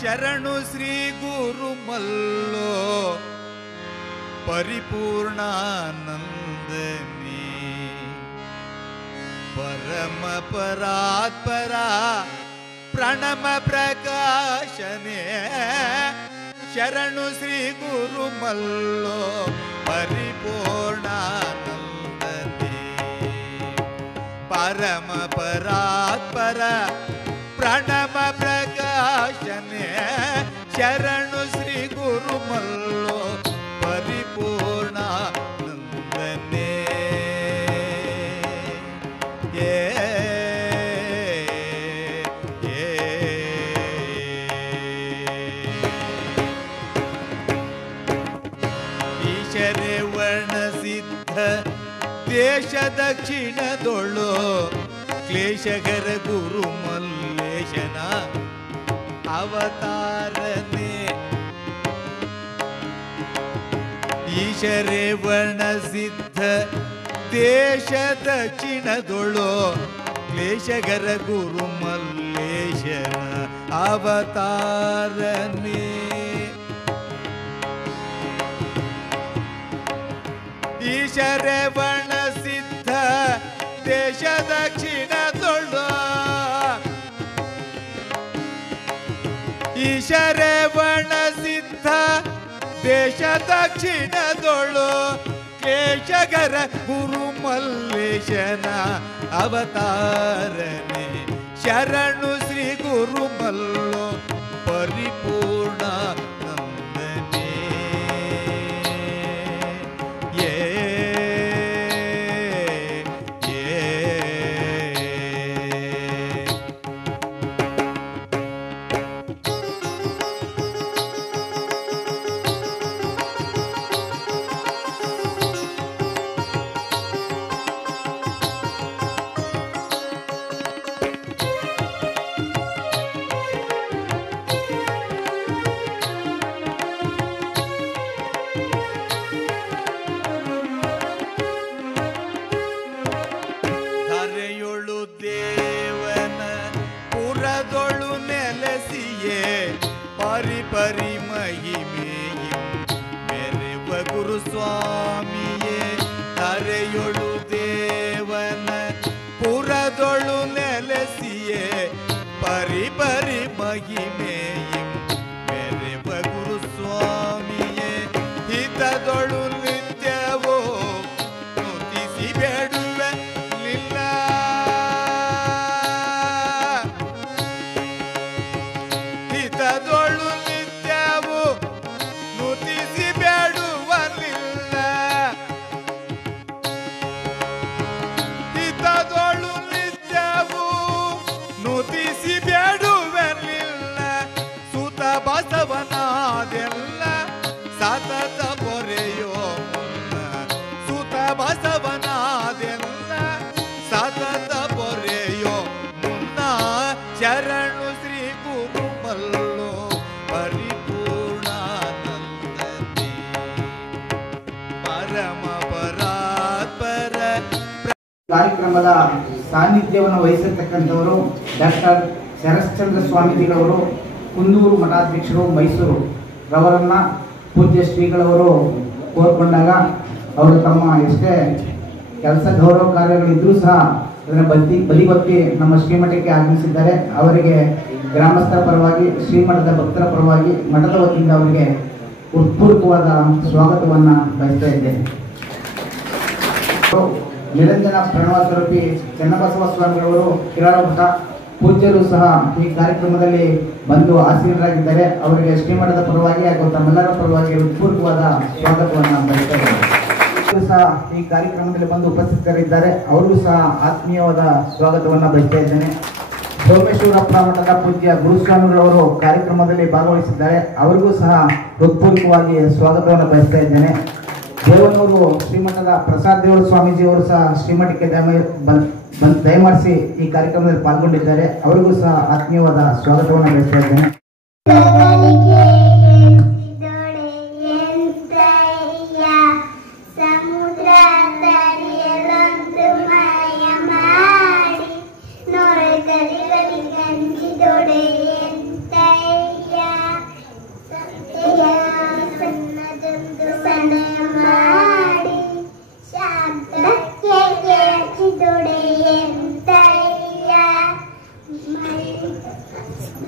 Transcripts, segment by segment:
ಶರಣು ಶ್ರೀ ಗುರು ಮಲ್ಲೋ ಪರಿಪೂರ್ಣಾನಂದನೇ ಪರಮ ಪರಾತ್ಪರ ಪ್ರಣಮ ಪ್ರಕಾಶನೇ ಶರಣು ಶ್ರೀ ಗುರು ಮಲ್ಲೋ ಪರಿಪೂರ್ಣಾನಂದನೇ ಪರಮ ಪರಾತ್ಪರ ಪ್ರಣಮ ಪ್ರಕಾಶನೇ ಶರಣು ಶ್ರೀ ಗುರು ಮಲ್ಲೋ ಪರಿಪೂರ್ಣಾನಂದನೇ ಈಶರೇ ವರ್ಣಸಿದ್ಧ ದೇಶ ದಕ್ಷಿಣದೊಳು ಕ್ಲೇಶಕರ ಗುರು ಮಲ್ಲೇಶನ ಅವತಾರನೆ ಈಶರೇ ವರ್ಣಸಿದ್ಧ ದೇಶ ದಕ್ಷಿಣದೊಳು ಕ್ಲೇಶಕರ ಗುರು ಮಲ್ಲೇಶನ ಅವತಾರನೆ ಈಶರೇ ವರ್ಣಸಿದ್ಧ ದೇಶ ದಕ್ಷಿಣದೊಳು ಈಶರೇ ವರ್ಣಸಿದ್ಧ ದೇಶ ದಕ್ಷಿಣದೊಳು ಕೇಶಕರ ಗುರು ಮಲ್ಲೇಶನ ಅವತಾರನೆ ಶರಣು ಶ್ರೀ ಗುರು ಮಲ್ಲೋ ಪರಿಪೂರ್ಣ ಪರಿ ಮಹಿಮೆಯು ಮೆರೆವ ಗುರು ಸ್ವಾಮಿಯೇ ಧರೆಯೊಳು ದೇವನ ಪುರದೊಳು ನೆಲೆಸಿಯೇ ಪರಿ ಪರಿ ಮಹಿಮೆಯು ಮೆರೆವ ಗುರು ಸ್ವಾಮಿಯೇ ಹಿತದೊಳು ನಿತ್ಯವೋ ನುತಿಸಿ ಬೇಡುವೆ ನಿಲ್ಲ ಹಿತದೊಳು ಬಸವನಾದೆಲ್ಲ ಸತತ ಪೊರೆಯೋ ಮುನ್ನ ಸುತ ಬಸವನಾದೆಲ್ಲ ಸತತ ಪೊರೆಯೋ ಮುನ್ನ ಶರಣು ಶ್ರೀ ಗುರು ಮಲ್ಲೋ ಪರಿಪೂರ್ಣಾನಂದನೇ ಪರಮ ಪರಾತ್ಪರ. ಕಾರ್ಯಕ್ರಮದ ಸಾನ್ನಿಧ್ಯವನ್ನು ವಹಿಸಿರ್ತಕ್ಕಂಥವರು ಡಾಕ್ಟರ್ ಶರಶ್ಚಂದ್ರ ಸ್ವಾಮೀಜಿಗಳವರು, ಕುಂದೂರು ಮಠಾಧ್ಯಕ್ಷರು ಮೈಸೂರು ರವರನ್ನ ಪೂಜ್ಯ ಶ್ರೀಗಳವರು ಕೋರ್ಕೊಂಡಾಗ ಅವರು ತಮ್ಮ ಎಷ್ಟೇ ಕೆಲಸ ಗೌರವ ಕಾರ್ಯಗಳಿದ್ರೂ ಸಹ ಅದನ್ನು ಬದಿಗೊತ್ತಿ ನಮ್ಮ ಶ್ರೀಮಠಕ್ಕೆ ಆಗಮಿಸಿದ್ದಾರೆ. ಅವರಿಗೆ ಗ್ರಾಮಸ್ಥರ ಪರವಾಗಿ, ಶ್ರೀಮಠದ ಭಕ್ತರ ಪರವಾಗಿ, ಮಠದ ವತಿಯಿಂದ ಅವರಿಗೆ ಹೃತ್ಪೂರ್ವಕವಾದ ಸ್ವಾಗತವನ್ನು ಬಯಸ್ತಾ ಇದ್ದೇನೆ. ನಿರಂಜನ ಪ್ರಣವ ಸ್ವರೂಪಿ ಚನ್ನಬಸವ ಸ್ವಾಮಿಗಳವರು ಕಿರಾಳಮಠ ಪೂಜ್ಯರು ಸಹ ಈ ಕಾರ್ಯಕ್ರಮದಲ್ಲಿ ಬಂದು ಆಸೀನರಾಗಿದ್ದಾರೆ. ಅವರಿಗೆ ಶ್ರೀಮಠದ ಪರವಾಗಿ ಹಾಗೂ ತಮ್ಮೆಲ್ಲರ ಪರವಾಗಿ ಹೃತ್ಪೂರ್ವಕವಾದ ಸ್ವಾಗತವನ್ನು ಬಯಸ್ತಾ ಇದ್ದಾರೆ. ಸಹ ಈ ಕಾರ್ಯಕ್ರಮದಲ್ಲಿ ಬಂದು ಉಪಸ್ಥಿತರಿದ್ದಾರೆ. ಅವರಿಗೂ ಸಹ ಆತ್ಮೀಯವಾದ ಸ್ವಾಗತವನ್ನು ಬಯಸ್ತಾ ಇದ್ದೇನೆ. ಸೋಮೇಶ್ವರಪ್ಪ ಮಠದ ಪೂಜ್ಯ ಗುರುಸ್ವಾಮಿಗಳವರು ಕಾರ್ಯಕ್ರಮದಲ್ಲಿ ಭಾಗವಹಿಸಿದ್ದಾರೆ. ಅವರಿಗೂ ಸಹ ಹೃತ್ಪೂರ್ವಕವಾಗಿ ಸ್ವಾಗತವನ್ನು ಬಯಸ್ತಾ ಇದ್ದೇನೆ. ದೇವನೂರು ಶ್ರೀಮಠದ ಪ್ರಸಾದ್ ದೇವರ ಸ್ವಾಮೀಜಿಯವರು ಸಹ ಶ್ರೀಮಠಕ್ಕೆ ದಯಮಾಡಿಸಿ ಈ ಕಾರ್ಯಕ್ರಮದಲ್ಲಿ ಪಾಲ್ಗೊಂಡಿದ್ದಾರೆ. ಅವರಿಗೂ ಸಹ ಆತ್ಮೀಯವಾದ ಸ್ವಾಗತವನ್ನು ಬಯಸ್ತಾ ಇದ್ದೇನೆ. ನೋಡಿ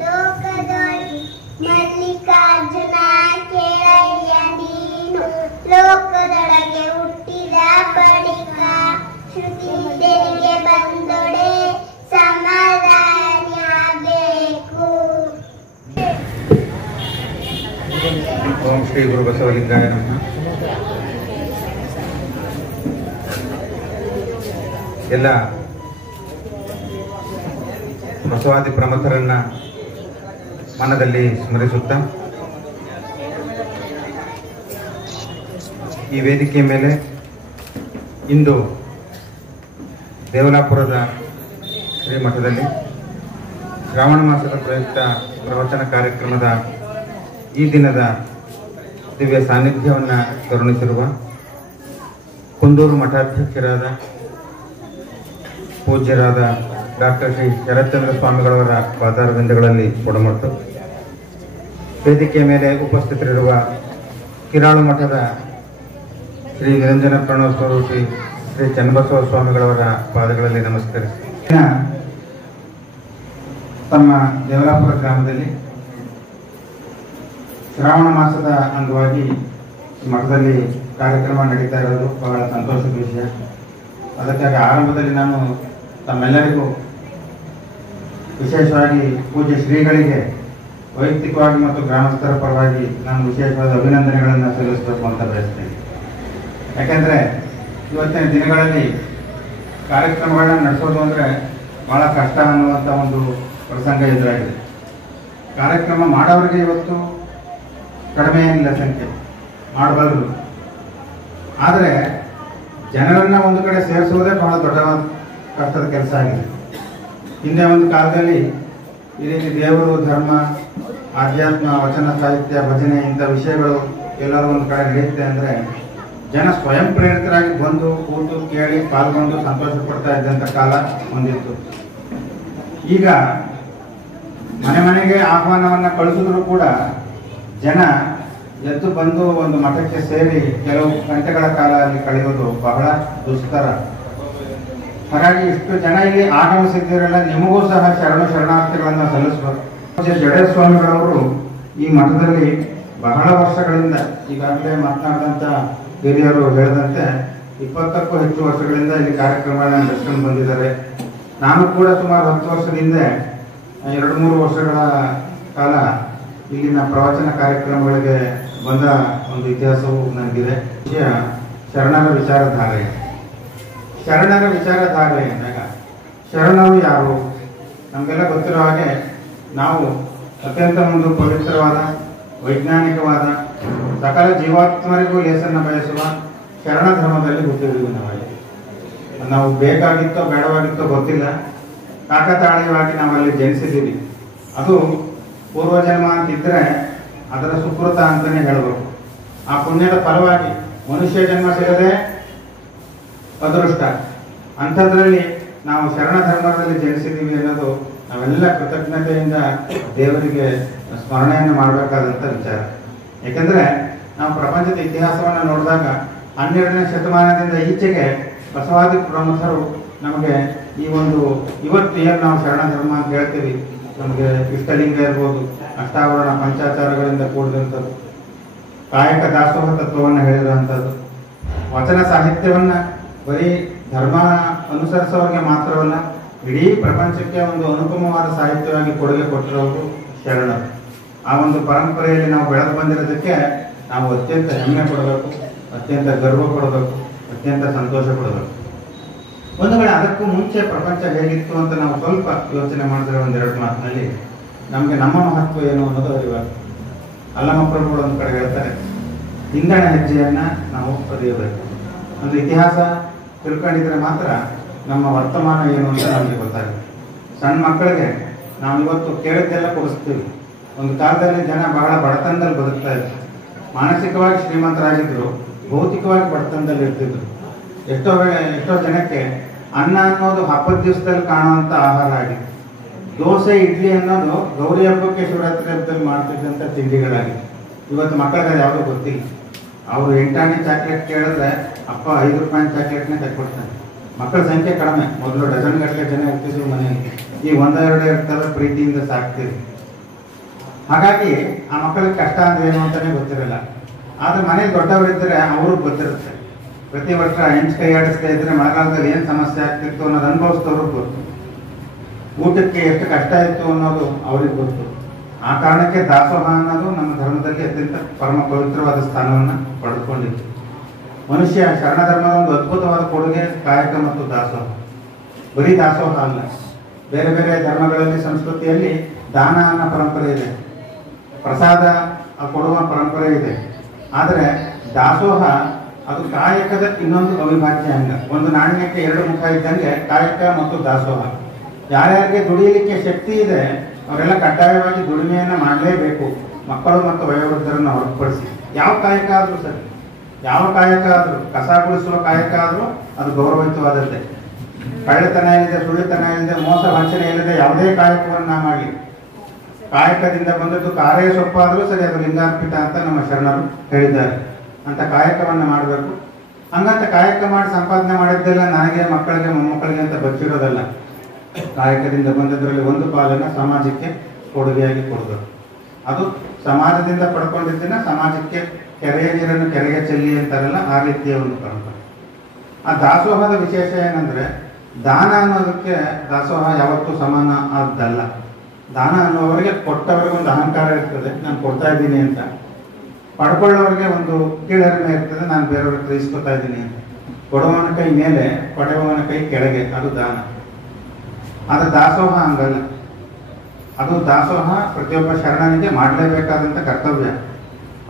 ಲೋಕದೊಳಗೆ ಮಲ್ಲಿಕಾರ್ಜುನ ಕೇಳಯ್ಯ ನೀನು ಲೋಕದೊಳಗೆ ಹುಟ್ಟಿದ ಬಳಿಕ ಶ್ರುತಿ ತೆರಿಗೆ ಬಂದೊಡೆ ಸಮಾಧಾನಬೇಕು. ಓಂ ಶ್ರೀ ಗುರು ಬಸವಲಿಂಗಾಯ ನಮಃ. ಎಲ್ಲ ಬಸವಾದಿ ಪ್ರಮುಖರನ್ನ ಮನದಲ್ಲಿ ಸ್ಮರಿಸುತ್ತಾ ಈ ವೇದಿಕೆ ಮೇಲೆ ಇಂದು ದೇವಲಾಪುರದ ಶ್ರೀಮಠದಲ್ಲಿ ಶ್ರಾವಣ ಮಾಸದ ಪ್ರಯುಕ್ತ ಪ್ರವಚನ ಕಾರ್ಯಕ್ರಮದ ಈ ದಿನದ ದಿವ್ಯ ಸಾನ್ನಿಧ್ಯವನ್ನು ಕರುಣಿಸಿರುವ ಕುಂದೂರು ಮಠಾಧ್ಯಕ್ಷರಾದ ಪೂಜ್ಯರಾದ ಡಾಕ್ಟರ್ ಶ್ರೀ ಶರತ್ಚಂದ್ರ ಸ್ವಾಮಿಗಳವರ ಪಾದಾರವಿಂದಗಳಲ್ಲಿ ಕೊಡಮಟ್ಟು, ವೇದಿಕೆಯ ಮೇಲೆ ಉಪಸ್ಥಿತರಿರುವ ಕಿರಾಳು ಮಠದ ಶ್ರೀ ನಿರಂಜನ ಪ್ರಣವ ಸ್ವರೂಪಿ ಶ್ರೀ ಚನ್ನಬಸವ ಸ್ವಾಮಿಗಳವರ ಪಾದಗಳಲ್ಲಿ ನಮಸ್ಕರಿಸಿ ತಮ್ಮ ದೇವಲಾಪುರ ಗ್ರಾಮದಲ್ಲಿ ಶ್ರಾವಣ ಮಾಸದ ಅಂಗವಾಗಿ ಮಠದಲ್ಲಿ ಕಾರ್ಯಕ್ರಮ ನಡೀತಾ ಇರೋದು ಬಹಳ ಸಂತೋಷದ ವಿಷಯ. ಅದಕ್ಕಾಗಿ ಆರಂಭದಲ್ಲಿ ನಾನು ತಮ್ಮೆಲ್ಲರಿಗೂ ವಿಶೇಷವಾಗಿ ಪೂಜ್ಯ ಶ್ರೀಗಳಿಗೆ ವೈಯಕ್ತಿಕವಾಗಿ ಮತ್ತು ಗ್ರಾಮಸ್ಥರ ಪರವಾಗಿ ನಾನು ವಿಶೇಷವಾದ ಅಭಿನಂದನೆಗಳನ್ನು ಸಲ್ಲಿಸಬೇಕು ಅಂತ ಬಯಸ್ತೇನೆ. ಯಾಕೆಂದರೆ ಇವತ್ತಿನ ದಿನಗಳಲ್ಲಿ ಕಾರ್ಯಕ್ರಮಗಳನ್ನ ನಡೆಸೋದು ಅಂದರೆ ಬಹಳ ಕಷ್ಟ ಅನ್ನುವಂಥ ಒಂದು ಪ್ರಸಂಗ ಎದುರಾಗಿದೆ. ಕಾರ್ಯಕ್ರಮ ಮಾಡೋರಿಗೆ ಇವತ್ತು ಕಡಿಮೆ ಏನಿಲ್ಲ ಸಂಖ್ಯೆ, ಮಾಡಬಲ್ಲರು. ಆದರೆ ಜನರನ್ನ ಒಂದು ಕಡೆ ಸೇರಿಸುವುದೇ ಬಹಳ ದೊಡ್ಡ ಕಷ್ಟದ ಕೆಲಸ ಆಗಿದೆ. ಹಿಂದೆ ಒಂದು ಕಾಲದಲ್ಲಿ ಈ ರೀತಿ ದೇವರು, ಧರ್ಮ, ಆಧ್ಯಾತ್ಮ, ವಚನ ಸಾಹಿತ್ಯ, ಭಜನೆ ಇಂಥ ವಿಷಯಗಳು ಎಲ್ಲರೂ ಒಂದು ಕಡೆ ನಡೆಯುತ್ತೆ ಅಂದರೆ ಜನ ಸ್ವಯಂ ಪ್ರೇರಿತರಾಗಿ ಬಂದು ಕೂತು ಕೇಳಿ ಪಾಲ್ಗೊಂಡು ಸಂತೋಷ ಪಡ್ತಾ ಇದ್ದಂಥ ಕಾಲ ಹೊಂದಿತ್ತು. ಈಗ ಮನೆ ಮನೆಗೆ ಆಹ್ವಾನವನ್ನು ಕಳಿಸಿದ್ರು ಕೂಡ ಜನ ಎದ್ದು ಬಂದು ಒಂದು ಮಠಕ್ಕೆ ಸೇರಿ ಕೆಲವು ಗಂಟೆಗಳ ಕಾಲ ಅಲ್ಲಿ ಕಳೆಯೋದು ಬಹಳ ದುಸ್ತರ. ಹಾಗಾಗಿ ಇಷ್ಟು ಜನ ಇಲ್ಲಿ ಆಗಮಿಸಿದ್ದೀರಲ್ಲ, ನಿಮಗೂ ಸಹ ಶರಣಾರ್ಥಿಗಳನ್ನು ಸಲ್ಲಿಸಬೇಕು. ಜಡೇರ ಸ್ವಾಮಿಗಳವರು ಈ ಮಠದಲ್ಲಿ ಬಹಳ ವರ್ಷಗಳಿಂದ, ಈಗಾಗಲೇ ಮಾತನಾಡಿದಂಥ ಹಿರಿಯರು ಹೇಳಿದಂತೆ 20ಕ್ಕೂ ಹೆಚ್ಚು ವರ್ಷಗಳಿಂದ ಇಲ್ಲಿ ಕಾರ್ಯಕ್ರಮಗಳನ್ನು ನಡೆಸ್ಕೊಂಡು ಬಂದಿದ್ದಾರೆ. ನಾನು ಕೂಡ ಸುಮಾರು 10 ವರ್ಷದಿಂದ 2-3 ವರ್ಷಗಳ ಕಾಲ ಇಲ್ಲಿನ ಪ್ರವಚನ ಕಾರ್ಯಕ್ರಮಗಳಿಗೆ ಬಂದ ಒಂದು ಇತಿಹಾಸವು ನನಗಿದೆ. ಶರಣರ ವಿಚಾರಧಾರೆ ಅಂದಾಗ ಶರಣರು ಯಾರು? ನಮಗೆಲ್ಲ ಗೊತ್ತಿರೋ ಹಾಗೆ ನಾವು ಅತ್ಯಂತ ಒಂದು ಪವಿತ್ರವಾದ, ವೈಜ್ಞಾನಿಕವಾದ, ಸಕಲ ಜೀವಾತ್ಮರಿಗೂ ಲೇಸನ್ನು ಬಯಸುವ ಶರಣ ಧರ್ಮದಲ್ಲಿ ಹುಟ್ಟಿದ್ದೀವಿ. ನಾವು ಬೇಕಾಗಿತ್ತೋ ಬೇಡವಾಗಿತ್ತೋ ಗೊತ್ತಿಲ್ಲ, ಕಾಕತಾಳೀಯವಾಗಿ ನಾವಲ್ಲಿ ಜನಿಸಿದ್ದೀವಿ. ಅದು ಪೂರ್ವಜನ್ಮ ಅಂತಿದ್ರೆ ಅದರ ಸುಕೃತ ಅಂತಲೇ ಹೇಳಬೇಕು. ಆ ಪುಣ್ಯದ ಫಲವಾಗಿ ಮನುಷ್ಯ ಜನ್ಮ ಸಿಗದೆ ಅದೃಷ್ಟ. ಅಂಥದ್ರಲ್ಲಿ ನಾವು ಶರಣ ಧರ್ಮದಲ್ಲಿ ಜನಿಸಿದ್ದೀವಿ ಅನ್ನೋದು ನಾವೆಲ್ಲ ಕೃತಜ್ಞತೆಯಿಂದ ದೇವರಿಗೆ ಸ್ಮರಣೆಯನ್ನು ಮಾಡಬೇಕಾದಂಥ ವಿಚಾರ. ಯಾಕೆಂದರೆ ನಾವು ಪ್ರಪಂಚದ ಇತಿಹಾಸವನ್ನು ನೋಡಿದಾಗ 12ನೇ ಶತಮಾನದಿಂದ ಈಚೆಗೆ ಬಸವಾದಿ ಪ್ರಮುಖರು ನಮಗೆ ಈ ಒಂದು ಇವತ್ತು ಏನು ನಾವು ಶರಣ ಧರ್ಮ ಅಂತ ಹೇಳ್ತೀವಿ, ನಮಗೆ ಇಷ್ಟಲಿಂಗ ಇರ್ಬೋದು, ಅಷ್ಟಾವರಣ ಪಂಚಾಚಾರಗಳಿಂದ ಕೂಡಿದಂಥದ್ದು, ಕಾಯಕ ದಾಸೋಹ ತತ್ವವನ್ನು ಹೇಳಿರುವಂಥದ್ದು, ವಚನ ಸಾಹಿತ್ಯವನ್ನು ಬರೀ ಧರ್ಮ ಅನುಸರಿಸೋರಿಗೆ ಮಾತ್ರವಲ್ಲ, ಇಡೀ ಪ್ರಪಂಚಕ್ಕೆ ಒಂದು ಅನುಪಮವಾದ ಸಾಹಿತ್ಯವಾಗಿ ಕೊಡುಗೆ ಕೊಟ್ಟಿರೋರು ಶರಣರು. ಆ ಒಂದು ಪರಂಪರೆಯಲ್ಲಿ ನಾವು ಬೆಳೆದು ಬಂದಿರೋದಕ್ಕೆ ನಾವು ಅತ್ಯಂತ ಹೆಮ್ಮೆ ಪಡಬೇಕು, ಅತ್ಯಂತ ಗರ್ವ ಪಡಬೇಕು, ಅತ್ಯಂತ ಸಂತೋಷ ಪಡಬೇಕು. ಒಂದು ವೇಳೆ ಅದಕ್ಕೂ ಮುಂಚೆ ಪ್ರಪಂಚ ಹೇಗಿತ್ತು ಅಂತ ನಾವು ಸ್ವಲ್ಪ ಯೋಚನೆ ಮಾಡಿದ್ರೆ 1-2 ಮಾತಿನಲ್ಲಿ ನಮಗೆ ನಮ್ಮ ಮಹತ್ವ ಏನು ಅನ್ನೋದು ಅರಿವಾಗುತ್ತೆ. ಅಲ್ಲಮ ಪ್ರಭುಗಳು ಒಂದು ಕಡೆ ಹೇಳ್ತಾರೆ, ಹಿಂದಣ ಹೆಜ್ಜೆಯನ್ನ ನಾವು ಅರಿಯಬೇಕು. ಒಂದು ಇತಿಹಾಸ ತಿಳ್ಕೊಂಡಿದ್ರೆ ಮಾತ್ರ ನಮ್ಮ ವರ್ತಮಾನ ಏನು ಅಂತ ನಮಗೆ ಗೊತ್ತಾಗುತ್ತೆ. ಸಣ್ಣ ಮಕ್ಕಳಿಗೆ ನಾವು ಇವತ್ತು ಕೇಳಿದ್ದೆಲ್ಲ ಕೊಡಿಸ್ತೀವಿ. ಒಂದು ಕಾಲದಲ್ಲಿ ಜನ ಬಹಳ ಬಡತನದಲ್ಲಿ ಬದುಕ್ತಾ ಇದ್ರು, ಮಾನಸಿಕವಾಗಿ ಶ್ರೀಮಂತರಾಗಿದ್ರು, ಭೌತಿಕವಾಗಿ ಬಡತನದಲ್ಲಿ ಇರ್ತಿದ್ರು. ಎಷ್ಟೋ ಜನಕ್ಕೆ ಅನ್ನ ಅನ್ನೋದು ಹಬ್ಬದ ದಿವಸದಲ್ಲಿ ಕಾಣುವಂಥ ಆಹಾರ ಆಗಿದೆ. ದೋಸೆ, ಇಡ್ಲಿ ಅನ್ನೋದು ಗೌರಿ ಹಬ್ಬಕ್ಕೆ, ಶಿವರಾತ್ರಿ ಹಬ್ಬದಲ್ಲಿ ಮಾಡ್ತಿದ್ದಂಥ ತಿಂಡಿಗಳಾಗಿದೆ. ಇವತ್ತು ಮಕ್ಕಳಿಗೆ ಯಾವುದೂ ಗೊತ್ತಿಲ್ಲ. ಅವರು 8 ಆಣೆ ಚಾಕ್ಲೇಟ್ ಕೇಳಿದ್ರೆ ಅಪ್ಪ 5 ರೂಪಾಯಿ ಚಾಕ್ಲೇಟ್ನೇ ಕಟ್ಕೊಡ್ತಾನೆ. ಮಕ್ಕಳ ಸಂಖ್ಯೆ ಕಡಿಮೆ. ಮೊದಲು ಡಜನ್ ಗಟ್ಟಲೆ ಜನ ಇರ್ತಿದ್ರು ಮನೆಯಲ್ಲಿ. ಈ ಒಂದೆರಡು ಇರ್ತಲ್ಲ ಪ್ರೀತಿಯಿಂದ ಸಾಕ್ತೀವಿ. ಹಾಗಾಗಿ ಆ ಮಕ್ಕಳಿಗೆ ಕಷ್ಟ ಅಂದ್ರೆ ಏನು ಅಂತಾನೆ ಗೊತ್ತಿರಲ್ಲ. ಆದ್ರೆ ಮನೇಲಿ ದೊಡ್ಡವರಿದ್ದರೆ ಅವ್ರಿಗೆ ಗೊತ್ತಿರುತ್ತೆ. ಪ್ರತಿ ವರ್ಷ ಹೆಂಚು ಕೈ ಆಡಿಸ್ತಾ ಇದ್ರೆ ಮಳೆಗಾಲದಲ್ಲಿ ಏನು ಸಮಸ್ಯೆ ಆಗ್ತಿತ್ತು ಅನ್ನೋದು ಅನುಭವಿಸ್ತವ್ರಿಗೆ ಗೊತ್ತು. ಊಟಕ್ಕೆ ಎಷ್ಟು ಕಷ್ಟ ಇತ್ತು ಅನ್ನೋದು ಅವ್ರಿಗೆ ಗೊತ್ತು. ಆ ಕಾರಣಕ್ಕೆ ದಾಸೋಹ ಅನ್ನೋದು ನಮ್ಮ ಧರ್ಮದಲ್ಲಿ ಅತ್ಯಂತ ಪರಮ ಪವಿತ್ರವಾದ ಸ್ಥಾನವನ್ನು ಪಡೆದುಕೊಂಡಿತ್ತು. ಮನುಷ್ಯ ಶರಣ ಧರ್ಮದ ಒಂದು ಅದ್ಭುತವಾದ ಕೊಡುಗೆ ಕಾಯಕ ಮತ್ತು ದಾಸೋಹ. ಬರೀ ದಾಸೋಹ ಅಲ್ಲ, ಬೇರೆ ಬೇರೆ ಧರ್ಮಗಳಲ್ಲಿ ಸಂಸ್ಕೃತಿಯಲ್ಲಿ ದಾನ ಅನ್ನೋ ಪರಂಪರೆ ಇದೆ, ಪ್ರಸಾದ ಕೊಡುವ ಪರಂಪರೆ ಇದೆ. ಆದರೆ ದಾಸೋಹ ಅದು ಕಾಯಕದ ಇನ್ನೊಂದು ಅವಿಭಾಜ್ಯ ಅಂಗ. ಒಂದು ನಾಣ್ಯಕ್ಕೆ ಎರಡು ಮುಖ ಇದ್ದಂಗೆ ಕಾಯಕ ಮತ್ತು ದಾಸೋಹ. ಯಾರ್ಯಾರಿಗೆ ದುಡಿಯಲಿಕ್ಕೆ ಶಕ್ತಿ ಇದೆ ಅವರೆಲ್ಲ ಕಡ್ಡಾಯವಾಗಿ ದುಡಿಮೆಯನ್ನು ಮಾಡಲೇಬೇಕು, ಮಕ್ಕಳು ಮತ್ತು ವಯೋವೃದ್ಧರನ್ನು ಹೊರತುಪಡಿಸಿ. ಯಾವ ಕಾಯಕ ಆದರೂ ಸರಿ, ಯಾವ ಕಾಯಕ ಆದರೂ, ಕಸ ಗುಡಿಸುವ ಕಾಯಕ ಆದರೂ ಅದು ಗೌರವಯುತವಾದದ್ದೇ. ಕಳ್ಳತನ ಇಲ್ಲದೆ, ಸುಳ್ಳುತನ ಇಲ್ಲದೆ, ಮೋಸ ವಂಚನೆ ಇಲ್ಲದೆ ಯಾವುದೇ ಕಾಯಕವನ್ನ ಮಾಡಿ, ಕಾಯಕದಿಂದ ಬಂದದ್ದು ಕಾರೇ ಸೊಪ್ಪಾದರೂ ಸರಿ ಅದು ಲಿಂಗಾರ್ಪಿತ ಅಂತ ನಮ್ಮ ಶರಣರು ಹೇಳಿದ್ದಾರೆ. ಅಂತ ಕಾಯಕವನ್ನ ಮಾಡಬೇಕು. ಹಂಗಂತ ಕಾಯಕ ಮಾಡಿ ಸಂಪಾದನೆ ಮಾಡಿದ್ದೆಲ್ಲ ನನಗೆ, ಮಕ್ಕಳಿಗೆ, ಮೊಮ್ಮಕ್ಕಳಿಗೆ ಅಂತ ಬಚ್ಚಿಡೋದಲ್ಲ. ಕಾಯಕದಿಂದ ಬಂದದ್ರಲ್ಲಿ ಒಂದು ಪಾಲನ್ನ ಸಮಾಜಕ್ಕೆ ಕೊಡುಗೆಯಾಗಿ ಕೊಡಬೇಕು. ಅದು ಸಮಾಜದಿಂದ ಪಡ್ಕೊಂಡಿದ್ದನ್ನ ಸಮಾಜಕ್ಕೆ ಕೆರೆಯ ನೀರನ್ನು ಕೆರೆಗೆ ಚೆಲ್ಲಿ ಅಂತಾರಲ್ಲ, ಆ ರೀತಿಯ ಒಂದು ಪರಂಪರೆ. ಆ ದಾಸೋಹದ ವಿಶೇಷ ಏನಂದ್ರೆ, ದಾನ ಅನ್ನೋದಕ್ಕೆ ದಾಸೋಹ ಯಾವತ್ತೂ ಸಮಾನ ಆದ್ದಲ್ಲ. ದಾನ ಅನ್ನುವವರಿಗೆ ಕೊಟ್ಟವರಿಗೆ ಒಂದು ಅಹಂಕಾರ ಇರ್ತದೆ, ನಾನು ಕೊಡ್ತಾ ಇದ್ದೀನಿ ಅಂತ. ಪಡ್ಕೊಳ್ಳೋರಿಗೆ ಒಂದು ಕೀಳರಿಮೆ ಇರ್ತದೆ, ನಾನು ಬೇರೆಯವ್ರ ಹತ್ರ ಇಸ್ಕೊತಾ ಇದ್ದೀನಿ ಅಂತ. ಕೊಡುವವನ ಕೈ ಮೇಲೆ, ಪಡೆಯುವವನ ಕೈ ಕೆಳಗೆ, ಅದು ದಾನ. ಆದರೆ ದಾಸೋಹ ಹಂಗಲ್ಲ. ಅದು ದಾಸೋಹ ಪ್ರತಿಯೊಬ್ಬ ಶರಣನಿಗೆ ಮಾಡಲೇಬೇಕಾದಂಥ ಕರ್ತವ್ಯ.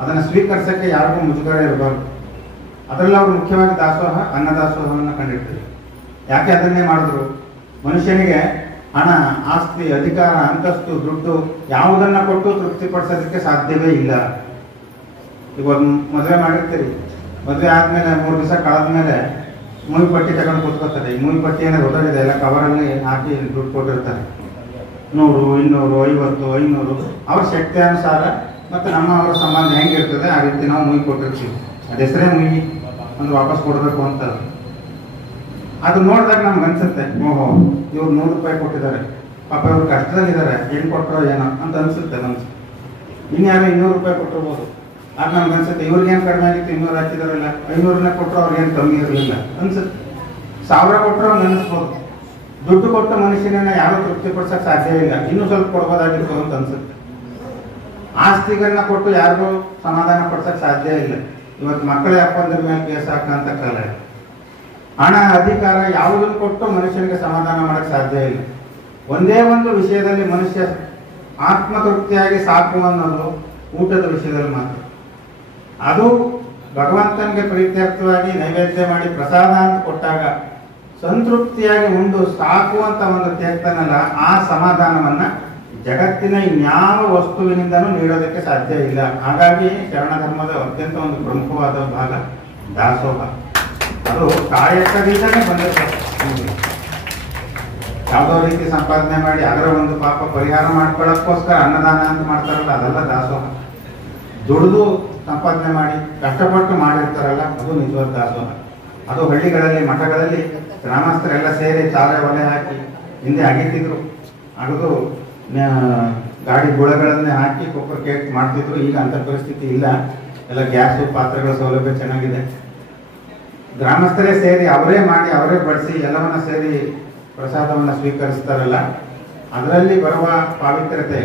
ಅದನ್ನು ಸ್ವೀಕರಿಸಕ್ಕೆ ಯಾರಿಗೂ ಮುಜುಗರ ಇರಬಾರ್ದು. ಅದರಲ್ಲಿ ಅವರು ಮುಖ್ಯವಾಗಿ ದಾಸೋಹ ಅನ್ನದಾಸೋಹವನ್ನು ಕಂಡಿರ್ತಾರೆ. ಯಾಕೆ ಅದನ್ನೇ ಮಾಡಿದ್ರು? ಮನುಷ್ಯನಿಗೆ ಹಣ, ಆಸ್ತಿ, ಅಧಿಕಾರ, ಅಂತಸ್ತು, ದುಡ್ಡು ಯಾವುದನ್ನ ಕೊಟ್ಟು ತೃಪ್ತಿಪಡಿಸೋದಕ್ಕೆ ಸಾಧ್ಯವೇ ಇಲ್ಲ. ಇವಾಗ ಮದುವೆ ಮಾಡಿರ್ತೀರಿ, ಮದುವೆ ಆದ್ಮೇಲೆ 3 ದಿವಸ ಕಳೆದ್ಮೇಲೆ ಮೂವಿ ಪಟ್ಟಿ ತಗೊಂಡು ಕೂತ್ಕೋತಾರೆ. ಈ ಮೂವಿ ಪಟ್ಟಿ ಏನಾದ್ರು ದೊಡ್ಡದಿದೆ, ಎಲ್ಲ ಕವರಲ್ಲಿ ಹಾಕಿ ದುಡ್ಡು ಕೊಟ್ಟಿರ್ತಾರೆ. 100, 200, 50, 500 ಅವ್ರ ಶಕ್ತಿ ಅನುಸಾರ ಮತ್ತು ಅವರ ಸಂಬಂಧ ಹೆಂಗಿರ್ತದೆ ಆ ರೀತಿ ನಾವು ಮೂವಿ ಕೊಟ್ಟಿರ್ತೀವಿ. ಅದ ಹೆಸರೇ ಮೂವಿ, ಒಂದು ವಾಪಸ್ ಕೊಡಬೇಕು ಅಂತ. ಅದು ನೋಡಿದಾಗ ನಮ್ಗೆ ಅನ್ಸುತ್ತೆ, ಓಹೋ ಇವ್ರು 100 ರೂಪಾಯಿ ಕೊಟ್ಟಿದ್ದಾರೆ, ಪಾಪ ಇವ್ರು ಕಷ್ಟದಲ್ಲಿದ್ದಾರೆ, ಏನು ಕೊಟ್ಟರೋ ಏನೋ ಅಂತ ಅನ್ಸುತ್ತೆ ಮನಸ್ಸು. ಇನ್ಯಾರೋ 200 ರೂಪಾಯಿ ಕೊಟ್ಟಿರ್ಬೋದು. ಆಗ ನಮ್ಗೆ ಅನ್ಸುತ್ತೆ, ಇವ್ರಿಗೇನು ಕಡಿಮೆ ಆಗಿತ್ತು, 200 ಹಾಕಿದಾರಲ್ಲ, 500ನೇ ಕೊಟ್ಟರು ಅವ್ರಿಗೇನು ಕಮ್ಮಿ ಇರಲಿಲ್ಲ ಅನ್ಸುತ್ತೆ. 1000 ಕೊಟ್ಟರು ಅವ್ನು ಅನಿಸ್ಬೋದು. ದುಡ್ಡು ಕೊಟ್ಟ ಮನುಷ್ಯನನ್ನ ಯಾರು ತೃಪ್ತಿಪಡಿಸಕ್ಕೆ ಸಾಧ್ಯ ಇಲ್ಲ, ಇನ್ನೂ ಸ್ವಲ್ಪ ಕೊಡ್ಬೋದಾಗಿತ್ತು ಅಂತ ಅನ್ಸುತ್ತೆ. ಆಸ್ತಿಗಳನ್ನ ಕೊಟ್ಟು ಯಾರಿಗೂ ಸಮಾಧಾನ ಪಡಿಸಕ್ಕೆ ಸಾಧ್ಯ ಇಲ್ಲ. ಇವತ್ತು ಮಕ್ಕಳೇ ಅಪ್ಪಂದ್ರ ಮೇಲೆ ಕೇಸ್ ಹಾಕಂತ ಕಾಲ. ಹಣ, ಅಧಿಕಾರ ಯಾವುದನ್ನು ಕೊಟ್ಟು ಮನುಷ್ಯನಿಗೆ ಸಮಾಧಾನ ಮಾಡಕ್ಕೆ ಸಾಧ್ಯ ಇಲ್ಲ. ಒಂದೇ ಒಂದು ವಿಷಯದಲ್ಲಿ ಮನುಷ್ಯ ಆತ್ಮತೃಪ್ತಿಯಾಗಿ ಸಾಕು ಅನ್ನೋದು ಊಟದ ವಿಷಯದಲ್ಲಿ ಮಾತ್ರ. ಅದು ಭಗವಂತನಿಗೆ ಪ್ರೀತ್ಯರ್ಥವಾಗಿ ನೈವೇದ್ಯ ಮಾಡಿ ಪ್ರಸಾದ ಅಂತ ಕೊಟ್ಟಾಗ ಸಂತೃಪ್ತಿಯಾಗಿ ಉಂಡು ಸಾಕು ಅಂತ ಒಂದು ತೇಗ್ತಾನಲ್ಲ, ಆ ಸಮಾಧಾನವನ್ನ ಜಗತ್ತಿನ ಇನ್ಯಾವ ವಸ್ತುವಿನಿಂದನೂ ನೀಡೋದಕ್ಕೆ ಸಾಧ್ಯ ಇಲ್ಲ. ಹಾಗಾಗಿ ಶರಣ ಧರ್ಮದ ಅತ್ಯಂತ ಒಂದು ಪ್ರಮುಖವಾದ ಭಾಗ ದಾಸೋಹ. ಅದು ಕಾಯಕದಿಂದನೇ ಬಂದಿರ್ತಾರೆ. ಯಾವುದೋ ರೀತಿ ಸಂಪಾದನೆ ಮಾಡಿ ಅದರ ಒಂದು ಪಾಪ ಪರಿಹಾರ ಮಾಡ್ಕೊಳ್ಳೋಕ್ಕೋಸ್ಕರ ಅನ್ನದಾನ ಅಂತ ಮಾಡ್ತಾರಲ್ಲ, ಅದೆಲ್ಲ ದಾಸೋಹ. ದುಡಿದು ಸಂಪಾದನೆ ಮಾಡಿ ಕಷ್ಟಪಟ್ಟು ಮಾಡಿರ್ತಾರಲ್ಲ, ಅದು ನಿಜವಾದ ದಾಸೋಹ. ಅದು ಹಳ್ಳಿಗಳಲ್ಲಿ, ಮಠಗಳಲ್ಲಿ ಗ್ರಾಮಸ್ಥರೆಲ್ಲ ಸೇರಿ ಚಾಲೆ ಒಲೆ ಹಾಕಿ ಹಿಂದೆ ಅಗಿತಿದ್ರು. ಅಗದು ಗಾಡಿ ಗುಳಗಳನ್ನೇ ಹಾಕಿ ಕೊಬ್ಬರಿ ಕೇಕ್ ಮಾಡ್ತಿದ್ರು. ಈಗ ಅಂತ ಪರಿಸ್ಥಿತಿ ಇಲ್ಲ, ಎಲ್ಲ ಗ್ಯಾಸು, ಪಾತ್ರೆಗಳ ಸೌಲಭ್ಯ ಚೆನ್ನಾಗಿದೆ. ಗ್ರಾಮಸ್ಥರೇ ಸೇರಿ ಅವರೇ ಮಾಡಿ ಅವರೇ ಬಡಿಸಿ ಎಲ್ಲವನ್ನ ಸೇರಿ ಪ್ರಸಾದವನ್ನು ಸ್ವೀಕರಿಸ್ತಾರಲ್ಲ, ಅದರಲ್ಲಿ ಬರುವ ಪಾವಿತ್ರ್ಯತೆ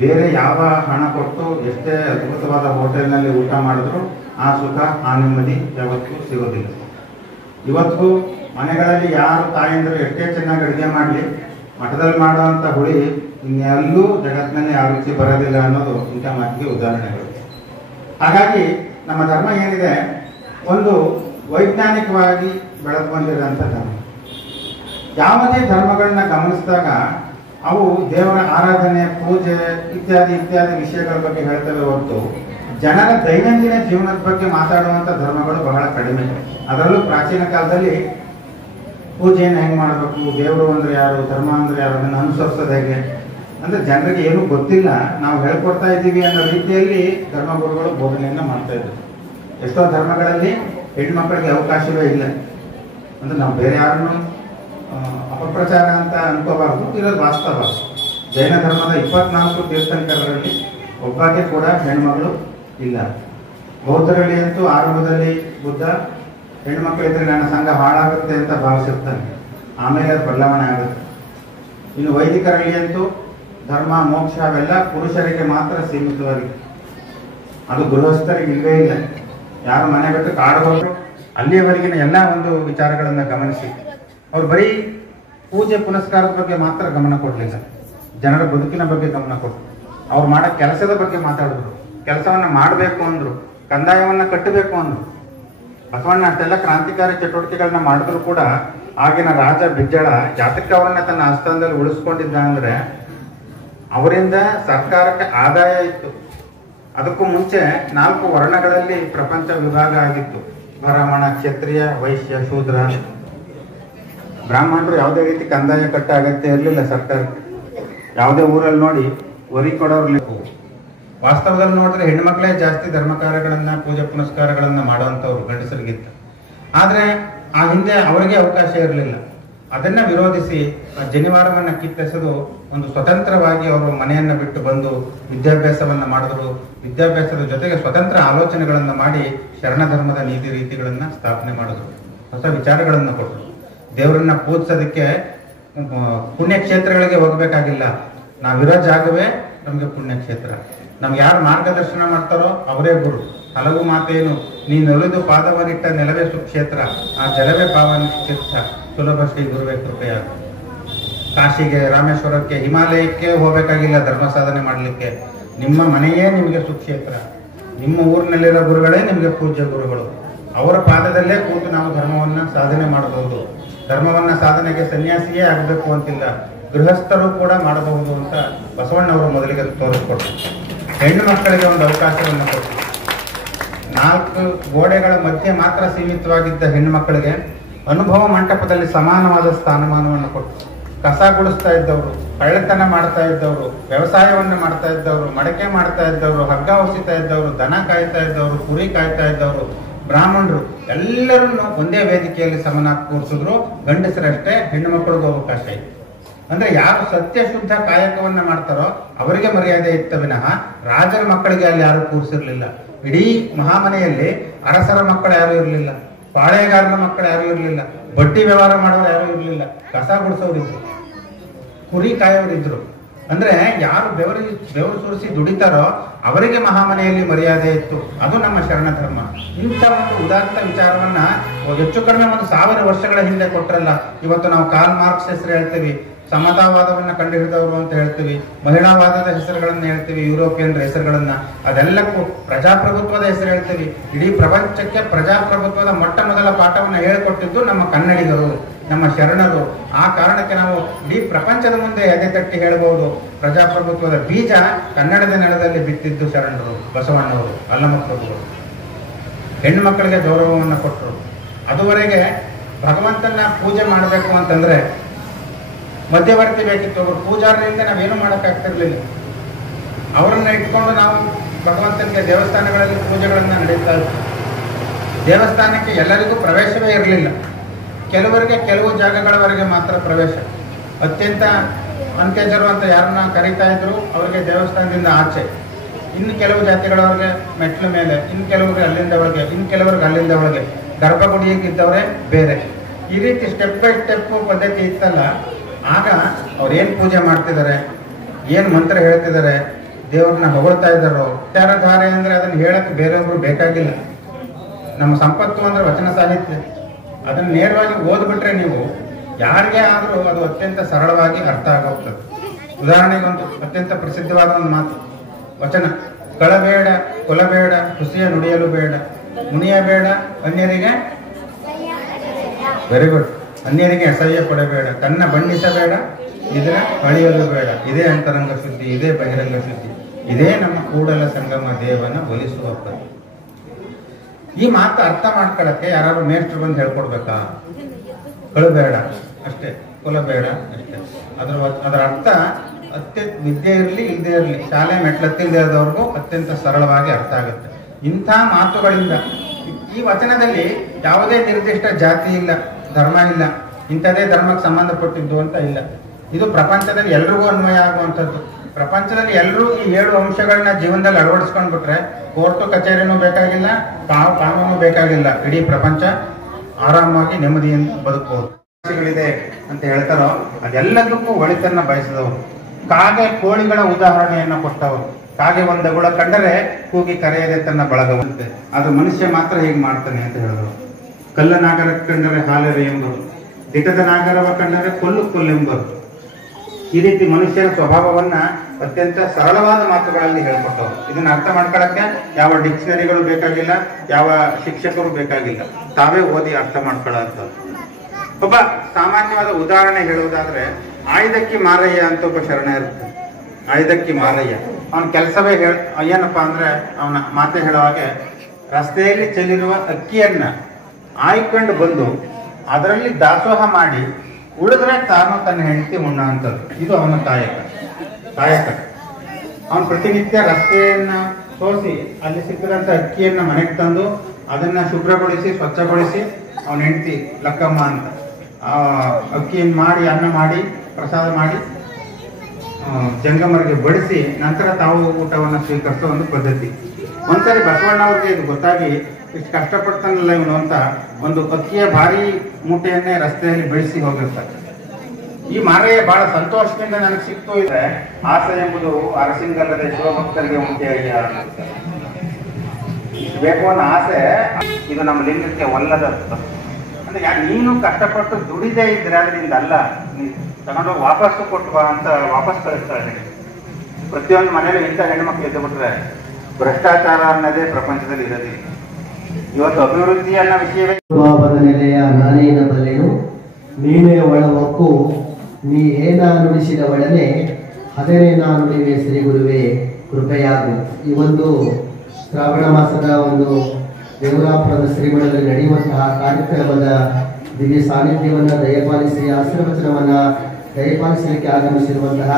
ಬೇರೆ ಯಾವ ಹಣ ಕೊಟ್ಟು ಎಷ್ಟೇ ಅದ್ಭುತವಾದ ಹೋಟೆಲ್ನಲ್ಲಿ ಊಟ ಮಾಡಿದ್ರು ಆ ಸುಖ, ಆ ನೆಮ್ಮದಿ ಯಾವತ್ತೂ ಸಿಗೋದಿಲ್ಲ. ಇವತ್ತಿಗೂ ಮನೆಗಳಲ್ಲಿ ಯಾರು ತಾಯಂದರು ಎಷ್ಟೇ ಚೆನ್ನಾಗಿ ಅಡುಗೆ ಮಾಡಲಿ, ಮಠದಲ್ಲಿ ಮಾಡುವಂಥ ಹುಳಿ ಇನ್ನೆಲ್ಲೂ ಜಗತ್ತಿನಲ್ಲಿ ಆ ರುಚಿ ಬರೋದಿಲ್ಲ ಅನ್ನೋದು ಇಂಥ ಮಾತಿಗೆ ಉದಾಹರಣೆಗಳು. ಹಾಗಾಗಿ ನಮ್ಮ ಧರ್ಮ ಏನಿದೆ, ಒಂದು ವೈಜ್ಞಾನಿಕವಾಗಿ ಬೆಳೆದು ಬಂದಿರೋಂಥ ಧರ್ಮ. ಯಾವುದೇ ಧರ್ಮಗಳನ್ನ ಗಮನಿಸಿದಾಗ ಅವು ದೇವರ ಆರಾಧನೆ, ಪೂಜೆ ಇತ್ಯಾದಿ ಇತ್ಯಾದಿ ವಿಷಯಗಳ ಬಗ್ಗೆ ಹೇಳ್ತವೆ ಹೊರತು ಜನರ ದೈನಂದಿನ ಜೀವನದ ಬಗ್ಗೆ ಮಾತಾಡುವಂಥ ಧರ್ಮಗಳು ಬಹಳ ಕಡಿಮೆ. ಅದರಲ್ಲೂ ಪ್ರಾಚೀನ ಕಾಲದಲ್ಲಿ ಪೂಜೆಯನ್ನು ಹೆಂಗೆ ಮಾಡಬೇಕು, ದೇವರು ಅಂದ್ರೆ ಯಾರು, ಧರ್ಮ ಅಂದ್ರೆ ಯಾರು, ಅದನ್ನು ಅನುಸರಿಸೋದು ಹೇಗೆ ಅಂದ್ರೆ ಜನರಿಗೆ ಏನೂ ಗೊತ್ತಿಲ್ಲ. ನಾವು ಹೇಳ್ಕೊಡ್ತಾ ಇದ್ದೀವಿ ಅನ್ನೋ ರೀತಿಯಲ್ಲಿ ಧರ್ಮಗುರುಗಳು ಬೋಧನೆಯನ್ನು ಮಾಡ್ತಾ ಇದ್ರು. ಎಷ್ಟೋ ಧರ್ಮಗಳಲ್ಲಿ ಹೆಣ್ಮಕ್ಳಿಗೆ ಅವಕಾಶವೇ ಇಲ್ಲ. ಅಂದ್ರೆ ನಾವು ಬೇರೆ ಯಾರನ್ನು ಅಪಪ್ರಚಾರ ಅಂತ ಅನ್ಕೋಬಾರ್ದು, ಇರೋದು ವಾಸ್ತವ. ಜೈನ ಧರ್ಮದ 24 ತೀರ್ಥಂಕರರಲ್ಲಿ ಒಬ್ಬಾಕೆ ಕೂಡ ಹೆಣ್ಮಗಳು ಇಲ್ಲ. ಬೌದ್ಧರಲ್ಲಿ ಅಂತೂ ಆರಂಭದಲ್ಲಿ ಬುದ್ಧ ಹೆಣ್ಮಕ್ಳಿದ್ರೆ ನನ್ನ ಸಂಘ ಹಾಳಾಗುತ್ತೆ ಅಂತ ಭಾವಿಸಿರ್ತಾನೆ, ಆಮೇಲೆ ಅದು ಬದಲಾವಣೆ ಆಗುತ್ತೆ. ಇನ್ನು ವೈದಿಕರಲ್ಲಿ ಅಂತೂ ಧರ್ಮ ಮೋಕ್ಷ ಅವೆಲ್ಲ ಪುರುಷರಿಗೆ ಮಾತ್ರ ಸೀಮಿತವಾಗಿದೆ, ಅದು ಗೃಹಸ್ಥರಿಗೆ ಇಲ್ಲವೇ ಇಲ್ಲ. ಯಾರು ಮನೆ ಬಿಟ್ಟು ಕಾಡು ಹೋದ್ರು ಅಲ್ಲಿಯವರೆಗಿನ ಎಲ್ಲ ಒಂದು ವಿಚಾರಗಳನ್ನು ಗಮನಿಸಿ ಅವ್ರು ಬರೀ ಪೂಜೆ ಪುನಸ್ಕಾರದ ಬಗ್ಗೆ ಮಾತ್ರ ಗಮನ ಕೊಡಲಿಲ್ಲ, ಜನರ ಬದುಕಿನ ಬಗ್ಗೆ ಗಮನ ಕೊಟ್ಟರು. ಅವ್ರು ಮಾಡೋ ಕೆಲಸದ ಬಗ್ಗೆ ಮಾತಾಡಿದ್ರು, ಕೆಲಸವನ್ನ ಮಾಡಬೇಕು ಅಂದ್ರು, ಕಂದಾಯವನ್ನ ಕಟ್ಟಬೇಕು ಅಂದ್ರು. ಬಸವಣ್ಣ ಅಷ್ಟೆಲ್ಲ ಕ್ರಾಂತಿಕಾರಿ ಚಟುವಟಿಕೆಗಳನ್ನ ಮಾಡಿದ್ರು ಕೂಡ ಆಗಿನ ರಾಜ ಬಿಜ್ಜಳ ಜಾತಕ ಅವರನ್ನ ತನ್ನ ಆಸ್ಥಾನದಲ್ಲಿ ಉಳಿಸ್ಕೊಂಡಿದ್ದ ಅಂದ್ರೆ ಅವರಿಂದ ಸರ್ಕಾರಕ್ಕೆ ಆದಾಯ ಇತ್ತು. ಅದಕ್ಕೂ ಮುಂಚೆ 4 ವರ್ಣಗಳಲ್ಲಿ ಪ್ರಪಂಚ ವಿಭಾಗ ಆಗಿತ್ತು, ಬ್ರಾಹ್ಮಣ, ಕ್ಷತ್ರಿಯ, ವೈಶ್ಯ, ಶೂದ್ರ. ಬ್ರಾಹ್ಮಣರು ಯಾವುದೇ ರೀತಿ ಕಂದಾಯ ಕಟ್ಟ ಅಗತ್ಯ ಇರಲಿಲ್ಲ ಸರ್ಕಾರಕ್ಕೆ. ಯಾವುದೇ ಊರಲ್ಲಿ ನೋಡಿ ವರಿ ಕೊಡೋರ್ಲಿಕ್ಕೆ. ವಾಸ್ತವದಲ್ಲಿ ನೋಡಿದ್ರೆ ಹೆಣ್ಮಕ್ಳೇ ಜಾಸ್ತಿ ಧರ್ಮ ಕಾರ್ಯಗಳನ್ನ ಪೂಜೆ ಪುನಸ್ಕಾರಗಳನ್ನ ಮಾಡುವಂಥವ್ರು ಗಂಡಸರಿಗಿಂತ. ಆದ್ರೆ ಆ ಹಿಂದೆ ಅವರಿಗೆ ಅವಕಾಶ ಇರಲಿಲ್ಲ. ಅದನ್ನ ವಿರೋಧಿಸಿ ಆ ಜನಿವಾರವನ್ನ ಕಿತ್ತೆಸೆದು ಒಂದು ಸ್ವತಂತ್ರವಾಗಿ ಅವರು ಮನೆಯನ್ನ ಬಿಟ್ಟು ಬಂದು ವಿದ್ಯಾಭ್ಯಾಸವನ್ನ ಮಾಡಿದ್ರು. ವಿದ್ಯಾಭ್ಯಾಸದ ಜೊತೆಗೆ ಸ್ವತಂತ್ರ ಆಲೋಚನೆಗಳನ್ನ ಮಾಡಿ ಶರಣ ಧರ್ಮದ ನೀತಿ ರೀತಿಗಳನ್ನ ಸ್ಥಾಪನೆ ಮಾಡಿದ್ರು, ಹೊಸ ವಿಚಾರಗಳನ್ನ ಕೊಟ್ಟರು. ದೇವರನ್ನ ಪೂಜಿಸೋದಕ್ಕೆ ಪುಣ್ಯಕ್ಷೇತ್ರಗಳಿಗೆ ಹೋಗ್ಬೇಕಾಗಿಲ್ಲ, ನಾವಿರೋ ಜಾಗವೇ ನಮಗೆ ಪುಣ್ಯಕ್ಷೇತ್ರ. ನಮ್ಗೆ ಯಾರು ಮಾರ್ಗದರ್ಶನ ಮಾಡ್ತಾರೋ ಅವರೇ ಗುರು. ಹಲವು ಮಾತೇನು ನೀನು ಒಲಿದು ಪಾದವನಿಟ್ಟ ನೆಲವೇ ಸುಕ್ಷೇತ್ರ, ಆ ಜಲವೇ ಪಾವನ ತೀರ್ಥ, ಸುಲಭ ಶ್ರೀ ಗುರುವೇ ಕೃಪೆಯಾಗ. ಕಾಶಿಗೆ, ರಾಮೇಶ್ವರಕ್ಕೆ, ಹಿಮಾಲಯಕ್ಕೆ ಹೋಗಬೇಕಾಗಿಲ್ಲ ಧರ್ಮ ಸಾಧನೆ ಮಾಡಲಿಕ್ಕೆ. ನಿಮ್ಮ ಮನೆಯೇ ನಿಮಗೆ ಸುಕ್ಷೇತ್ರ, ನಿಮ್ಮ ಊರಿನಲ್ಲಿರೋ ಗುರುಗಳೇ ನಿಮಗೆ ಪೂಜ್ಯ ಗುರುಗಳು. ಅವರ ಪಾದದಲ್ಲೇ ಕೂತು ನಾವು ಧರ್ಮವನ್ನ ಸಾಧನೆ ಮಾಡಬಹುದು. ಧರ್ಮವನ್ನ ಸಾಧನೆಗೆ ಸನ್ಯಾಸಿಯೇ ಆಗಬೇಕು ಅಂತಿಲ್ಲ, ಗೃಹಸ್ಥರು ಕೂಡ ಮಾಡಬಹುದು ಅಂತ ಬಸವಣ್ಣವರು ಮೊದಲಿಗೆ ತೋರಿಸ್ಕೊಟ್ರು. ಹೆಣ್ಣು ಮಕ್ಕಳಿಗೆ ಒಂದು ಅವಕಾಶವನ್ನು ಕೊಟ್ಟರು. 4 ಗೋಡೆಗಳ ಮಧ್ಯೆ ಮಾತ್ರ ಸೀಮಿತವಾಗಿದ್ದ ಹೆಣ್ಣು ಮಕ್ಕಳಿಗೆ ಅನುಭವ ಮಂಟಪದಲ್ಲಿ ಸಮಾನವಾದ ಸ್ಥಾನಮಾನವನ್ನು ಕೊಟ್ಟರು. ಕಸ ಗುಡಿಸ್ತಾ ಇದ್ದವರು, ಕಳ್ಳತನ ಮಾಡ್ತಾ ಇದ್ದವರು, ವ್ಯವಸಾಯವನ್ನು ಮಾಡ್ತಾ ಇದ್ದವರು, ಮಡಕೆ ಮಾಡ್ತಾ ಇದ್ದವರು, ಹಗ್ಗ ಹೊಸಿತಾ ಇದ್ದವರು, ದನ ಕಾಯ್ತಾ ಇದ್ದವರು, ಕುರಿ ಕಾಯ್ತಾ ಇದ್ದವರು, ಬ್ರಾಹ್ಮಣರು ಎಲ್ಲರನ್ನು ಒಂದೇ ವೇದಿಕೆಯಲ್ಲಿ ಸಮನಾಗಿ ಕೂರಿಸಿದ್ರು. ಗಂಡಸರಷ್ಟೇ, ಹೆಣ್ಣು ಮಕ್ಕಳಿಗೂ ಅವಕಾಶ ಇತ್ತು. ಅಂದ್ರೆ ಯಾರು ಸತ್ಯ ಶುದ್ಧ ಕಾಯಕವನ್ನ ಮಾಡ್ತಾರೋ ಅವರಿಗೆ ಮರ್ಯಾದೆ ಇತ್ತ ವಿನಃ ರಾಜರ ಮಕ್ಕಳಿಗೆ ಅಲ್ಲಿ ಯಾರು ಕೂರಿಸಿರ್ಲಿಲ್ಲ. ಇಡೀ ಮಹಾಮನೆಯಲ್ಲಿ ಅರಸರ ಮಕ್ಕಳು ಯಾರು ಇರಲಿಲ್ಲ, ಪಾಳೆಗಾರರ ಮಕ್ಕಳು ಯಾರು ಇರಲಿಲ್ಲ, ಬಡ್ಡಿ ವ್ಯವಹಾರ ಮಾಡೋರು ಯಾರು ಇರಲಿಲ್ಲ, ಕಸ ಗುಡಿಸೋರಿದ್ರು, ಕುರಿ ಕಾಯೋರಿದ್ರು. ಅಂದ್ರೆ ಯಾರು ಬೆವರು ಸುರಿಸಿ ದುಡಿತಾರೋ ಅವರಿಗೆ ಮಹಾಮನೆಯಲ್ಲಿ ಮರ್ಯಾದೆ ಇತ್ತು. ಅದು ನಮ್ಮ ಶರಣ ಧರ್ಮ. ಇಂಥ ಒಂದು ಉದಾತ್ತ ವಿಚಾರವನ್ನ ಹೆಚ್ಚು ಕಡಿಮೆ 1000 ವರ್ಷಗಳ ಹಿಂದೆ ಕೊಟ್ರಲ್ಲ. ಇವತ್ತು ನಾವು ಕಾರ್ಲ್ ಮಾರ್ಕ್ಸ್ ಹೆಸರು ಹೇಳ್ತೀವಿ, ಸಮತಾವಾದವನ್ನ ಕಂಡುಹಿಡಿದವರು ಅಂತ ಹೇಳ್ತೀವಿ, ಮಹಿಳಾವಾದದ ಹೆಸರುಗಳನ್ನ ಹೇಳ್ತೀವಿ, ಯುರೋಪಿಯನ್ ಹೆಸರುಗಳನ್ನ, ಅದೆಲ್ಲಕ್ಕೂ ಪ್ರಜಾಪ್ರಭುತ್ವದ ಹೆಸರು ಹೇಳ್ತೀವಿ. ಇಡೀ ಪ್ರಪಂಚಕ್ಕೆ ಪ್ರಜಾಪ್ರಭುತ್ವದ ಮೊಟ್ಟ ಮೊದಲ ಪಾಠವನ್ನ ಹೇಳಿಕೊಟ್ಟಿದ್ದು ನಮ್ಮ ಕನ್ನಡಿಗರು, ನಮ್ಮ ಶರಣರು. ಆ ಕಾರಣಕ್ಕೆ ನಾವು ಇಡೀ ಪ್ರಪಂಚದ ಮುಂದೆ ಎದೆ ತಟ್ಟಿ ಹೇಳಬಹುದು, ಪ್ರಜಾಪ್ರಭುತ್ವದ ಬೀಜ ಕನ್ನಡದ ನೆಲದಲ್ಲಿ ಬಿತ್ತಿದ್ದು ಶರಣರು, ಬಸವಣ್ಣವರು, ಅಲ್ಲಮಪ್ರಭುಗಳು. ಹೆಣ್ಣು ಮಕ್ಕಳಿಗೆ ಗೌರವವನ್ನು ಕೊಟ್ಟರು. ಅದುವರೆಗೆ ಭಗವಂತನ ಪೂಜೆ ಮಾಡಬೇಕು ಅಂತಂದ್ರೆ ಮಧ್ಯವರ್ತಿ ಬೇಕಿತ್ತು. ಅವರು ಪೂಜಾರರಿಂದ ನಾವೇನು ಮಾಡೋಕ್ಕಾಗ್ತಿರ್ಲಿಲ್ಲ. ಅವರನ್ನ ಇಟ್ಕೊಂಡು ನಾವು ಭಗವಂತನಿಗೆ ದೇವಸ್ಥಾನಗಳಲ್ಲಿ ಪೂಜೆಗಳನ್ನ ನಡೀತಾ ಇತ್ತು. ದೇವಸ್ಥಾನಕ್ಕೆ ಎಲ್ಲರಿಗೂ ಪ್ರವೇಶವೇ ಇರಲಿಲ್ಲ. ಕೆಲವರಿಗೆ ಕೆಲವು ಜಾಗಗಳವರೆಗೆ ಮಾತ್ರ ಪ್ರವೇಶ. ಅತ್ಯಂತ ಅಂತ್ಯಜರು ಅಂತ ಯಾರನ್ನ ಕರೀತಾ ಇದ್ರು ಅವರಿಗೆ ದೇವಸ್ಥಾನದಿಂದ ಆಚೆ, ಇನ್ನು ಕೆಲವು ಜಾತಿಗಳವರಿಗೆ ಮೆಟ್ಲು ಮೇಲೆ, ಇನ್ನು ಕೆಲವರಿಗೆ ಅಲ್ಲಿಂದ ಒಳಗೆ, ಇನ್ನು ಕೆಲವರಿಗೆ ಅಲ್ಲಿಂದ ಒಳಗೆ, ಗರ್ಭಗುಡಿಯಿದ್ದವರೇ ಬೇರೆ. ಈ ರೀತಿ ಸ್ಟೆಪ್ ಬೈ ಸ್ಟೆಪ್ ಪದ್ಧತಿ ಇತ್ತಲ್ಲ. ಆಗ ಅವ್ರು ಏನು ಪೂಜೆ ಮಾಡ್ತಿದ್ದಾರೆ, ಏನು ಮಂತ್ರ ಹೇಳ್ತಿದ್ದಾರೆ, ದೇವ್ರನ್ನ ಹೊಗಳ್ತಾ ಇದ್ದಾರೋ, ವಿಚಾರಧಾರೆ ಅಂದ್ರೆ ಅದನ್ನ ಹೇಳಕ್ಕೆ ಬೇರೆಯೊಬ್ರು ಬೇಕಾಗಿಲ್ಲ. ನಮ್ಮ ಸಂಪತ್ತು ಅಂದ್ರೆ ವಚನ ಸಾಹಿತ್ಯ. ಅದನ್ನ ನೇರವಾಗಿ ಓದ್ಬಿಟ್ರೆ ನೀವು ಯಾರಿಗೇ ಆದರೂ ಅದು ಅತ್ಯಂತ ಸರಳವಾಗಿ ಅರ್ಥ ಆಗೋಗ್ತದೆ. ಉದಾಹರಣೆಗೆ ಒಂದು ಅತ್ಯಂತ ಪ್ರಸಿದ್ಧವಾದ ಒಂದು ಮಾತು ವಚನ: ಕಳಬೇಡ, ಕೊಲಬೇಡ, ಹುಸಿಯ ನುಡಿಯಲು ಬೇಡ, ಮುನಿಯಬೇಡ, ಅನ್ಯರಿಗೆ, ವೆರಿ ಗುಡ್, ಅನ್ಯರಿಗೆ ಅಸಹ್ಯ ಪಡಬೇಡ, ಕನ್ನ ಬಣ್ಣಿಸಬೇಡ, ಇದರ ಅಳಿಯಲು ಬೇಡ. ಇದೇ ಅಂತರಂಗ ಶುದ್ಧಿ, ಇದೇ ಬಹಿರಂಗ ಶುದ್ಧಿ, ಇದೇ ನಮ್ಮ ಕೂಡಲ ಸಂಗಮ ದೇವನ ಒಲಿಸುವ ಪದ. ಈ ಮಾತು ಅರ್ಥ ಮಾಡ್ಕೊಳ್ಳಕ್ಕೆ ಯಾರು ಮೇಷ್ಟ್ರು ಬಂದು ಹೇಳ್ಕೊಡ್ಬೇಕಾ? ಕಳಬೇಡ ಅಷ್ಟೇ, ಕೊಲಬೇಡ ಅಷ್ಟೇ. ಅದರ ಅರ್ಥ ಅತ್ಯಂತ ವಿದ್ಯೆ ಇರಲಿ ಇಲ್ಲದೆ ಇರಲಿ, ಶಾಲೆ ಮೆಟ್ಲತ್ತಿಲ್ಲದೆ ಇರೋದವ್ರಿಗೂ ಅತ್ಯಂತ ಸರಳವಾಗಿ ಅರ್ಥ ಆಗುತ್ತೆ. ಇಂಥ ಮಾತುಗಳಿಂದ ಈ ವಚನದಲ್ಲಿ ಯಾವುದೇ ನಿರ್ದಿಷ್ಟ ಜಾತಿ ಇಲ್ಲ, ಧರ್ಮ ಇಲ್ಲ, ಇಂಥದೇ ಧರ್ಮಕ್ಕೆ ಸಂಬಂಧಪಟ್ಟಿದ್ದು ಅಂತ ಇಲ್ಲ. ಇದು ಪ್ರಪಂಚದಲ್ಲಿ ಎಲ್ರಿಗೂ ಅನ್ವಯ ಆಗುವಂಥದ್ದು. ಪ್ರಪಂಚದಲ್ಲಿ ಎಲ್ಲರೂ ಈ 7 ಅಂಶಗಳನ್ನ ಜೀವನದಲ್ಲಿ ಅಳವಡಿಸ್ಕೊಂಡ್ಬಿಟ್ರೆ ಕೋರ್ಟು ಕಚೇರಿನೂ ಬೇಕಾಗಿಲ್ಲ, ಕಾನೂನು ಬೇಕಾಗಿಲ್ಲ. ಇಡೀ ಪ್ರಪಂಚ ಆರಾಮಾಗಿ ನೆಮ್ಮದಿಯಿಂದ ಬದುಕಬಹುದು. ಗಳಿದೆ ಅಂತ ಹೇಳ್ತಾರೋ ಅದೆಲ್ಲದಕ್ಕೂ ಒಳಿತನ್ನ ಬಯಸಿದವರು. ಕಾಗೆ ಕೋಳಿಗಳ ಉದಾಹರಣೆಯನ್ನ ಕೊಟ್ಟವರು. ಕಾಗೆ ಒಂದಗುಳ ಕಂಡರೆ ಕೂಗಿ ಕರೆಯದೆ ತನ್ನ ಬಳಗವಂತೆ, ಅದು ಮನುಷ್ಯ ಮಾತ್ರ ಹೀಗೆ ಮಾಡ್ತಾನೆ ಅಂತ ಹೇಳಿದ್ರು. ಕಲ್ಲ ನಾಗರ ಕಂಡರೆ ಹಾಲೆರೆ ಎಂಬರು, ದಿಟದ ನಾಗರವ ಕಂಡರೆ ಕೊಲ್ಲೆಂಬರು. ಈ ರೀತಿ ಮನುಷ್ಯನ ಸ್ವಭಾವವನ್ನ ಅತ್ಯಂತ ಸರಳವಾದ ಮಾತುಗಳಲ್ಲಿ ಹೇಳ್ಕೊಟ್ಟವರು. ಇದನ್ನ ಅರ್ಥ ಮಾಡ್ಕೊಳಕ್ಕೆ ಯಾವ ಡಿಕ್ಷನರಿಗಳು ಬೇಕಾಗಿಲ್ಲ, ಯಾವ ಶಿಕ್ಷಕರು ಬೇಕಾಗಿಲ್ಲ, ತಾವೇ ಓದಿ ಅರ್ಥ ಮಾಡ್ಕೊಳ್ಳೋ. ಒಬ್ಬ ಸಾಮಾನ್ಯವಾದ ಉದಾಹರಣೆ ಹೇಳುವುದಾದ್ರೆ, ಆಯ್ದಕ್ಕಿ ಮಾರಯ್ಯ ಅಂತ ಒಬ್ಬ ಶರಣ ಇರುತ್ತೆ. ಆಯ್ದಕ್ಕಿ ಮಾರಯ್ಯ ಅವನ ಕೆಲಸವೇ ಏನಪ್ಪಾ ಅಂದ್ರೆ, ಅವನ ಮಾತೆ ಹೇಳೋ ಹಾಗೆ, ರಸ್ತೆಯಲ್ಲಿ ಚೆಲ್ಲಿರುವ ಅಕ್ಕಿಯನ್ನ ಆಯ್ಕೊಂಡು ಬಂದು ಅದರಲ್ಲಿ ದಾಸೋಹ ಮಾಡಿ ಉಳಿದ್ರೆ ತಾನು ತನ್ನ ಹೆಂಡತಿ ಉಣ್ಣ ಅಂತದ್ದು. ಇದು ಅವನ ಕಾಯಕ. ಅವನು ಪ್ರತಿನಿತ್ಯ ರಸ್ತೆಯನ್ನ ಸೋಸಿ ಅಲ್ಲಿ ಸಿಕ್ಕಿದಂತ ಅಕ್ಕಿಯನ್ನ ಮನೆಗೆ ತಂದು ಅದನ್ನ ಶುಭ್ರಗೊಳಿಸಿ ಸ್ವಚ್ಛಗೊಳಿಸಿ ಅವನ ಹೆಂಡತಿ ಲಕ್ಕಮ್ಮ ಅಂತ ಅಕ್ಕಿಯನ್ನು ಮಾಡಿ ಅನ್ನ ಮಾಡಿ ಪ್ರಸಾದ ಮಾಡಿ ಜಂಗಮರಿಗೆ ಬಡಿಸಿ ನಂತರ ತಾವು ಊಟವನ್ನು ಸ್ವೀಕರಿಸೋ ಒಂದು ಪದ್ಧತಿ. ಒಂದ್ಸರಿ ಬಸವಣ್ಣ ಅವ್ರಿಗೆ ಇದು ಗೊತ್ತಾಗಿ, ಇಷ್ಟು ಕಷ್ಟಪಡ್ತಾನಲ್ಲ ಇವನು ಅಂತ ಒಂದು ಅಕ್ಕಿಯ ಭಾರಿ ಮೂಟೆಯನ್ನೇ ರಸ್ತೆಯಲ್ಲಿ ಬೆಳೆಸಿ ಹೋಗಿರ್ತಾರೆ. ಈ ಮಾರಯ್ಯ ಬಹಳ ಸಂತೋಷದಿಂದ ನನಗೆ ಸಿಕ್ತು ಇದೆ. ಆಸೆ ಎಂಬುದು ಅರಸಿಂಗಲ್ಲದೆ ಶಿವಭಕ್ತರಿಗೆ ಮುಖ್ಯ ಬೇಕು ಅನ್ನೋ ಆಸೆ. ಇದು ನಮ್ಮ ಲಿಂಗಕ್ಕೆ ಒಲ್ಲದ. ಅಂದ್ರೆ ನೀನು ಕಷ್ಟಪಟ್ಟು ದುಡಿದೇ ಇದ್ರೆ ಅದರಿಂದ ಅಲ್ಲ, ನೀನು ತಗೊಂಡೋಗಿ ವಾಪಸ್ಸು ಕೊಟ್ಟು ಬಾ ಅಂತ ವಾಪಸ್ ಕಳಿಸ್ತಾರೆ. ಪ್ರತಿಯೊಂದು ಮನೇಲಿ ಇಂಥ ಹೆಣ್ಮಕ್ಳು ಇದ್ದು ಬಿಟ್ರೆ ಭ್ರಷ್ಟಾಚಾರ ಅನ್ನೋದೇ ಪ್ರಪಂಚದಲ್ಲಿ ಇರೋದಿಲ್ಲ. ಇವತ್ತು ಅಭಿವೃದ್ಧಿ ಅನ್ನೋ ವಿಷಯವೇ ಭಾವದ ನೆಲೆಯ ನಾನೇನ ಬಲ್ಲೆನು, ನೀನೇ ಒಳ ಒಕ್ಕು, ನೀ ಏನ ನುಡಿಸಿದ ಒಡನೆ ಹದನೇನ ನುಡಿವೆ ಶ್ರೀ ಗುರುವೇ ಕೃಪೆಯಾಗು. ಈ ಒಂದು ಶ್ರಾವಣ ಮಾಸದ ಒಂದು ದೇವರಾಪುರದ ಶ್ರೀಮಠದಲ್ಲಿ ನಡೆಯುವಂತಹ ಕಾರ್ಯಕ್ರಮದ ದಿವ್ಯ ಸಾನ್ನಿಧ್ಯವನ್ನು ದಯಪಾಲಿಸಿ ಆಶೀರ್ವಚನವನ್ನ ದಯಪಾಲಿಸಲಿಕ್ಕೆ ಆಗಮಿಸಿರುವಂತಹ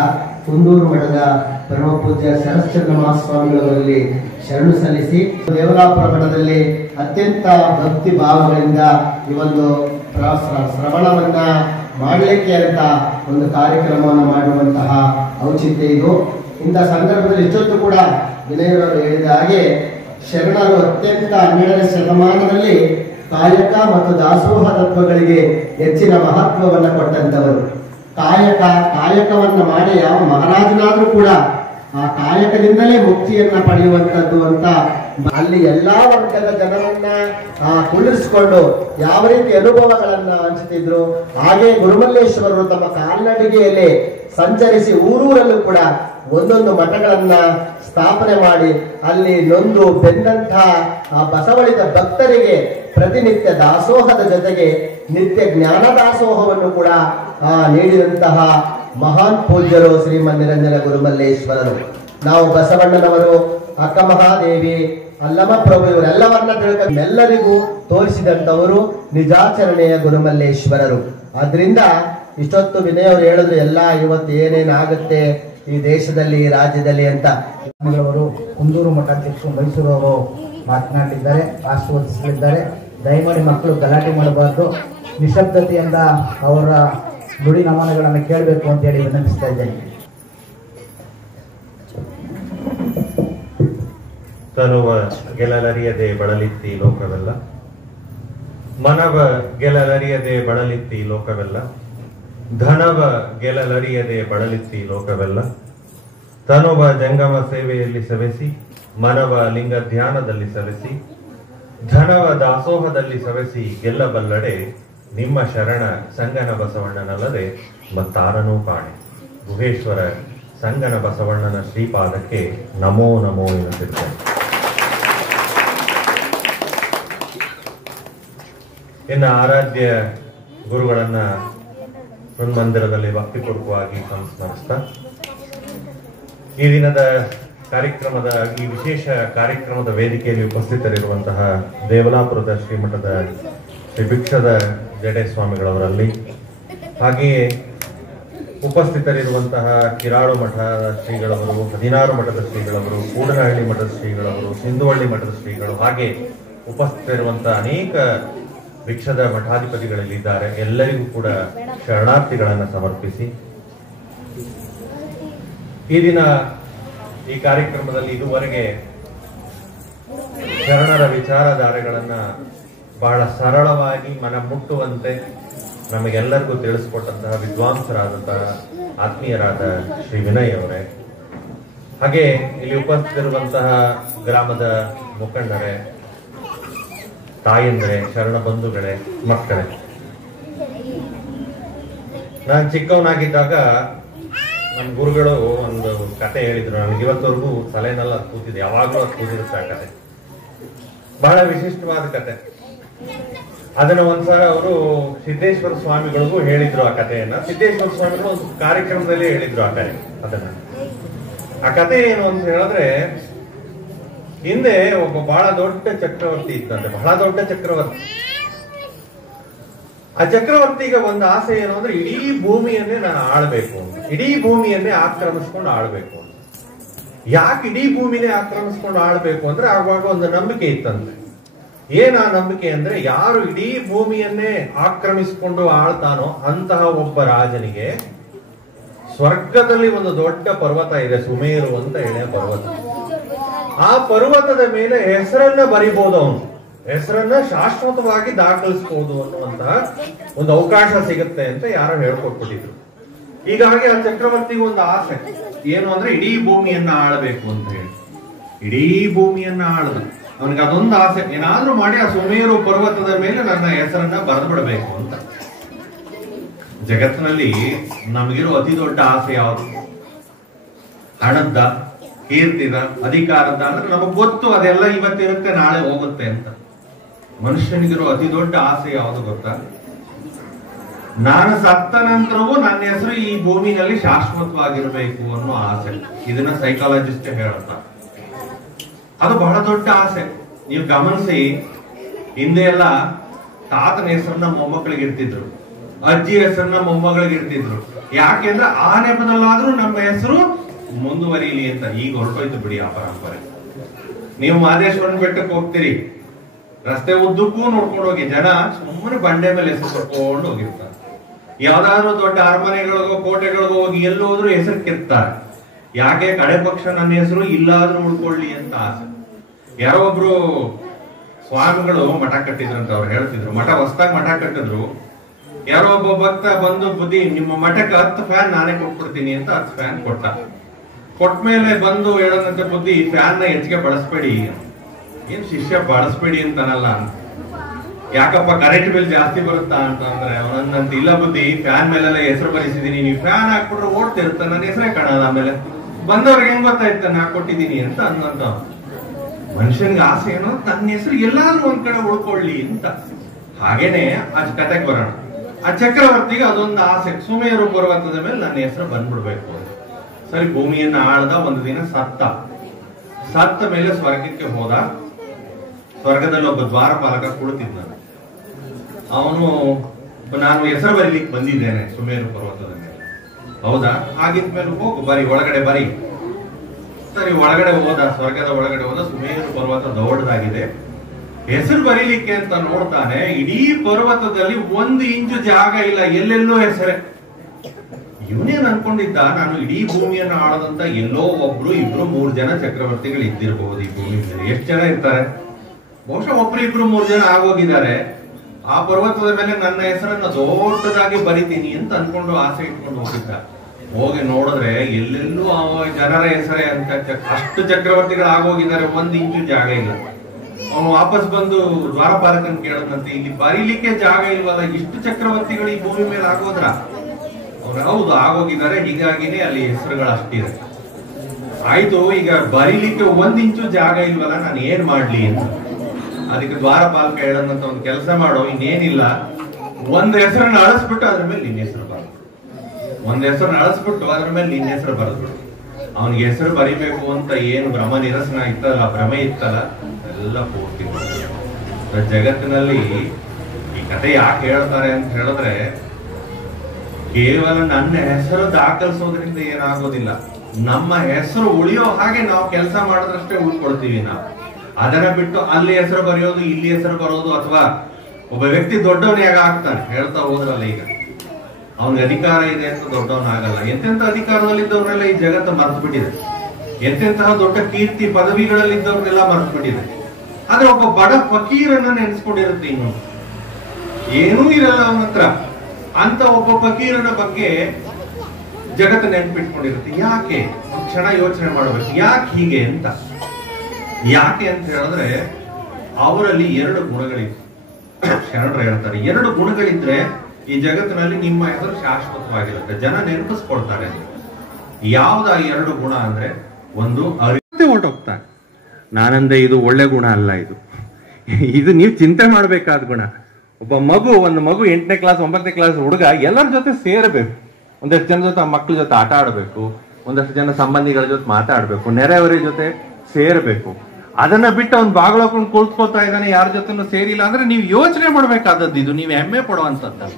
ಕುಂದೂರು ಮಠದ ಪರಮ ಪೂಜ್ಯ ಶರಶ್ಚಂದ್ರ ಮಹಾಸ್ವಾಮಿಗಳವರಲ್ಲಿ ಶರಣು ಸಲ್ಲಿಸಿ, ದೇವರಾಪುರ ಮಠದಲ್ಲಿ ಅತ್ಯಂತ ಭಕ್ತಿ ಭಾವಗಳಿಂದ ಈ ಒಂದು ಶ್ರವಣವನ್ನ ಮಾಡಲಿಕ್ಕೆ ಅಂತ ಒಂದು ಕಾರ್ಯಕ್ರಮವನ್ನು ಮಾಡುವಂತಹ ಔಚಿತ್ಯ ಇದು. ಇಂಥ ಸಂದರ್ಭದಲ್ಲಿ ಇಷ್ಟೊತ್ತು ಕೂಡ ವಿನಯರವರು ಹೇಳಿದ ಹಾಗೆ, ಶರಣರು ಅತ್ಯಂತ 12ನೇ ಶತಮಾನದಲ್ಲಿ ಕಾಯಕ ಮತ್ತು ದಾಸೋಹ ತತ್ವಗಳಿಗೆ ಹೆಚ್ಚಿನ ಮಹತ್ವವನ್ನು ಕೊಟ್ಟಂತವರು. ಕಾಯಕವನ್ನ ಮಾಡಿ ಯಾವ ಮಹಾರಾಜನಾದ್ರೂ ಕೂಡ ಆ ಕಾಯಕದಿಂದಲೇ ಮುಕ್ತಿಯನ್ನ ಪಡೆಯುವಂಥದ್ದು ಅಂತ ಅಲ್ಲಿ ಎಲ್ಲಾ ವರ್ಗದ ಜನರನ್ನ ಕುಳ್ಳಿರಿಸಿಕೊಂಡು ಯಾವ ರೀತಿ ಅನುಭವಗಳನ್ನ ಹಂಚುತ್ತಿದ್ರು. ಹಾಗೆ ಗುರುಮಲ್ಲೇಶ್ವರರು ತಮ್ಮ ಕಾಲ್ನಡಿಗೆಯಲ್ಲಿ ಸಂಚರಿಸಿ ಊರೂರಲ್ಲೂ ಕೂಡ ಒಂದೊಂದು ಮಠಗಳನ್ನ ಸ್ಥಾಪನೆ ಮಾಡಿ ಅಲ್ಲಿ ನೊಂದು ಬೆಂದಂಥ ಬಸವಳಿದ ಭಕ್ತರಿಗೆ ಪ್ರತಿನಿತ್ಯ ದಾಸೋಹದ ಜೊತೆಗೆ ನಿತ್ಯ ಜ್ಞಾನ ದಾಸೋಹವನ್ನು ಕೂಡ ನೀಡಿದಂತಹ ಮಹಾನ್ ಪೂಜ್ಯರು ಶ್ರೀಮನ್ನಿರಂಜನ ಗುರುಮಲ್ಲೇಶ್ವರರು. ನಾವು ಬಸವಣ್ಣನವರು, ಅಕ್ಕ ಮಹಾದೇವಿ, ಅಲ್ಲಮ ಪ್ರಭು ಇವರೆಲ್ಲವನ್ನ ಎಲ್ಲರಿಗೂ ತೋರಿಸಿದಂತವರು ನಿಜಾಚರಣೆಯ ಗುರುಮಲ್ಲೇಶ್ವರರು. ಆದ್ರಿಂದ ಇಷ್ಟೊತ್ತು ವಿನಯ್ ಅವರು ಹೇಳಿದ್ರು ಎಲ್ಲ ಇವತ್ತು ಏನೇನಾಗುತ್ತೆ ಈ ದೇಶದಲ್ಲಿ ಈ ರಾಜ್ಯದಲ್ಲಿ ಅಂತ. ಅವರು ಕುಂದೂರು ಮಠಾಧ್ಯಕ್ಷರು ಮೈಸೂರು ಅವರು ಮಾತನಾಡಲಿದ್ದಾರೆ, ಆಶೀರ್ವದಿಸಲಿದ್ದಾರೆ. ದಯಮಾಡಿ ಮಕ್ಕಳು ಗಲಾಟೆ ಮಾಡಬಾರ್ದು, ನಿಶಬ್ದತೆಯಿಂದ ಅವರ ನುಡಿ ನಮನಗಳನ್ನು ಕೇಳಬೇಕು ಅಂತ ಹೇಳಿ ವಿನಂತಿಸ್ತಾ ಇದ್ದೇನೆ. ತನುವ ಗೆಲಲರಿಯದೆ ಬಳಲಿತ್ತಿ ಲೋಕವೆಲ್ಲ, ಮನವ ಗೆಲಲರಿಯದೆ ಬಳಲಿತ್ತಿ ಲೋಕವೆಲ್ಲ, ಧನವ ಗೆಲಲರಿಯದೆ ಬಳಲಿತ್ತಿ ಲೋಕವೆಲ್ಲ, ತನುವ ಜಂಗಮ ಸೇವೆಯಲ್ಲಿ ಸವೆಸಿ, ಮನವ ಲಿಂಗ ಧ್ಯಾನದಲ್ಲಿ ಸವೆಸಿ, ಧನವ ದಾಸೋಹದಲ್ಲಿ ಸವೆಸಿ ಗೆಲ್ಲಬಲ್ಲಡೆ ನಿಮ್ಮ ಶರಣ ಸಂಗನ ಬಸವಣ್ಣನಲ್ಲದೆ ಮತ್ತಾರನೂ ಕಾಣೆ. ಗುಹೇಶ್ವರ ಸಂಗನ ಬಸವಣ್ಣನ ಶ್ರೀಪಾದಕ್ಕೆ ನಮೋ ನಮೋ ಎನ್ನುತ್ತಿದ್ದೇನೆ. ಇನ್ನು ಆರಾಧ್ಯ ಗುರುಗಳನ್ನ ಹೃನ್ಮಂದಿರದಲ್ಲಿ ಭಕ್ತಿಪೂರ್ವಕವಾಗಿ ಸಂಸ್ಮರಿಸ್ತಾ ಈ ದಿನದ ಕಾರ್ಯಕ್ರಮದ ಈ ವಿಶೇಷ ಕಾರ್ಯಕ್ರಮದ ವೇದಿಕೆಯಲ್ಲಿ ಉಪಸ್ಥಿತರಿರುವಂತಹ ದೇವಲಾಪುರದ ಶ್ರೀಮಠದ ಶ್ರೀ ಭಿಕ್ಷದ ಜಡೆ ಸ್ವಾಮಿಗಳವರಲ್ಲಿ, ಹಾಗೆಯೇ ಉಪಸ್ಥಿತರಿರುವಂತಹ ಕಿರಾಳು ಮಠದ ಶ್ರೀಗಳವರು, 16 ಮಠದ ಶ್ರೀಗಳವರು, ಕೂಡನಹಳ್ಳಿ ಮಠದ ಶ್ರೀಗಳವರು, ಸಿಂಧುವಳ್ಳಿ ಮಠದ ಶ್ರೀಗಳು, ಹಾಗೆ ಉಪಸ್ಥಿತರಿರುವಂತಹ ಅನೇಕ ವಿಕ್ಷದ ಮಠಾಧಿಪತಿಗಳಲ್ಲಿದ್ದಾರೆ, ಎಲ್ಲರಿಗೂ ಕೂಡ ಶರಣಾರ್ಥಿಗಳನ್ನು ಸಮರ್ಪಿಸಿ ಈ ದಿನ ಈ ಕಾರ್ಯಕ್ರಮದಲ್ಲಿ ಇದುವರೆಗೆ ಶರಣರ ವಿಚಾರಧಾರೆಗಳನ್ನ ಬಹಳ ಸರಳವಾಗಿ ಮನ ಮುಟ್ಟುವಂತೆ ನಮಗೆಲ್ಲರಿಗೂ ತಿಳಿಸಿಕೊಟ್ಟಂತಹ ವಿದ್ವಾಂಸರಾದಂತಹ ಆತ್ಮೀಯರಾದ ಶ್ರೀ ವಿನಯ್ ಅವರೇ, ಹಾಗೆ ಇಲ್ಲಿ ಉಪಸ್ಥಿತಿರುವಂತಹ ಗ್ರಾಮದ ಮುಖಂಡರೇ, ತಾಯಂದ್ರೆ, ಶರಣ ಬಂಧುಗಳೇ, ಮಕ್ಕಳೇ. ನಾನು ಚಿಕ್ಕವನಾಗಿದ್ದಾಗ ನಮ್ಮ ಗುರುಗಳು ಒಂದು ಕತೆ ಹೇಳಿದ್ರು. ನನಗೆ ಇವತ್ತವರೆಗೂ ತಲೆನೆಲ್ಲ ಕೂತಿದೆ, ಯಾವಾಗಲೂ ಅದು ಕೂತಿರುತ್ತೆ ಆ ಕತೆ. ಬಹಳ ವಿಶಿಷ್ಟವಾದ ಕತೆ. ಅದನ್ನ ಒಂದ್ಸಲ ಅವರು ಸಿದ್ದೇಶ್ವರ ಸ್ವಾಮಿಗಳಿಗೂ ಹೇಳಿದ್ರು ಆ ಕಥೆಯನ್ನ. ಸಿದ್ದೇಶ್ವರ ಸ್ವಾಮಿಗಳು ಒಂದು ಕಾರ್ಯಕ್ರಮದಲ್ಲಿ ಹೇಳಿದ್ರು ಅದನ್ನ. ಆ ಕತೆ ಏನು ಅಂತ ಹೇಳಿದ್ರೆ, ಹಿಂದೆ ಒಬ್ಬ ಬಹಳ ದೊಡ್ಡ ಚಕ್ರವರ್ತಿ ಇದ್ದಂತೆ, ಬಹಳ ದೊಡ್ಡ ಚಕ್ರವರ್ತಿ. ಆ ಚಕ್ರವರ್ತಿಗೆ ಒಂದು ಆಸೆ ಏನು ಅಂದ್ರೆ, ಇಡೀ ಭೂಮಿಯನ್ನೇ ನಾನು ಆಳ್ಬೇಕು ಅಂತ, ಇಡೀ ಭೂಮಿಯನ್ನೇ ಆಕ್ರಮಿಸ್ಕೊಂಡು ಆಳ್ಬೇಕು ಅಂತ. ಯಾಕೆ ಇಡೀ ಭೂಮಿನೇ ಆಕ್ರಮಿಸ್ಕೊಂಡು ಆಳ್ಬೇಕು ಅಂದ್ರೆ, ಆವಾಗ ಒಂದು ನಂಬಿಕೆ ಇತ್ತಂತೆ. ಏನ್ ಆ ನಂಬಿಕೆ ಅಂದ್ರೆ, ಯಾರು ಇಡೀ ಭೂಮಿಯನ್ನೇ ಆಕ್ರಮಿಸಿಕೊಂಡು ಆಳ್ತಾನೋ ಅಂತಹ ಒಬ್ಬ ರಾಜನಿಗೆ ಸ್ವರ್ಗದಲ್ಲಿ ಒಂದು ದೊಡ್ಡ ಪರ್ವತ ಇದೆ, ಸುಮೇರು ಅಂತ ಎಳೆಯ ಪರ್ವತ. ಆ ಪರ್ವತದ ಮೇಲೆ ಹೆಸರನ್ನ ಬರಿಬಹುದು, ಅವನು ಹೆಸರನ್ನ ಶಾಶ್ವತವಾಗಿ ದಾಖಲಿಸಬಹುದು ಅನ್ನುವಂತಹ ಒಂದು ಅವಕಾಶ ಸಿಗುತ್ತೆ ಅಂತ ಯಾರೋ ಹೇಳ್ಕೊಟ್ಬಿಟ್ಟಿದ್ರು. ಹೀಗಾಗಿ ಆ ಚಕ್ರವರ್ತಿಗೆ ಒಂದು ಆಸೆ ಏನು ಅಂದ್ರೆ, ಇಡೀ ಭೂಮಿಯನ್ನ ಆಳ್ಬೇಕು ಅಂತ ಹೇಳಿ. ಇಡೀ ಭೂಮಿಯನ್ನ ಆಳದ ಅವನಿಗೆ ಅದೊಂದು ಆಸೆ, ಏನಾದ್ರೂ ಮಾಡಿ ಆ ಸುಮೇರು ಪರ್ವತದ ಮೇಲೆ ನನ್ನ ಹೆಸರನ್ನ ಬರೆದು ಬಿಡಬೇಕು ಅಂತ. ಜಗತ್ತಿನಲ್ಲಿ ನಮಗಿರೋ ಅತಿ ದೊಡ್ಡ ಆಸೆ ಯಾವುದು? ಹಣದ, ಕೀರ್ತಿದ, ಅಧಿಕಾರದ. ಅಂದ್ರೆ ನಮಗ್ ಗೊತ್ತು ಅದೆಲ್ಲ ಇವತ್ತಿರುತ್ತೆ, ನಾಳೆ ಹೋಗುತ್ತೆ ಅಂತ. ಮನುಷ್ಯನಿಗಿರೋ ಅತಿ ದೊಡ್ಡ ಆಸೆ ಯಾವುದು ಗೊತ್ತಾ? ನಾನು ಸತ್ತ ನಂತರವೂ ನನ್ನ ಹೆಸರು ಈ ಭೂಮಿನಲ್ಲಿ ಶಾಶ್ವತವಾಗಿರ್ಬೇಕು ಅನ್ನೋ ಆಸೆ. ಇದನ್ನ ಸೈಕಾಲಜಿಸ್ಟ್ ಹೇಳ್ತಾರೆ. ಅದು ಬಹಳ ದೊಡ್ಡ ಆಸೆ. ನೀವು ಗಮನಿಸಿ, ಹಿಂದೆ ಎಲ್ಲ ತಾತನ ಹೆಸರನ್ನ ಮೊಮ್ಮಕ್ಕಳಿಗೆ ಇರ್ತಿದ್ರು, ಅಜ್ಜಿ ಹೆಸರನ್ನ ಮೊಮ್ಮಗಳಿಗೆ ಇರ್ತಿದ್ರು. ಯಾಕೆಂದ್ರೆ ಆ ನೆಪದಲ್ಲಾದ್ರೂ ನಮ್ಮ ಹೆಸರು ಮುಂದುವರಿಯಲಿ ಅಂತ. ಈಗ ಹೊರಟೋಯ್ತು ಬಿಡಿ ಆ ಪರಂಪರೆ. ನೀವು ಮಹದೇಶ್ವರನ ಬೆಟ್ಟಕ್ಕೆ ಹೋಗ್ತೀರಿ, ರಸ್ತೆ ಉದ್ದಕ್ಕೂ ನೋಡ್ಕೊಂಡು ಹೋಗಿ ಜನ ಸುಮ್ಮನೆ ಬಂಡೆ ಮೇಲೆ ಹೆಸರು ಕೊಟ್ಕೊಂಡು ಹೋಗಿರ್ತಾರೆ. ಯಾವ್ದಾದ್ರು ದೊಡ್ಡ ಅರಮನೆಗಳಿಗೋ ಕೋಟೆಗಳಿಗೋ ಹೋಗಿ ಎಲ್ಲೋದ್ರೂ ಹೆಸರು ಕೆತ್ತಾರೆ. ಯಾಕೆ? ಕಡೆ ಪಕ್ಷ ನನ್ನ ಹೆಸರು ಇಲ್ಲಾದ್ರೂ ಉಳ್ಕೊಳ್ಳಿ ಅಂತ ಆಸೆ. ಯಾರೋ ಒಬ್ರು ಸ್ವಾಮಿಗಳು ಮಠ ಕಟ್ಟಿದ್ರಂತ ಅವ್ರು ಹೇಳ್ತಿದ್ರು. ಮಠ ಹೊಸದಾಗಿ ಮಠ ಕಟ್ಟಿದ್ರು. ಯಾರೋ ಒಬ್ಬ ಭಕ್ತ ಬಂದು ಬುದ್ಧಿ, ನಿಮ್ಮ ಮಠಕ್ಕೆ 10 ಫ್ಯಾನ್ ನಾನೇ ಕೊಟ್ಬಿಡ್ತೀನಿ ಅಂತ 10 ಫ್ಯಾನ್ ಕೊಟ್ಟ. ಕೊಟ್ಮೇಲೆ ಬಂದು ಹೇಳೋದಂತೆ, ಬುದ್ಧಿ ಫ್ಯಾನ್ ನ ಹೆಚ್ಚಿಗೆ ಬಳಸ್ಬೇಡಿ. ಏನ್ ಶಿಷ್ಯ ಬಳಸ್ಬೇಡಿ ಅಂತಾನಲ್ಲ ಅಂತ. ಯಾಕಪ್ಪ ಕರೆಂಟ್ ಬಿಲ್ ಜಾಸ್ತಿ ಬರುತ್ತಾ ಅಂತಂದ್ರೆ ಅವನಂತ, ಇಲ್ಲ ಬುದ್ಧಿ ಫ್ಯಾನ್ ಮೇಲೆಲ್ಲ ಹೆಸರು ಬರೆಸಿದೀನಿ, ನೀವು ಫ್ಯಾನ್ ಹಾಕ್ಬಿಟ್ರೆ ಓಡ್ತಿರುತ್ತ, ನನ್ನ ಹೆಸರೇ ಕಾಣಲ್ಲ, ಆಮೇಲೆ ಬಂದವ್ರಿಗೆ ಹೆಂಗ್ ಗೊತ್ತಾಯ್ತ ನಾ ಕೊಟ್ಟಿದ್ದೀನಿ ಅಂತ ಅನ್ನಂತ. ಮನುಷ್ಯನ್ಗೆ ಆಸೆ ಏನೋ ತನ್ನ ಹೆಸರು ಎಲ್ಲಾದ್ರೂ ಒಂದ್ ಕಡೆ ಉಳ್ಕೊಳ್ಳಿ ಅಂತ. ಹಾಗೇನೆ ಆ ಕತೆಗೆ ಬರೋಣ. ಆ ಚಕ್ರವರ್ತಿಗೆ ಅದೊಂದು ಆಸೆ, ಸುಮೇರು ಪರ್ವತದ ಮೇಲೆ ನನ್ನ ಹೆಸರು ಬಂದ್ಬಿಡ್ಬೇಕು ಅಂತ. ಸರಿ, ಭೂಮಿಯನ್ನ ಆಳ್ದ. ಒಂದು ದಿನ ಸತ್ತ ಮೇಲೆ ಸ್ವರ್ಗಕ್ಕೆ ಹೋದ. ಸ್ವರ್ಗದಲ್ಲಿ ಒಬ್ಬ ದ್ವಾರಪಾಲಕ ಕುಳಿತಿದ್ದ. ಅವನು, ನಾನು ಹೆಸರು ಬರೀಲಿಕ್ಕೆ ಬಂದಿದ್ದೇನೆ ಸುಮೇರು ಪರ್ವತದ ಮೇಲೆ. ಹೌದಾ? ಹಾಗಿದ್ಮೇಲೆ ಹೋಗು, ಬರಿ ಒಳಗಡೆ ಬರಿ. ಸರಿ, ಒಳಗಡೆ ಹೋದ. ಸ್ವರ್ಗದ ಒಳಗಡೆ ಹೋದ. ಸುಮೇರು ಪರ್ವತ ದೊಡ್ಡದಾಗಿದೆ. ಹೆಸರು ಬರೀಲಿಕ್ಕೆ ಅಂತ ನೋಡ್ತಾನೆ, ಇಡೀ ಪರ್ವತದಲ್ಲಿ 1 ಇಂಚು ಜಾಗ ಇಲ್ಲ, ಎಲ್ಲೆಲ್ಲೋ ಹೆಸರೇ. ಇವನೇನ್ ಅನ್ಕೊಂಡಿದ್ದ, ನಾನು ಇಡೀ ಭೂಮಿಯನ್ನು ಆಳದಂತ ಎಲ್ಲೋ ಒಬ್ರು, 2, 3 ಜನ ಚಕ್ರವರ್ತಿಗಳು ಇದ್ದಿರಬಹುದು ಈ ಭೂಮಿ ಮೇಲೆ. ಎಷ್ಟು ಜನ ಇರ್ತಾರೆ? ಬಹುಶಃ 1, 2, 3 ಜನ ಆಗೋಗಿದ್ದಾರೆ. ಆ ಪರ್ವತದ ಮೇಲೆ ನನ್ನ ಹೆಸರನ್ನ ದೊಡ್ಡದಾಗಿ ಬರಿತೀನಿ ಅಂತ ಅನ್ಕೊಂಡು ಆಸೆ ಇಟ್ಕೊಂಡು ಹೋಗಿದ್ದ. ಹೋಗಿ ನೋಡಿದ್ರೆ ಎಲ್ಲೆಲ್ಲೂ ಜನರ ಹೆಸರೇ ಅಂತ. ಅಷ್ಟು ಚಕ್ರವರ್ತಿಗಳು ಆಗೋಗಿದ್ದಾರೆ, 1 ಇಂಚು ಜಾಗ ಇಲ್ಲ. ಅವನು ವಾಪಸ್ ಬಂದು ದ್ವಾರಪಾಲಕನ್ ಕೇಳದಂತೆ, ಇಲ್ಲಿ ಬರೀಲಿಕ್ಕೆ ಜಾಗ ಇಲ್ವಲ್ಲ, ಇಷ್ಟು ಚಕ್ರವರ್ತಿಗಳು ಈ ಭೂಮಿ ಮೇಲೆ ಆಗೋದ್ರ? ಅವ್ರು, ಹೌದು ಆಗೋಗಿದ್ದಾರೆ, ಹೀಗಾಗಿನೇ ಅಲ್ಲಿ ಹೆಸರುಗಳು ಅಷ್ಟಿದೆ. ಆಯ್ತು, ಈಗ ಬರೀಲಿಕ್ಕೆ 1 ಇಂಚು ಜಾಗ ಇಲ್ವಲ್ಲ, ನಾನು ಏನ್ ಮಾಡ್ಲಿ ಅಂತ. ಅದಕ್ಕೆ ದ್ವಾರಪಾಲಕ ಹೇಳದಂತ, ಒಂದು ಕೆಲಸ ಮಾಡೋ, ಇನ್ನೇನಿಲ್ಲ, ಒಂದ್ ಹೆಸರನ್ನ ಅಳಿಸ್ಬಿಟ್ಟು ಅದ್ರ ಮೇಲೆ ನಿನ್ನ ಹೆಸರು ಬರೆದು, ಒಂದ್ ಹೆಸರನ್ನ ಅಳಿಸ್ಬಿಟ್ಟು ಅದ್ರ ಮೇಲೆ ನಿನ್ನ ಹೆಸರು ಬರೆದ್ಬಿಡು. ಅವನಿಗೆ ಹೆಸರು ಬರಿಬೇಕು ಅಂತ ಏನು ಭ್ರಮ ನಿರಸನ ಇತ್ತಲ್ಲ, ಭ್ರಮೆ ಇತ್ತಲ್ಲ, ಎಲ್ಲ ಪೂರ್ತಿ. ಜಗತ್ತಿನಲ್ಲಿ ಈ ಕಥೆ ಯಾಕೆ ಹೇಳ್ತಾರೆ ಅಂತ ಹೇಳಿದ್ರೆ, ಕೇವಲ ನನ್ನ ಹೆಸರು ದಾಖಲಿಸೋದ್ರಿಂದ ಏನಾಗೋದಿಲ್ಲ. ನಮ್ಮ ಹೆಸರು ಉಳಿಯೋ ಹಾಗೆ ನಾವು ಕೆಲಸ ಮಾಡಿದ್ರಷ್ಟೇ ಉಳ್ಕೊಳ್ತೀವಿ ನಾವು. ಅದನ್ನ ಬಿಟ್ಟು ಅಲ್ಲಿ ಹೆಸರು ಬರೆಯೋದು, ಇಲ್ಲಿ ಹೆಸರು ಬರೋದು, ಅಥವಾ ಒಬ್ಬ ವ್ಯಕ್ತಿ ದೊಡ್ಡವನೇ ಆಗ್ತಾನೆ, ಹೇಳ್ತಾ ಹೋದ್ರಲ್ಲ ಈಗ ಅವನಿಗೆ ಅಧಿಕಾರ ಇದೆ ಅಂತ ದೊಡ್ಡವನಾಗಲ್ಲ. ಎಂತೆಂತ ಅಧಿಕಾರದಲ್ಲಿದ್ದವ್ರನ್ನೆಲ್ಲ ಈ ಜಗತ್ತು ಮರೆತು ಬಿಟ್ಟಿದೆ, ಎಂತೆಂತಹ ದೊಡ್ಡ ಕೀರ್ತಿ ಪದವಿಗಳಲ್ಲಿದ್ದವ್ರನ್ನೆಲ್ಲ ಮರೆತು ಬಿಟ್ಟಿದೆ. ಆದ್ರೆ ಒಬ್ಬ ಬಡ ಫಕೀರನ್ನ ನೆನೆಸ್ಕೊಂಡಿರುತ್ತೆ, ಇನ್ನು ಏನೂ ಇರಲ್ಲ ಅವನ ಹತ್ರ, ಅಂತ ಒಬ್ಬ ಫಕೀರನ ಬಗ್ಗೆ ಜಗತ್ತು ನೆನ್ಪಿಟ್ಕೊಂಡಿರುತ್ತೆ. ಯಾಕೆ ಕ್ಷಣ ಯೋಚನೆ ಮಾಡಬೇಕು, ಯಾಕೆ ಹೀಗೆ ಅಂತ. ಯಾಕೆ ಅಂತ ಹೇಳಿದ್ರೆ ಅವರಲ್ಲಿ 2 ಗುಣಗಳಿವೆ. ಶರಣರು ಹೇಳ್ತಾರೆ, 2 ಗುಣಗಳಿದ್ರೆ ಈ ಜಗತ್ತಿನಲ್ಲಿ ನಿಮ್ಮ ಹೆಸರು ಶಾಶ್ವತವಾಗಿರುತ್ತೆ, ಜನ ನೆನಪಿಸ್ಕೊಳ್ತಾರೆ. ಯಾವ್ದ 2 ಗುಣ ಅಂದ್ರೆ, ಒಂದು ಅರಿತೆ ಹೊರಟೋಗ್ತಾರೆ. ನಾನಂದ್ರೆ ಇದು ಒಳ್ಳೆ ಗುಣ ಅಲ್ಲ, ಇದು ನೀವು ಚಿಂತೆ ಮಾಡ್ಬೇಕಾದ ಗುಣ. ಒಂದು ಮಗು 8ನೇ ಕ್ಲಾಸ್ 9ನೇ ಕ್ಲಾಸ್ ಹುಡುಗ ಎಲ್ಲರ ಜೊತೆ ಸೇರಬೇಕು, ಒಂದಷ್ಟು ಜನ ಜೊತೆ ಮಕ್ಕಳ ಜೊತೆ ಆಟ ಆಡ್ಬೇಕು, ಒಂದಷ್ಟು ಜನ ಸಂಬಂಧಿಗಳ ಜೊತೆ ಮಾತಾಡ್ಬೇಕು, ನೆರೆಯವರ ಜೊತೆ ಸೇರ್ಬೇಕು. ಅದನ್ನ ಬಿಟ್ಟು ಅವ್ನು ಬಾಗ್ಲೋಕೊಂಡು ಕೂತ್ಕೊಳ್ತಾ ಇದ್ದಾನೆ, ಯಾರ ಜೊತೆನೂ ಸೇರಿಲ್ಲ ಅಂದ್ರೆ ನೀವು ಯೋಚನೆ ಮಾಡ್ಬೇಕಾದದ್ದು, ಇದು ನೀವು ಹೆಮ್ಮೆ ಪಡುವಂತದ್ದು.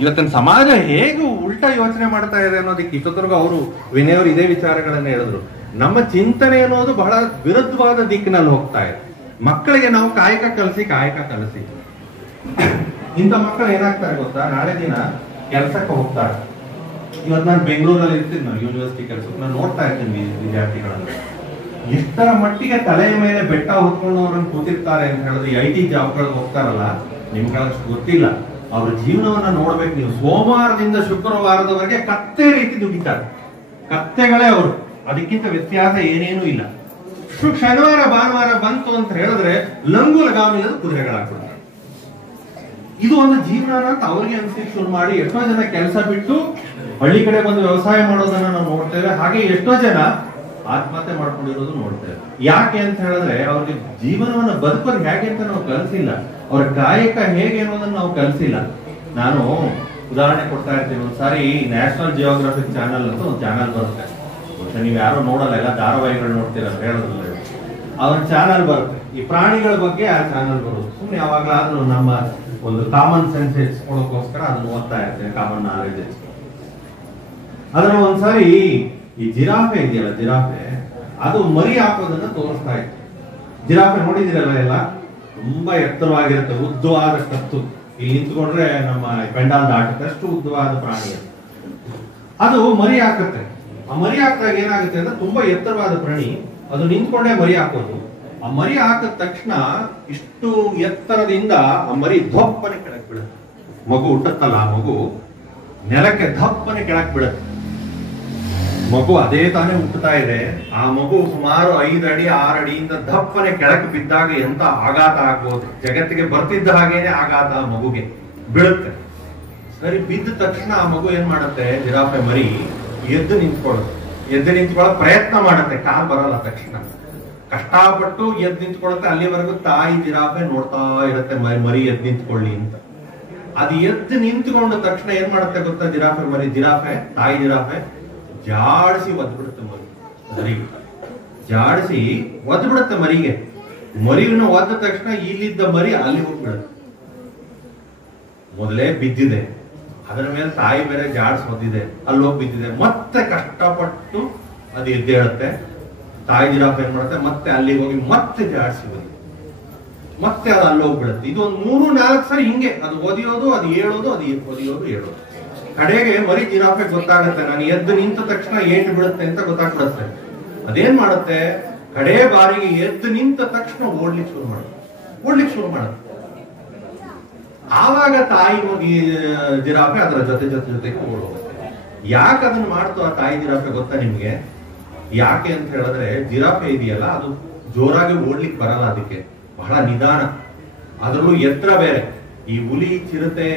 ಇವತ್ತಿನ ಸಮಾಜ ಹೇಗೆ ಉಲ್ಟಾ ಯೋಚನೆ ಮಾಡ್ತಾ ಇದೆ ಅನ್ನೋದಕ್ಕೆ ಇಷ್ಟೊತ್ತರೆಗೂ ಅವರು ವಿನಯವರು ಇದೇ ವಿಚಾರಗಳನ್ನ ಹೇಳಿದ್ರು. ನಮ್ಮ ಚಿಂತನೆ ಅನ್ನೋದು ಬಹಳ ವಿರುದ್ಧವಾದ ದಿಕ್ಕಿನಲ್ಲಿ ಹೋಗ್ತಾ ಇದೆ. ಮಕ್ಕಳಿಗೆ ನಾವು ಕಾಯಕ ಕಲಿಸಿ ಇಂಥ ಮಕ್ಕಳು ಏನಾಗ್ತಾರೆ ಗೊತ್ತಾ, ನಾಳೆ ದಿನ ಕೆಲಸಕ್ಕೆ ಹೋಗ್ತಾರೆ. ಇವತ್ತು ನಾನು ಬೆಂಗಳೂರಲ್ಲಿ ಇರ್ತೀನಿ, ನಾನು ಯೂನಿವರ್ಸಿಟಿ ಕೆಲಸಕ್ಕೆ ನಾನು ನೋಡ್ತಾ ಇರ್ತೀನಿ ವಿದ್ಯಾರ್ಥಿಗಳನ್ನ, ಎಷ್ಟರ ಮಟ್ಟಿಗೆ ತಲೆಯ ಮೇಲೆ ಬೆಟ್ಟ ಹೊತ್ಕೊಂಡು ಅವ್ರನ್ನ ಕೂತಿರ್ತಾರೆ ಅಂತ ಹೇಳಿದ್ರೆ. IT ಜಾಬ್ಗಳಿಗೆ ಹೋಗ್ತಾರಲ್ಲ, ನಿಮ್ಗಳಷ್ಟು ಗೊತ್ತಿಲ್ಲ, ಅವ್ರ ಜೀವನವನ್ನ ನೋಡ್ಬೇಕು ನೀವು. ಸೋಮವಾರದಿಂದ ಶುಕ್ರವಾರದವರೆಗೆ ಕತ್ತೆ ರೀತಿ ದುಡಿತಾರೆ, ಕತ್ತೆಗಳೇ ಅವರು, ಅದಕ್ಕಿಂತ ವ್ಯತ್ಯಾಸ ಏನೇನೂ ಇಲ್ಲ. ಶನಿವಾರ ಭಾನುವಾರ ಬಂತು ಅಂತ ಹೇಳಿದ್ರೆ ಲಂಗು ಲಗಾಮಿಲ್ಲದ ಕುದುರೆಗಳಾಗ್ಬಿಡ್ತಾರೆ. ಇದು ಒಂದು ಜೀವನ ಅಂತ ಅವ್ರಿಗೆ ಅನ್ಸಿಕ್ ಶುರು ಮಾಡಿ ಎಷ್ಟೋ ಜನ ಕೆಲಸ ಬಿಟ್ಟು ಹಳ್ಳಿ ಕಡೆ ಬಂದು ವ್ಯವಸಾಯ ಮಾಡೋದನ್ನ ನಾವು ನೋಡ್ತೇವೆ. ಹಾಗೆ ಎಷ್ಟೋ ಜನ ಆತ್ಮಹತ್ಯೆ ಮಾಡ್ಕೊಂಡಿರೋದು ನೋಡ್ತೇವೆ. ಯಾಕೆ ಅಂತ ಹೇಳಿದ್ರೆ ಅವ್ರಿಗೆ ಜೀವನವನ್ನ ಬದುಕೋದು ಹೇಗೆ ಅಂತ ನಾವು ಕಲಿಸಿಲ್ಲ, ಅವ್ರ ಕಾಯಕ ಹೇಗೆ ಅನ್ನೋದನ್ನ ನಾವು ಕಲಿಸಿಲ್ಲ. ನಾನು ಉದಾಹರಣೆ ಕೊಡ್ತಾ ಇರ್ತೀನಿ. ಒಂದ್ಸಾರಿ ನ್ಯಾಷನಲ್ ಜಿಯೋಗ್ರಫಿಕ್ ಚಾನಲ್ ಅಂತ ಒಂದು ಚಾನಲ್ ಬರುತ್ತೆ, ನೀವು ಯಾರು ನೋಡಲ್ಲ, ಎಲ್ಲ ಧಾರಾವಾಹಿಗಳು ನೋಡ್ತೀರ ಹೇಳೋದಿಲ್ಲ. ಅವ್ರ ಚಾನಲ್ ಬರುತ್ತೆ, ಈ ಪ್ರಾಣಿಗಳ ಬಗ್ಗೆ ಆ ಚಾನಲ್ ಬರುತ್ತೆ. ಸುಮ್ಮನೆ ಯಾವಾಗ್ಲಾದ್ರೂ ನಮ್ಮ ಒಂದು ಕಾಮನ್ ಸೆನ್ಸ್ ಹೆಚ್ಚಿಸ್ಕೊಳ್ಳೋಕೋಸ್ಕರ ಅದನ್ನ ಓದ್ತಾ ಇರ್ತೇನೆ, ಕಾಮನ್ ನಾಲೆಜ್. ಅದನ್ನ ಒಂದ್ಸಾರಿ ಈ ಜಿರಾಫೆ ಇದೆಯಲ್ಲ, ಜಿರಾಫೆ ಅದು ಮರಿ ಹಾಕೋದನ್ನ ತೋರಿಸ್ತಾ ಇತ್ತು. ಜಿರಾಫೆ ನೋಡಿದಿರಲ್ಲ, ಎಲ್ಲ ತುಂಬಾ ಎತ್ತರವಾಗಿರುತ್ತೆ, ಉದ್ದವಾದ ಕತ್ತು, ಇಲ್ಲಿ ನಿಂತ್ಕೊಂಡ್ರೆ ನಮ್ಮ ಪೆಂಡಾಲ್ ದಾಟುತ್ತೆ, ಅಷ್ಟು ಉದ್ದವಾದ ಪ್ರಾಣಿ ಅದು ಮರಿ ಹಾಕುತ್ತೆ. ಆ ಮರಿ ಹಾಕಿದಾಗ ಏನಾಗುತ್ತೆ ಅಂದ್ರೆ ತುಂಬಾ ಎತ್ತರವಾದ ಪ್ರಾಣಿ, ಅದು ನಿಂತ್ಕೊಂಡೇ ಮರಿ ಹಾಕೋದು. ಆ ಮರಿ ಹಾಕಿದ ತಕ್ಷಣ ಇಷ್ಟು ಎತ್ತರದಿಂದ ಆ ಮರಿ ಧಪ್ಪನೆ ಕೆಳಕ್ ಬೀಳುತ್ತೆ. ಮಗು ಹುಟ್ಟತ್ತಲ್ಲ, ಆ ಮಗು ನೆಲಕ್ಕೆ ಧಪ್ಪನೆ ಕೆಳಕ್ ಬೀಳುತ್ತೆ. ಮಗು ಅದೇ ತಾನೇ ಹುಟ್ಟುತ್ತಾ ಇದೆ. ಆ ಮಗು ಸುಮಾರು 5 ಅಡಿ 6 ಅಡಿಯಿಂದ ಧಪ್ಪನೆ ಕೆಳಕ್ಕೆ ಬಿದ್ದಾಗ ಎಂತ ಆಘಾತ ಆಗ್ಬೋದು. ಜಗತ್ತಿಗೆ ಬರ್ತಿದ್ದ ಹಾಗೇನೆ ಆಘಾತ ಆ ಮಗುಗೆ ಬೀಳುತ್ತೆ. ಸರಿ, ಬಿದ್ದ ತಕ್ಷಣ ಆ ಮಗು ಏನ್ ಮಾಡುತ್ತೆ, ಜಿರಾಫೆ ಮರಿ ಎದ್ದು ನಿಂತ್ಕೊಳ್ಳೋ ಪ್ರಯತ್ನ ಮಾಡುತ್ತೆ. ಕಾಲ್ ಬರಲ್ಲ ತಕ್ಷಣ, ಕಷ್ಟಪಟ್ಟು ಎದ್ದು ನಿಂತ್ಕೊಳ್ಳುತ್ತೆ. ಅಲ್ಲಿವರೆಗೂ ತಾಯಿ ಜಿರಾಫೆ ನೋಡ್ತಾ ಇರುತ್ತೆ ಮರಿ ಎದ್ದು ನಿಂತ್ಕೊಳ್ಳಿ ಅಂತ. ಅದು ಎದ್ದು ನಿಂತ್ಕೊಂಡ ತಕ್ಷಣ ಏನ್ ಮಾಡುತ್ತೆ ಗೊತ್ತಾ, ತಾಯಿ ಜಿರಾಫೆ ಜಾಡಿಸಿ ಒದ್ಬಿಡುತ್ತೆ ಮರಿಗೆ, ಜಾಡಿಸಿ ಒದ್ಬಿಡುತ್ತೆ ಮರಿಗೆ. ಮರಿವಿನ ಒದ್ದ ತಕ್ಷಣ ಇಲ್ಲಿದ್ದ ಮರಿ ಅಲ್ಲಿ ಹೋಗ್ಬಿಡುತ್ತೆ. ಮೊದಲೇ ಬಿದ್ದಿದೆ, ಅದರ ಮೇಲೆ ತಾಯಿ ಬೇರೆ ಜಾಡ್ಸ್ ಒದ್ದಿದೆ, ಅಲ್ಲಿ ಹೋಗಿ ಬಿದ್ದಿದೆ. ಮತ್ತೆ ಕಷ್ಟಪಟ್ಟು ಅದು ಎದ್ದೇಳುತ್ತೆ. ತಾಯಿ ಜಿರಾಫೆ ಏನ್ ಮಾಡುತ್ತೆ, ಮತ್ತೆ ಅಲ್ಲಿ ಹೋಗಿ ಮತ್ತೆ ಜಾಡ್ಸಿ ಬಂದು ಮತ್ತೆ ಅದು ಅಲ್ಲಿ ಹೋಗ್ಬಿಡುತ್ತೆ. ಇದು ಒಂದು 3-4 ಸರಿ ಹಿಂಗೆ ಅದು ಒದಿಯೋದು, ಅದು ಹೇಳೋದು, ಅದು ಒದಿಯೋದು ಹೇಳೋದು. ಕಡೆಗೆ ಮರಿ ಜಿರಾಫೆ ಗೊತ್ತಾಗುತ್ತೆ, ನಾನು ಎದ್ದು ನಿಂತ ತಕ್ಷಣ ಏಟು ಬಿಡುತ್ತೆ ಅಂತ ಗೊತ್ತಾಗ್ಬಿಡುತ್ತೆ. ಅದೇನ್ ಮಾಡುತ್ತೆ, ಕಡೆ ಬಾರಿಗೆ ಎದ್ದು ನಿಂತ ತಕ್ಷಣ ಓಡ್ಲಿಕ್ಕೆ ಶುರು ಮಾಡುತ್ತೆ. ಆವಾಗ ತಾಯಿ ಹೋಗಿ ಜಿರಾಫೆ ಅದರ ಜೊತೆ ಓಡೋಗುತ್ತೆ. ಯಾಕೆ ಅದನ್ನ ಮಾಡ್ತು ಆ ತಾಯಿ ಜಿರಾಫೆ ಗೊತ್ತಾ ನಿಮ್ಗೆ? ಯಾಕೆ ಅಂತ ಹೇಳಿದ್ರೆ, ಜಿರಾಫೆ ಇದೆಯಲ್ಲ ಅದು ಜೋರಾಗಿ ಓಡ್ಲಿಕ್ಕೆ ಬರಲ್ಲ, ಅದಕ್ಕೆ ಬಹಳ ನಿಧಾನ, ಅದರಲ್ಲೂ ಎತ್ತರ ಬೇರೆ. ಈ ಹುಲಿ, ಚಿರತೆ,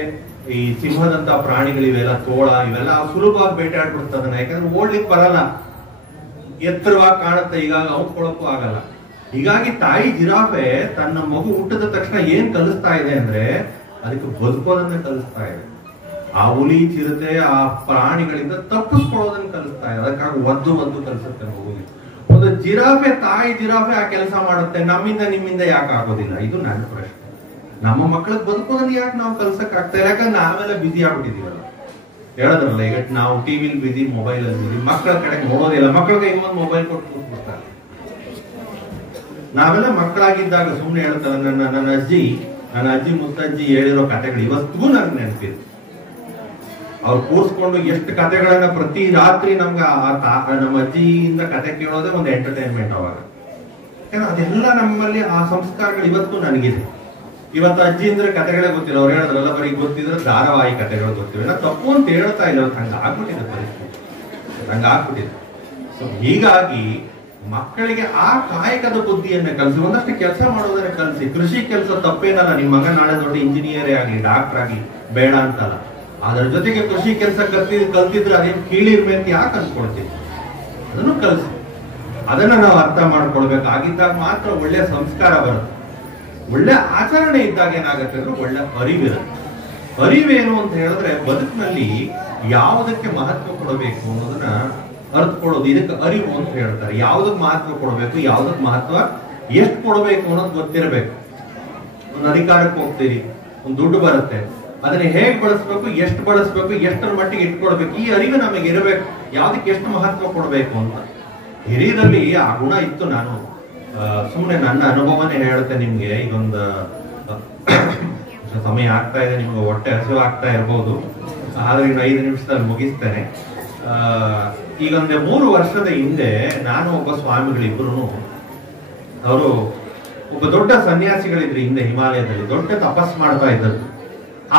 ಈ ಸಿಂಹದಂತ ಪ್ರಾಣಿಗಳಿವೆಲ್ಲ, ತೋಳ, ಇವೆಲ್ಲ ಸುಲಭವಾಗಿ ಬೇಟೆಯಾಡ್ಬಿಡುತ್ತೆ ಅದನ್ನ. ಯಾಕಂದ್ರೆ ಓಡ್ಲಿಕ್ಕೆ ಬರಲ್ಲ, ಎತ್ತರವಾಗಿ ಕಾಣುತ್ತೆ, ಹೀಗಾಗಿ ಔತ್ಕೊಳ್ಳೋಕ್ಕೂ ಆಗಲ್ಲ. ಹೀಗಾಗಿ ತಾಯಿ ಜಿರಾಫೆ ತನ್ನ ಮಗು ಹುಟ್ಟಿದ ತಕ್ಷಣ ಏನ್ ಕಲಿಸ್ತಾ ಇದೆ ಅಂದ್ರೆ, ಅದಕ್ಕೆ ಬದುಕೋದನ್ನ ಕಲಿಸ್ತಾ ಇದೆ. ಆ ಹುಲಿ, ಚಿರತೆ, ಆ ಪ್ರಾಣಿಗಳಿಂದ ತಪ್ಪಿಸ್ಕೊಳ್ಳೋದನ್ನ ಕಲಿಸ್ತಾ ಇದೆ. ಅದಕ್ಕಾಗಿ ಒದ್ದು ಕಲಿಸುತ್ತೆ ಮಗುವಿಗೆ. ಒಂದು ಜಿರಾಫೆ, ತಾಯಿ ಜಿರಾಫೆ ಆ ಕೆಲಸ ಮಾಡುತ್ತೆ, ನಿಮ್ಮಿಂದ ಯಾಕೆ ಆಗೋದಿಲ್ಲ? ಇದು ನನ್ನ ಪ್ರಶ್ನೆ. ನಮ್ಮ ಮಕ್ಕಳಿಗೆ ಬದುಕೋದನ್ನ ಯಾಕೆ ನಾವು ಕಲ್ಸಕ್ ಆಗ್ತಾ ಇಲ್ಲ? ಯಾಕಂದ್ರೆ ನಾವೆಲ್ಲ ಬಿಸಿ ಆಗ್ಬಿಟ್ಟಿದೀವಲ್ಲ. ಹೇಳದ್ರಲ್ಲ, ಈಗ ನಾವು ಟಿವಿಲಿ ಬಿಸಿ, ಮೊಬೈಲ್ ಅಲ್ಲಿ ಬಿಸಿ, ಮಕ್ಕಳ ಕಡೆ ನೋಡೋದಿಲ್ಲ. ಮಕ್ಕಳಿಗೆ ಇನ್ನೊಂದು ಮೊಬೈಲ್ ಕೊಟ್ಟು ಕೂತ್ಬಿಡ್ತಾರೆ. ನಾವೆಲ್ಲ ಮಕ್ಕಳಾಗಿದ್ದಾಗ ಸುಮ್ನೆ ಹೇಳ್ತಾರೆ, ನನ್ನ ಅಜ್ಜಿ ನನ್ನ ಅಜ್ಜಿ ಮುತ್ತಜ್ಜಿ ಹೇಳಿರೋ ಕಥೆಗಳು ಇವತ್ತಿಗೂ ನನಗೆ ನೆನಪಿದೆ. ಅವ್ರು ಕೂರ್ಸ್ಕೊಂಡು ಎಷ್ಟು ಕಥೆಗಳನ್ನ ಪ್ರತಿ ರಾತ್ರಿ ನಮ್ಗೆ ನಮ್ಮ ಅಜ್ಜಿಯಿಂದ ಕಥೆ ಕೇಳೋದೇ ಒಂದು ಎಂಟರ್ಟೈನ್ಮೆಂಟ್ ಅವಾಗ. ಯಾಕಂದ್ರೆ ಅದೆಲ್ಲ ನಮ್ಮಲ್ಲಿ ಆ ಸಂಸ್ಕಾರಗಳು ಇವತ್ತು ನನಗಿದೆ. ಇವತ್ತು ಅಜ್ಜಿ ಅಂದ್ರೆ ಕಥೆಗಳೇ ಗೊತ್ತಿಲ್ಲ. ಅವ್ರು ಹೇಳಿದ್ರಲ್ಲ ಬರೀ ಗೊತ್ತಿದ್ರೆ ಧಾರಾವಾಹಿ ಕಥೆಗಳು ಗೊತ್ತಿವೆ. ನಾವು ತಪ್ಪು ಅಂತ ಹೇಳ್ತಾ ಇಲ್ಲ, ಹಂಗ ಆಗ್ಬಿಟ್ಟಿದೆ ಪರಿಸ್ಥಿತಿ, ಹಂಗ ಆಗ್ಬಿಟ್ಟಿದೆ. ಸೊ ಹೀಗಾಗಿ ಮಕ್ಕಳಿಗೆ ಆ ಕಾಯಕದ ಬುದ್ಧಿಯನ್ನ ಕಲಿಸಿ, ಒಂದಷ್ಟು ಕೆಲಸ ಮಾಡೋದನ್ನ ಕಲಿಸಿ. ಕೃಷಿ ಕೆಲಸ ತಪ್ಪೇನಲ್ಲ, ನಿಮ್ಮ ಮಗ ನಾಳೆ ದೊಡ್ಡ ಇಂಜಿನಿಯರೇ ಆಗಲಿ, ಡಾಕ್ಟರ್ ಆಗಲಿ, ಬೇಡ ಅಂತಲ್ಲ. ಅದರ ಜೊತೆಗೆ ಕೃಷಿ ಕೆಲಸ ಕಲ್ತಿದ್ರೆ ಅದೇನು ಕೀಳಿರ್ಮೆ ಅಂತ ಯಾಕೆ ಅನ್ಕೊಳ್ತೀವಿ? ಅದನ್ನು ಕಲಿಸಿ. ಅದನ್ನ ನಾವು ಅರ್ಥ ಮಾಡ್ಕೊಳ್ಬೇಕಾಗಿದ್ದಾಗ ಮಾತ್ರ ಒಳ್ಳೆ ಸಂಸ್ಕಾರ ಬರುತ್ತೆ. ಒಳ್ಳೆ ಆಚರಣೆ ಇದ್ದಾಗ ಏನಾಗುತ್ತೆ ಅಂದ್ರೆ ಒಳ್ಳೆ ಅರಿವಿರುತ್ತೆ. ಅರಿವೇನು ಅಂತ ಹೇಳಿದ್ರೆ ಬದುಕಿನಲ್ಲಿ ಯಾವುದಕ್ಕೆ ಮಹತ್ವ ಕೊಡಬೇಕು ಅನ್ನೋದನ್ನ ಅರ್ಥಕೊಳ್ಳೋದು, ಇದಕ್ಕೆ ಅರಿವು ಅಂತ ಹೇಳ್ತಾರೆ. ಯಾವುದಕ್ಕೆ ಮಹತ್ವ ಕೊಡಬೇಕು, ಯಾವುದಕ್ಕೆ ಮಹತ್ವ ಎಷ್ಟು ಕೊಡಬೇಕು ಅನ್ನೋದು ಗೊತ್ತಿರಬೇಕು. ಒಂದು ಅಧಿಕಾರಕ್ಕೆ ಹೋಗ್ತೀರಿ, ಒಂದು ದುಡ್ಡು ಬರುತ್ತೆ, ಅದನ್ನ ಹೇಗೆ ಬಳಸ್ಬೇಕು, ಎಷ್ಟು ಬಳಸ್ಬೇಕು, ಎಷ್ಟರ ಮಟ್ಟಿಗೆ ಇಟ್ಕೊಳ್ಬೇಕು, ಈ ಅರಿವು ನಮಗೆ ಇರಬೇಕು. ಯಾವ್ದಕ್ಕೆ ಎಷ್ಟು ಮಹತ್ವ ಕೊಡಬೇಕು ಅಂತ. ಹಿರಿಯರಲ್ಲಿ ಆ ಗುಣ ಇತ್ತು. ನಾನು ಸುಮ್ಮನೆ ನನ್ನ ಅನುಭವನೇ ಹೇಳುತ್ತೆ ನಿಮ್ಗೆ. ಈಗೊಂದು ಸಮಯ ಆಗ್ತಾ ಇದೆ, ನಿಮ್ಗೆ ಹೊಟ್ಟೆ ಹಸಿವು ಆಗ್ತಾ ಇರ್ಬೋದು, ಆದ್ರೆ ಇನ್ನು 5 ನಿಮಿಷದಲ್ಲಿ ಮುಗಿಸ್ತೇನೆ. ಈಗೊಂದು 3 ವರ್ಷದ ಹಿಂದೆ ನಾನು ಒಬ್ಬ ಸ್ವಾಮಿಗಳಿಬ್ರು, ಅವರು ಒಬ್ಬ ದೊಡ್ಡ ಸನ್ಯಾಸಿಗಳಿದ್ರು ಹಿಂದೆ ಹಿಮಾಲಯದಲ್ಲಿ, ದೊಡ್ಡ ತಪಸ್ ಮಾಡ್ತಾ ಇದ್ದರು.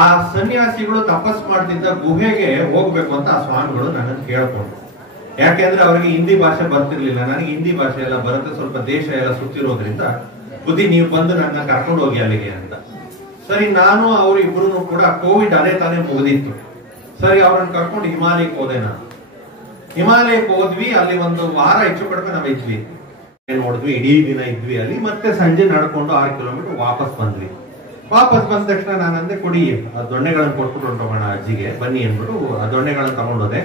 ಆ ಸನ್ಯಾಸಿಗಳು ತಪಸ್ ಮಾಡ್ತಿದ್ದ ಗುಹೆಗೆ ಹೋಗ್ಬೇಕು ಅಂತ ಆ ಸ್ವಾಮಿಗಳು ನನ್ನನ್ನು ಕೇಳ್ಕೊಂಡ್ರು. ಯಾಕೆಂದ್ರೆ ಅವರಿಗೆ ಹಿಂದಿ ಭಾಷೆ ಬರ್ತಿರ್ಲಿಲ್ಲ, ನನಗೆ ಹಿಂದಿ ಭಾಷೆ ಎಲ್ಲ ಬರುತ್ತೆ, ಸ್ವಲ್ಪ ದೇಶ ಎಲ್ಲ ಸುತ್ತಿರೋದ್ರಿಂದ ಬುದ್ಧಿ ನೀವು ಬಂದು ನನ್ನ ಕರ್ಕೊಂಡು ಹೋಗಿ ಅಲ್ಲಿಗೆ ಅಂತ. ಸರಿ, ನಾನು ಅವ್ರು ಇಬ್ರು ಕೂಡ ಕೋವಿಡ್ ಅದೇ ತಾನೇ ಮುಗಿದಿತ್ತು. ಸರಿ, ಅವ್ರನ್ನ ಕರ್ಕೊಂಡು ಹಿಮಾಲಯಕ್ಕೆ ಹೋದೆ. ನಾನು ಹಿಮಾಲಯಕ್ಕೆ ಹೋದ್ವಿ. ಅಲ್ಲಿ 1 ವಾರ ಹೆಚ್ಚು ಕಡಿಮೆ ನಾವು ಇದ್ವಿ, ನೋಡಿದ್ವಿ, ಇಡೀ ದಿನ ಇದ್ವಿ ಅಲ್ಲಿ. ಮತ್ತೆ ಸಂಜೆ ನಡ್ಕೊಂಡು 6 ಕಿಲೋಮೀಟರ್ ವಾಪಸ್ ಬಂದ್ವಿ. ವಾಪಸ್ ಬಂದ ತಕ್ಷಣ ನಾನಂದೆ, ಕೊಡಿ ಆ ದೊಣ್ಣೆಗಳನ್ನು ಕೊಟ್ಬಿಟ್ಟು ಹೊಂಟೋಗೋಣ ಅಜ್ಜಿಗೆ, ಬನ್ನಿ ಅಂದ್ಬಿಟ್ಟು ಆ ದೊಣ್ಣೆಗಳನ್ನು ತಗೊಂಡೋದೆ.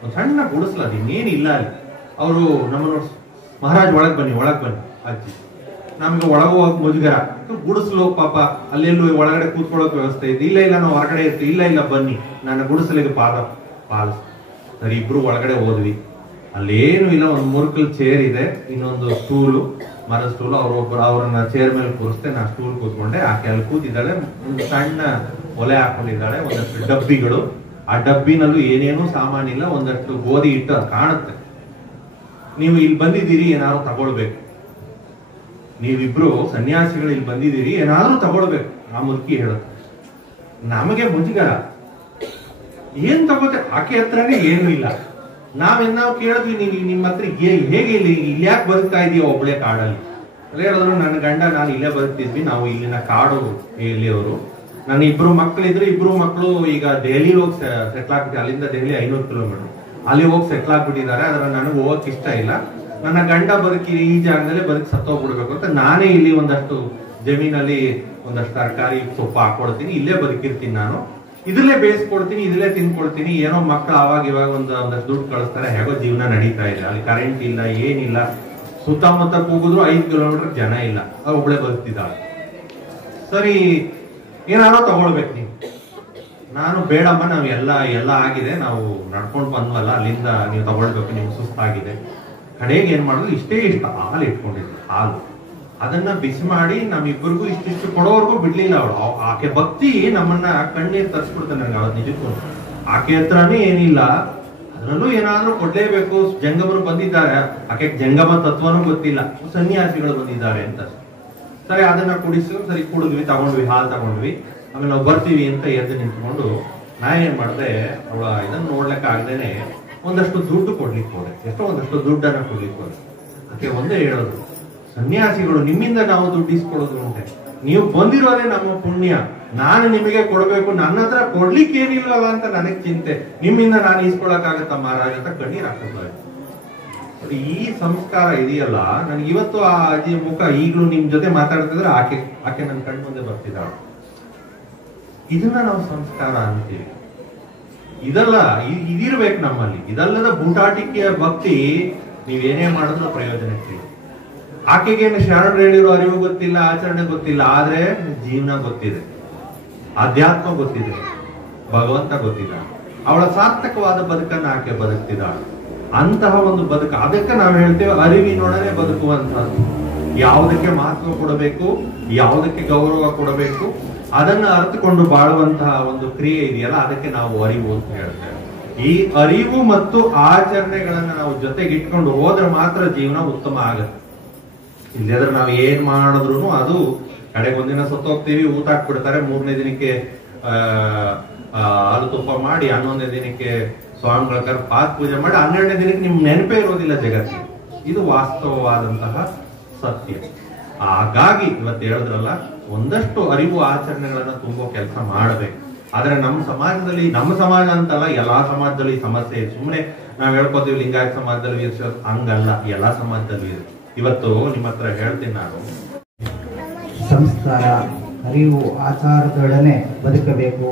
ಒಂದು ಸಣ್ಣ ಗುಡಿಸ್ಲದು, ಇನ್ನೇನಿಲ್ಲ ಅಲ್ಲಿ. ಅವರು ನಮ್ಮನ್ನು, ಮಹಾರಾಜ್ ಒಳಗ್ ಬನ್ನಿ ಅಜ್ಜಿ. ನಮ್ಗೆ ಒಳಗೋಗಕ್ ಮುಜುಗರ, ಗುಡಿಸ್ಲು ಪಾಪ, ಅಲ್ಲೆಲ್ಲೂ ಒಳಗಡೆ ಕೂತ್ಕೊಳ್ಳೋಕೆ ವ್ಯವಸ್ಥೆ ಇದೆ. ಇಲ್ಲ ನಾವು ಹೊರಗಡೆ ಇರ್ತೀವಿ. ಇಲ್ಲ ಬನ್ನಿ ನನ್ನ ಗುಡಿಸಲಿಗೆ ಪಾಲಿಸ್. ಸರಿ, ಇಬ್ರು ಒಳಗಡೆ ಹೋದ್ವಿ. ಅಲ್ಲೇನು ಇಲ್ಲ, ಒಂದು ಮುರುಕಲ್ ಚೇರ್ ಇದೆ, ಇನ್ನೊಂದು ಸ್ಟೂಲು, ಮರದ ಸ್ಟೂಲು. ಅವ್ರನ್ನ ಚೇರ್ ಮೇಲೆ ಕೂರಿಸ್ತೆ, ನಾ ಸ್ಟೂಲ್ ಕೂತ್ಕೊಂಡೆ. ಆಕೆ ಅಲ್ಲಿ ಕೂತಿದ್ದಾಳೆ, ಒಂದು ಸಣ್ಣ ಒಲೆ ಹಾಕೊಂಡಿದ್ದಾಳೆ, ಒಂದಷ್ಟು ಡಬ್ಬಿಗಳು. ಆ ಡಬ್ಬಿನಲ್ಲೂ ಏನೇನು ಸಾಮಾನಿಲ್ಲ, ಒಂದಷ್ಟು ಗೋಧಿ ಹಿಟ್ಟು ಕಾಣುತ್ತೆ. ನೀವು ಇಲ್ಲಿ ಬಂದಿದ್ದೀರಿ, ಏನಾದ್ರು ತಗೊಳ್ಬೇಕು, ನೀವಿಬ್ರು ಸನ್ಯಾಸಿಗಳು ಇಲ್ಲಿ ಬಂದಿದ್ದೀರಿ, ಏನಾದ್ರು ತಗೊಳ್ಬೇಕು. ಆ ಮುದುಕಿ ಹೇಳುತ್ತೆ. ನಮಗೆ ಮುಜುಗರ, ಏನ್ ತಗೋತೆ, ಆಕೆ ಹತ್ರನೇ ಏನು ಇಲ್ಲ. ನಾವು ಕೇಳಿದ್ವಿ, ನೀವು ನಿಮ್ಮ ಹತ್ರ ಹೇಗೆ ಇಲ್ಲಿ ಯಾಕೆ ಬದುಕ್ತಾ ಇದೀಯ ಒಬ್ಬಳೆ ಕಾಡಲ್ಲಿ? ಹೇಳಿದ್ರು, ನನ್ನ ಗಂಡ ನಾನು ಇಲ್ಲೇ ಬದುಕ್ತಿದ್ವಿ, ನಾವು ಇಲ್ಲಿನ ಕಾಡು ಇಲ್ಲಿಯವರು. ನನ್ನ 2 ಮಕ್ಕಳಿದ್ರು, 2 ಮಕ್ಕಳು ಈಗ ದೆಹಲಿ ಹೋಗಿ ಸೆಟ್ಲ್ ಆಗ್ಬಿಟ್ಟು, ಅಲ್ಲಿಂದ ದೆಹಲಿ 500 ಕಿಲೋಮೀಟರ್, ಅಲ್ಲಿ ಹೋಗಿ ಸೆಟ್ಲ್ ಆಗ್ಬಿಟ್ಟಿದ್ದಾರೆ. ಆದ್ರೆ ನನಗೆ ಹೋಗಕ್ ಇಷ್ಟ ಇಲ್ಲ. ನನ್ನ ಗಂಡ ಬದುಕಿ ಈ ಜಾಗದಲ್ಲಿ ಬದುಕಿ ಸತ್ತೋಗ್ಬಿಡ್ಬೇಕು ಅಂತ ನಾನೇ ಇಲ್ಲಿ ಒಂದಷ್ಟು ಜಮೀನಲ್ಲಿ ಒಂದಷ್ಟು ತರಕಾರಿ ಸೊಪ್ಪು ಹಾಕೊಡ್ತೀನಿ, ಇಲ್ಲೇ ಬದುಕಿರ್ತೀನಿ, ನಾನು ಇದ್ರಲ್ಲೇ ಬೇಯಿಸ್ಕೊಡ್ತೀನಿ, ಇದ್ರಲ್ಲೇ ತಿನ್ಕೊಳ್ತೀನಿ. ಏನೋ ಮಕ್ಕಳು ಆವಾಗ ಇವಾಗ ಒಂದಷ್ಟು ದುಡ್ಡು ಕಳಿಸ್ತಾರೆ, ಹೇಗೋ ಜೀವನ ನಡೀತಾ ಇದೆ. ಅಲ್ಲಿ ಕರೆಂಟ್ ಇಲ್ಲ, ಏನಿಲ್ಲ, ಸುತ್ತಮುತ್ತ ಕೂಗಿದ್ರು 5 ಕಿಲೋಮೀಟರ್ ಜನ ಇಲ್ಲ, ಅವ್ರು ಒಬ್ಳೆ ಬದುಕ್ತಿದ್ದಾಳೆ. ಸರಿ, ಏನಾರೋ ತಗೊಳ್ಬೇಕು ನೀವು. ನಾನು, ಬೇಡಮ್ಮ, ನಾವು ಎಲ್ಲ ಆಗಿದೆ, ನಾವು ನಡ್ಕೊಂಡು ಬಂದ್ವಲ್ಲ, ಅಲ್ಲಿಂದ ನೀವು ತಗೊಳ್ಬೇಕು, ನಿಮ್ಗೆ ಸುಸ್ತಾಗಿದೆ. ಕಡೆಗೆ ಏನ್ ಮಾಡಿದ್ರು, ಇಷ್ಟು ಹಾಲು ಇಟ್ಕೊಂಡಿದ್ರು. ಹಾಲು ಅದನ್ನ ಬಿಸಿ ಮಾಡಿ ನಮ್ಮಿಬ್ಬರಿಗೂ ಇಷ್ಟಿಷ್ಟು ಕೊಡೋವರೆಗೂ ಬಿಡ್ಲಿಲ್ಲ ಅವಳು. ಆಕೆ ಭಕ್ತಿ ನಮ್ಮನ್ನ ಕಣ್ಣೀರ್ ತರಿಸ್ಬಿಡ್ತಾನೆ ನನಗೆ ಅವತ್ತು ನಿಜಕ್ಕೂ. ಆಕೆ ಹತ್ರನೇ ಏನಿಲ್ಲ, ಅದರಲ್ಲೂ ಏನಾದ್ರೂ ಕೊಡ್ಲೇಬೇಕು. ಜಂಗಮರು ಬಂದಿದ್ದಾರೆ, ಆಕೆ ಜಂಗಮ ತತ್ವನೂ ಗೊತ್ತಿಲ್ಲ, ಸನ್ಯಾಸಿಗಳು ಬಂದಿದ್ದಾರೆ ಅಂತ. ಸರಿ, ಅದನ್ನ ಕುಡಿಸಿ, ಸರಿ ಕುಡಿದ್ವಿ, ತಗೊಂಡ್ವಿ, ಹಾಲು ತಗೊಂಡ್ವಿ. ಆಮೇಲೆ ನಾವು ಬರ್ತೀವಿ ಅಂತ ಎದ್ದು ನಿಂತ್ಕೊಂಡು ನಾ ಏನ್ ಮಾಡಿದೆ, ಅವಳ ಇದನ್ನ ನೋಡ್ಲಿಕ್ಕೆ ಆಗದೇನೆ ಒಂದಷ್ಟು ದುಡ್ಡು ಕೊಡ್ಲಿಕ್ಕೆ ಹೋದೆ. ಎಷ್ಟೋ ಒಂದಷ್ಟು ದುಡ್ಡನ್ನ ಕೊಡ್ಲಿಕ್ಕೆ ಹೋದೆ. ಆಕೆ ಒಂದೇ ಹೇಳೋದು, ಸನ್ಯಾಸಿಗಳು ನಿಮ್ಮಿಂದ ನಾವು ದುಡ್ಡು ಇಸ್ಕೊಳ್ಳೋದು ಉಂಟೆ, ನೀವು ಬಂದಿರೋದೇ ನಮ್ಮ ಪುಣ್ಯ, ನಾನು ನಿಮಗೆ ಕೊಡ್ಬೇಕು, ನನ್ನ ಹತ್ರ ಕೊಡ್ಲಿಕ್ಕೆ ಏನಿಲ್ವಲ್ಲ ಅಂತ ನನಗ್ ಚಿಂತೆ, ನಿಮ್ಮಿಂದ ನಾನು ಇಸ್ಕೊಳಕ್ಕಾಗತ್ತ ಮಹಾರಾಜ್ ಅಂತ ಕಣ್ಣೀರ್ ಹಾಕ್ತಾರೆ. ಈ ಸಂಸ್ಕಾರ ಇದೆಯಲ್ಲ, ನನ್ಗೆ ಇವತ್ತು ಆ ಅಜ್ಜಿ ಮುಖ ಈಗಲೂ ನಿಮ್ ಜೊತೆ ಮಾತಾಡ್ತಿದ್ರೆ ಆಕೆ ನನ್ನ ಕಣ್ ಮುಂದೆ ಬರ್ತಿದ್ದಾಳ. ಇದನ್ನ ನಾವು ಸಂಸ್ಕಾರ ಅಂತೀವಿ. ಇದಲ್ಲ, ಇದಿರ್ಬೇಕು ನಮ್ಮಲ್ಲಿ. ಇದಲ್ಲದ ಬೂಟಾಟಿಕೆಯ ಭಕ್ತಿ ನೀವೇನೇ ಮಾಡಿದ್ರು ಪ್ರಯೋಜನಕ್ಕೆ. ಆಕೆಗೇನು ಶರಣರು ಹೇಳಿರೋ ಅರಿವು ಗೊತ್ತಿಲ್ಲ, ಆಚರಣೆ ಗೊತ್ತಿಲ್ಲ, ಆದ್ರೆ ಜೀವನ ಗೊತ್ತಿದೆ, ಆಧ್ಯಾತ್ಮ ಗೊತ್ತಿದೆ, ಭಗವಂತ ಗೊತ್ತಿಲ್ಲ. ಅವಳ ಸಾರ್ಥಕವಾದ ಬದುಕನ್ನು ಆಕೆ ಬದುಕ್ತಿದ್ದಾಳೆ. ಅಂತಹ ಒಂದು ಬದುಕು, ಅದಕ್ಕೆ ನಾವು ಹೇಳ್ತೇವೆ ಅರಿವಿನೊಡನೆ ಬದುಕುವಂತಹದ್ದು. ಯಾವುದಕ್ಕೆ ಮಹತ್ವ ಕೊಡಬೇಕು, ಯಾವುದಕ್ಕೆ ಗೌರವ ಕೊಡಬೇಕು, ಅದನ್ನ ಅರ್ಥಕೊಂಡು ಬಾಳುವಂತಹ ಒಂದು ಕ್ರಿಯೆ ಇದೆಯಲ್ಲ, ಅದಕ್ಕೆ ನಾವು ಅರಿವು ಅಂತ ಹೇಳ್ತೇವೆ. ಈ ಅರಿವು ಮತ್ತು ಆಚರಣೆಗಳನ್ನ ನಾವು ಜೊತೆಗೆ ಇಟ್ಕೊಂಡು ಹೋದ್ರೆ ಮಾತ್ರ ಜೀವನ ಉತ್ತಮ ಆಗುತ್ತೆ. ಇಲ್ಲದ್ರೆ ನಾವು ಏನ್ ಮಾಡಿದ್ರು ಅದು ಕಡೆಗೆ ಒಂದಿನ ಸತ್ತೋಗ್ತೀವಿ, ಊಟ ಹಾಕ್ಬಿಡ್ತಾರೆ, 3ನೇ ದಿನಕ್ಕೆ ಹಾಲು ತುಪ್ಪ ಮಾಡಿ, 11ನೇ ದಿನಕ್ಕೆ ಸ್ವಾಮಿಗಳ ಕರ್ ಪಾತ್ ಪೂಜೆ ಮಾಡಿ, 12ನೇ ದಿನಕ್ಕೆ ನಿಮ್ ನೆನಪೇ ಇರೋದಿಲ್ಲ ಜಗತ್ತಿಗೆ. ಇದು ವಾಸ್ತವವಾದಂತಹ ಸತ್ಯ. ಹಾಗಾಗಿ ಇವತ್ತು ಹೇಳಿದ್ರಲ್ಲ, ಒಂದಷ್ಟು ಅರಿವು ಆಚರಣೆಗಳನ್ನ ತುಂಬೋ ಕೆಲಸ ಮಾಡಬೇಕು. ಆದ್ರೆ ನಮ್ಮ ಸಮಾಜ ಅಂತಲ್ಲ, ಎಲ್ಲಾ ಸಮಾಜದಲ್ಲಿ ಸಮಸ್ಯೆ ಇದೆ. ಸುಮ್ಮನೆ ನಾವ್ ಹೇಳ್ಕೋತೀವಿ ಲಿಂಗಾಯತ ಸಮಾಜದಲ್ಲಿ ಹಂಗಲ್ಲ, ಎಲ್ಲಾ ಸಮಾಜದಲ್ಲಿ ಇದೆ. ಇವತ್ತು ನಿಮ್ಮ ಹತ್ರ ಹೇಳ್ತೀನಿ ನಾನು, ಸಂಸ್ಕಾರ, ಅರಿವು, ಆಚಾರದೊಡನೆ ಬದುಕಬೇಕು,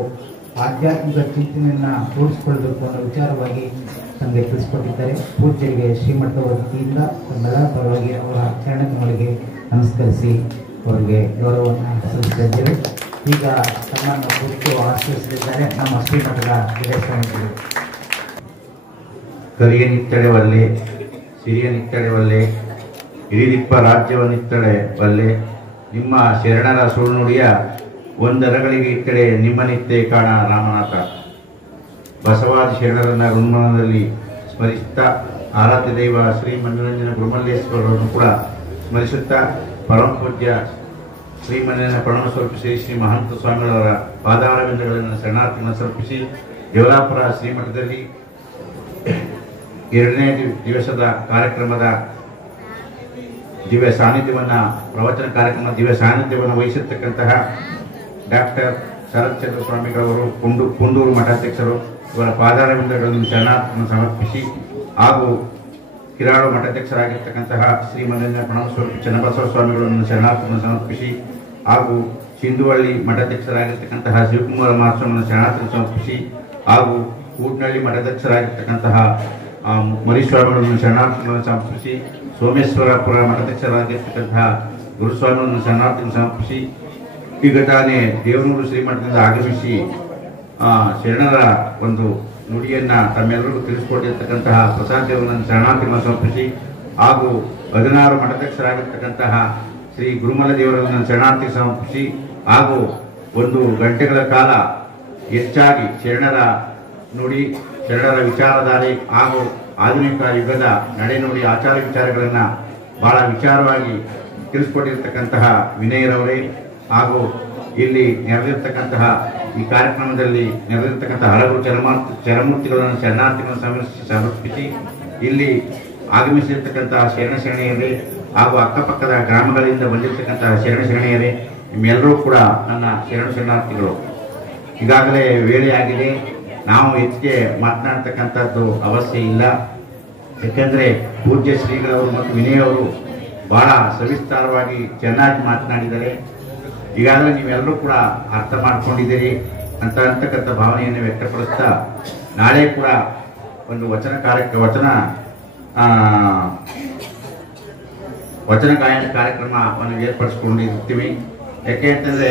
ಆಧ್ಯಾತ್ಮಿಕ ಚಿಂತನೆಯನ್ನ ರೂಢಿಸಿಕೊಳ್ಬೇಕು ಅನ್ನೋ ವಿಚಾರವಾಗಿ ನಮಗೆ ತಿಳಿಸ್ಕೊಟ್ಟಿದ್ದಾರೆ. ಪೂಜ್ಯರಿಗೆ ಶ್ರೀಮಠದ ವತಿಯಿಂದ ತಮ್ಮೆಲ್ಲರ ಪರವಾಗಿ ಅವರ ಚರಣಗಳಿಗೆ ನಮಸ್ಕರಿಸಿ ಅವರಿಗೆ ಗೌರವವನ್ನು ಸಲ್ಲಿಸ್ತಾ ಇದ್ದೇವೆ. ಈಗ ತಮ್ಮನ್ನು ಕುರಿತು ಆಶ್ರಯಿಸಲಿದ್ದಾರೆ ನಮ್ಮ ಶ್ರೀಮಠದ ವಿದೇಶಾಂಗಗಳು. ಕಲಿಯನಿತ್ತಡೆ ವಲ್ಲೆ, ಸಿರಿಯನಿತ್ತಡೆ ವಲ್ಲೆ, ಹಿರಿದಿಪ್ಪ ರಾಜ್ಯವನ್ನಿತ್ತಡೆ ವಲ್ಲೆ, ನಿಮ್ಮ ಶರಣರ ಸುಳ್ನುಡಿಯ ಒಂದರಗಳಿಗೆ ಇತ್ತಡೆ ನಿಮ್ಮನಿತ್ತೆ ಕಾಣ ರಾಮನಾಥ. ಬಸವಾದಿ ಶರಣರನ್ನ ಋಣ್ಮನದಲ್ಲಿ ಸ್ಮರಿಸುತ್ತಾ, ಆರಾಧ್ಯ ದೈವ ಶ್ರೀ ಮಂಜುನಂಜನ ಗುರುಮಲ್ಲೇಶ್ವರರನ್ನು ಕೂಡ ಸ್ಮರಿಸುತ್ತಾ, ಪರಮ ಪೂಜ್ಯ ಶ್ರೀ ಮಂಜನ ಪ್ರಣವ ಸಮರ್ಪಿಸಿ ಶ್ರೀ ಮಹಂತ ಸ್ವಾಮಿಗಳವರ ಪಾದಾರವಿಂದಗಳನ್ನು ಶರಣಾರ್ಥಿಗಳನ್ನು ಸಮರ್ಪಿಸಿ, ದೇವಲಾಪುರ ಶ್ರೀಮಠದಲ್ಲಿ 2ನೇ ದಿವಸದ ಕಾರ್ಯಕ್ರಮದ ದಿವ್ಯ ಸಾನ್ನಿಧ್ಯವನ್ನ, ಪ್ರವಚನ ಕಾರ್ಯಕ್ರಮ ದಿವ್ಯ ಸಾನ್ನಿಧ್ಯವನ್ನು ವಹಿಸಿರ್ತಕ್ಕಂತಹ ಡಾಕ್ಟರ್ ಶರತ್ ಚಂದ್ರ ಸ್ವಾಮಿಗಳವರು, ಕುಂದೂರು ಮಠಾಧ್ಯಕ್ಷರು, ಇವರ ಪಾದಾರವಿಂದಗಳನ್ನು ಶರಣಾರ್ಥಿಗಳನ್ನು ಸಮರ್ಪಿಸಿ, ಹಾಗೂ ಕಿರಾಳು ಮಠಾಧ್ಯಕ್ಷರಾಗಿರ್ತಕ್ಕಂತಹ ಶ್ರೀ ಮಂಜನ ಪ್ರಣವ ಸ್ವರೂಪಿ ಚನ್ನಬಸವ ಸ್ವಾಮಿಗಳನ್ನು ಶರಣಾರ್ಥಿಗಳನ್ನು ಸಮರ್ಪಿಸಿ, ಹಾಗೂ ಸಿಂಧುವಳ್ಳಿ ಮಠಾಧ್ಯಕ್ಷರಾಗಿರ್ತಕ್ಕಂತಹ ಶಿವಕುಮಾರ ಮಹಾಸ್ವಾಮಿಯನ್ನು ಶರಣಾರ್ಥಿಗಳನ್ನು ಸಮರ್ಪಿಸಿ, ಹಾಗೂ ಕೂಟ್ನಳ್ಳಿ ಮಠಾಧ್ಯಕ್ಷರಾಗಿರ್ತಕ್ಕಂತಹ ಮರಿಸ್ವಾಮಿಗಳನ್ನು ಶರಣಾರ್ಥಿಗಳನ್ನು ಸಮರ್ಪಿಸಿ, ಸೋಮೇಶ್ವರಪುರ ಮಠಾಧ್ಯಕ್ಷರಾಗಿರ್ತಕ್ಕಂತಹ ಗುರುಸ್ವಾಮಿಗಳನ್ನು ಶರಣಾರ್ಥಿಗಳನ್ನು ಸಮರ್ಪಿಸಿ, ಈಗ ತಾನೇ ದೇವನೂರು ಶ್ರೀಮಠದಿಂದ ಆಗಮಿಸಿ ಶರಣರ ಒಂದು ನುಡಿಯನ್ನ ತಮ್ಮೆಲ್ಲರಿಗೂ ತಿಳಿಸಿಕೊಟ್ಟಿರ್ತಕ್ಕಂತಹ ಪ್ರಸಾದ್ ದೇವನನ್ನು ಶರಣಾರ್ಥಿಗಳನ್ನು ಸಮರ್ಪಿಸಿ, ಹಾಗೂ 16 ಮಠಾಧ್ಯಕ್ಷರಾಗಿರ್ತಕ್ಕಂತಹ ಶ್ರೀ ಗುರುಮಲ ದೇವರನ್ನು ಶರಣಾರ್ಥಿ ಸಮರ್ಪಿಸಿ, ಹಾಗೂ 1 ಗಂಟೆಗಳ ಕಾಲ ಹೆಚ್ಚಾಗಿ ಶರಣರ ನುಡಿ, ಶರಣರ ವಿಚಾರಧಾರೆ ಹಾಗೂ ಆಧುನಿಕ ಯುಗದ ನಡೆನುಡಿ ಆಚಾರ ವಿಚಾರಗಳನ್ನ ಬಹಳ ವಿಚಾರವಾಗಿ ತಿಳಿಸಿಕೊಟ್ಟಿರ್ತಕ್ಕಂತಹ ವಿನಯರವರೇ, ಹಾಗೂ ಇಲ್ಲಿ ನೆರೆದಿರ್ತಕ್ಕಂತಹ ಈ ಕಾರ್ಯಕ್ರಮದಲ್ಲಿ ನೆರೆದಿರ್ತಕ್ಕಂತಹ ಹಲವು ಚರಮೂರ್ತಿಗಳನ್ನು ಶರಣಾರ್ಥಿಗಳನ್ನು ಸಮರ್ಪಿಸಿ, ಇಲ್ಲಿ ಆಗಮಿಸಿರ್ತಕ್ಕಂತಹ ಶರಣೆಯರೇ ಹಾಗೂ ಅಕ್ಕಪಕ್ಕದ ಗ್ರಾಮಗಳಿಂದ ಬಂದಿರತಕ್ಕಂತಹ ಶರಣೆಯರೇ, ನಿಮ್ಮೆಲ್ಲರೂ ಕೂಡ ನನ್ನ ಶರಣಾರ್ಥಿಗಳು. ಈಗಾಗಲೇ ವೇಳೆಯಾಗಿದೆ, ನಾವು ಹೆಚ್ಚಿಗೆ ಮಾತನಾಡ್ತಕ್ಕಂಥದ್ದು ಅವಶ್ಯ ಇಲ್ಲ. ಯಾಕೆಂದ್ರೆ ಪೂಜ್ಯ ಶ್ರೀಗಳವರು ಮತ್ತು ವಿನಯ್ ಅವರು ಬಹಳ ಸವಿಸ್ತಾರವಾಗಿ ಚೆನ್ನಾಗಿ ಮಾತನಾಡಿದ್ದಾರೆ. ಈಗಾಗಲೇ ನೀವೆಲ್ಲರೂ ಕೂಡ ಅರ್ಥ ಮಾಡ್ಕೊಂಡಿದ್ದೀರಿ ಅಂತಕ್ಕಂಥ ಭಾವನೆಯನ್ನು ವ್ಯಕ್ತಪಡಿಸ್ತಾ, ನಾಳೆ ಕೂಡ ಒಂದು ವಚನ ಗಾಯನ ಕಾರ್ಯಕ್ರಮವನ್ನು ಏರ್ಪಡಿಸಿಕೊಂಡಿರ್ತೀವಿ. ಯಾಕೆ ಅಂತಂದ್ರೆ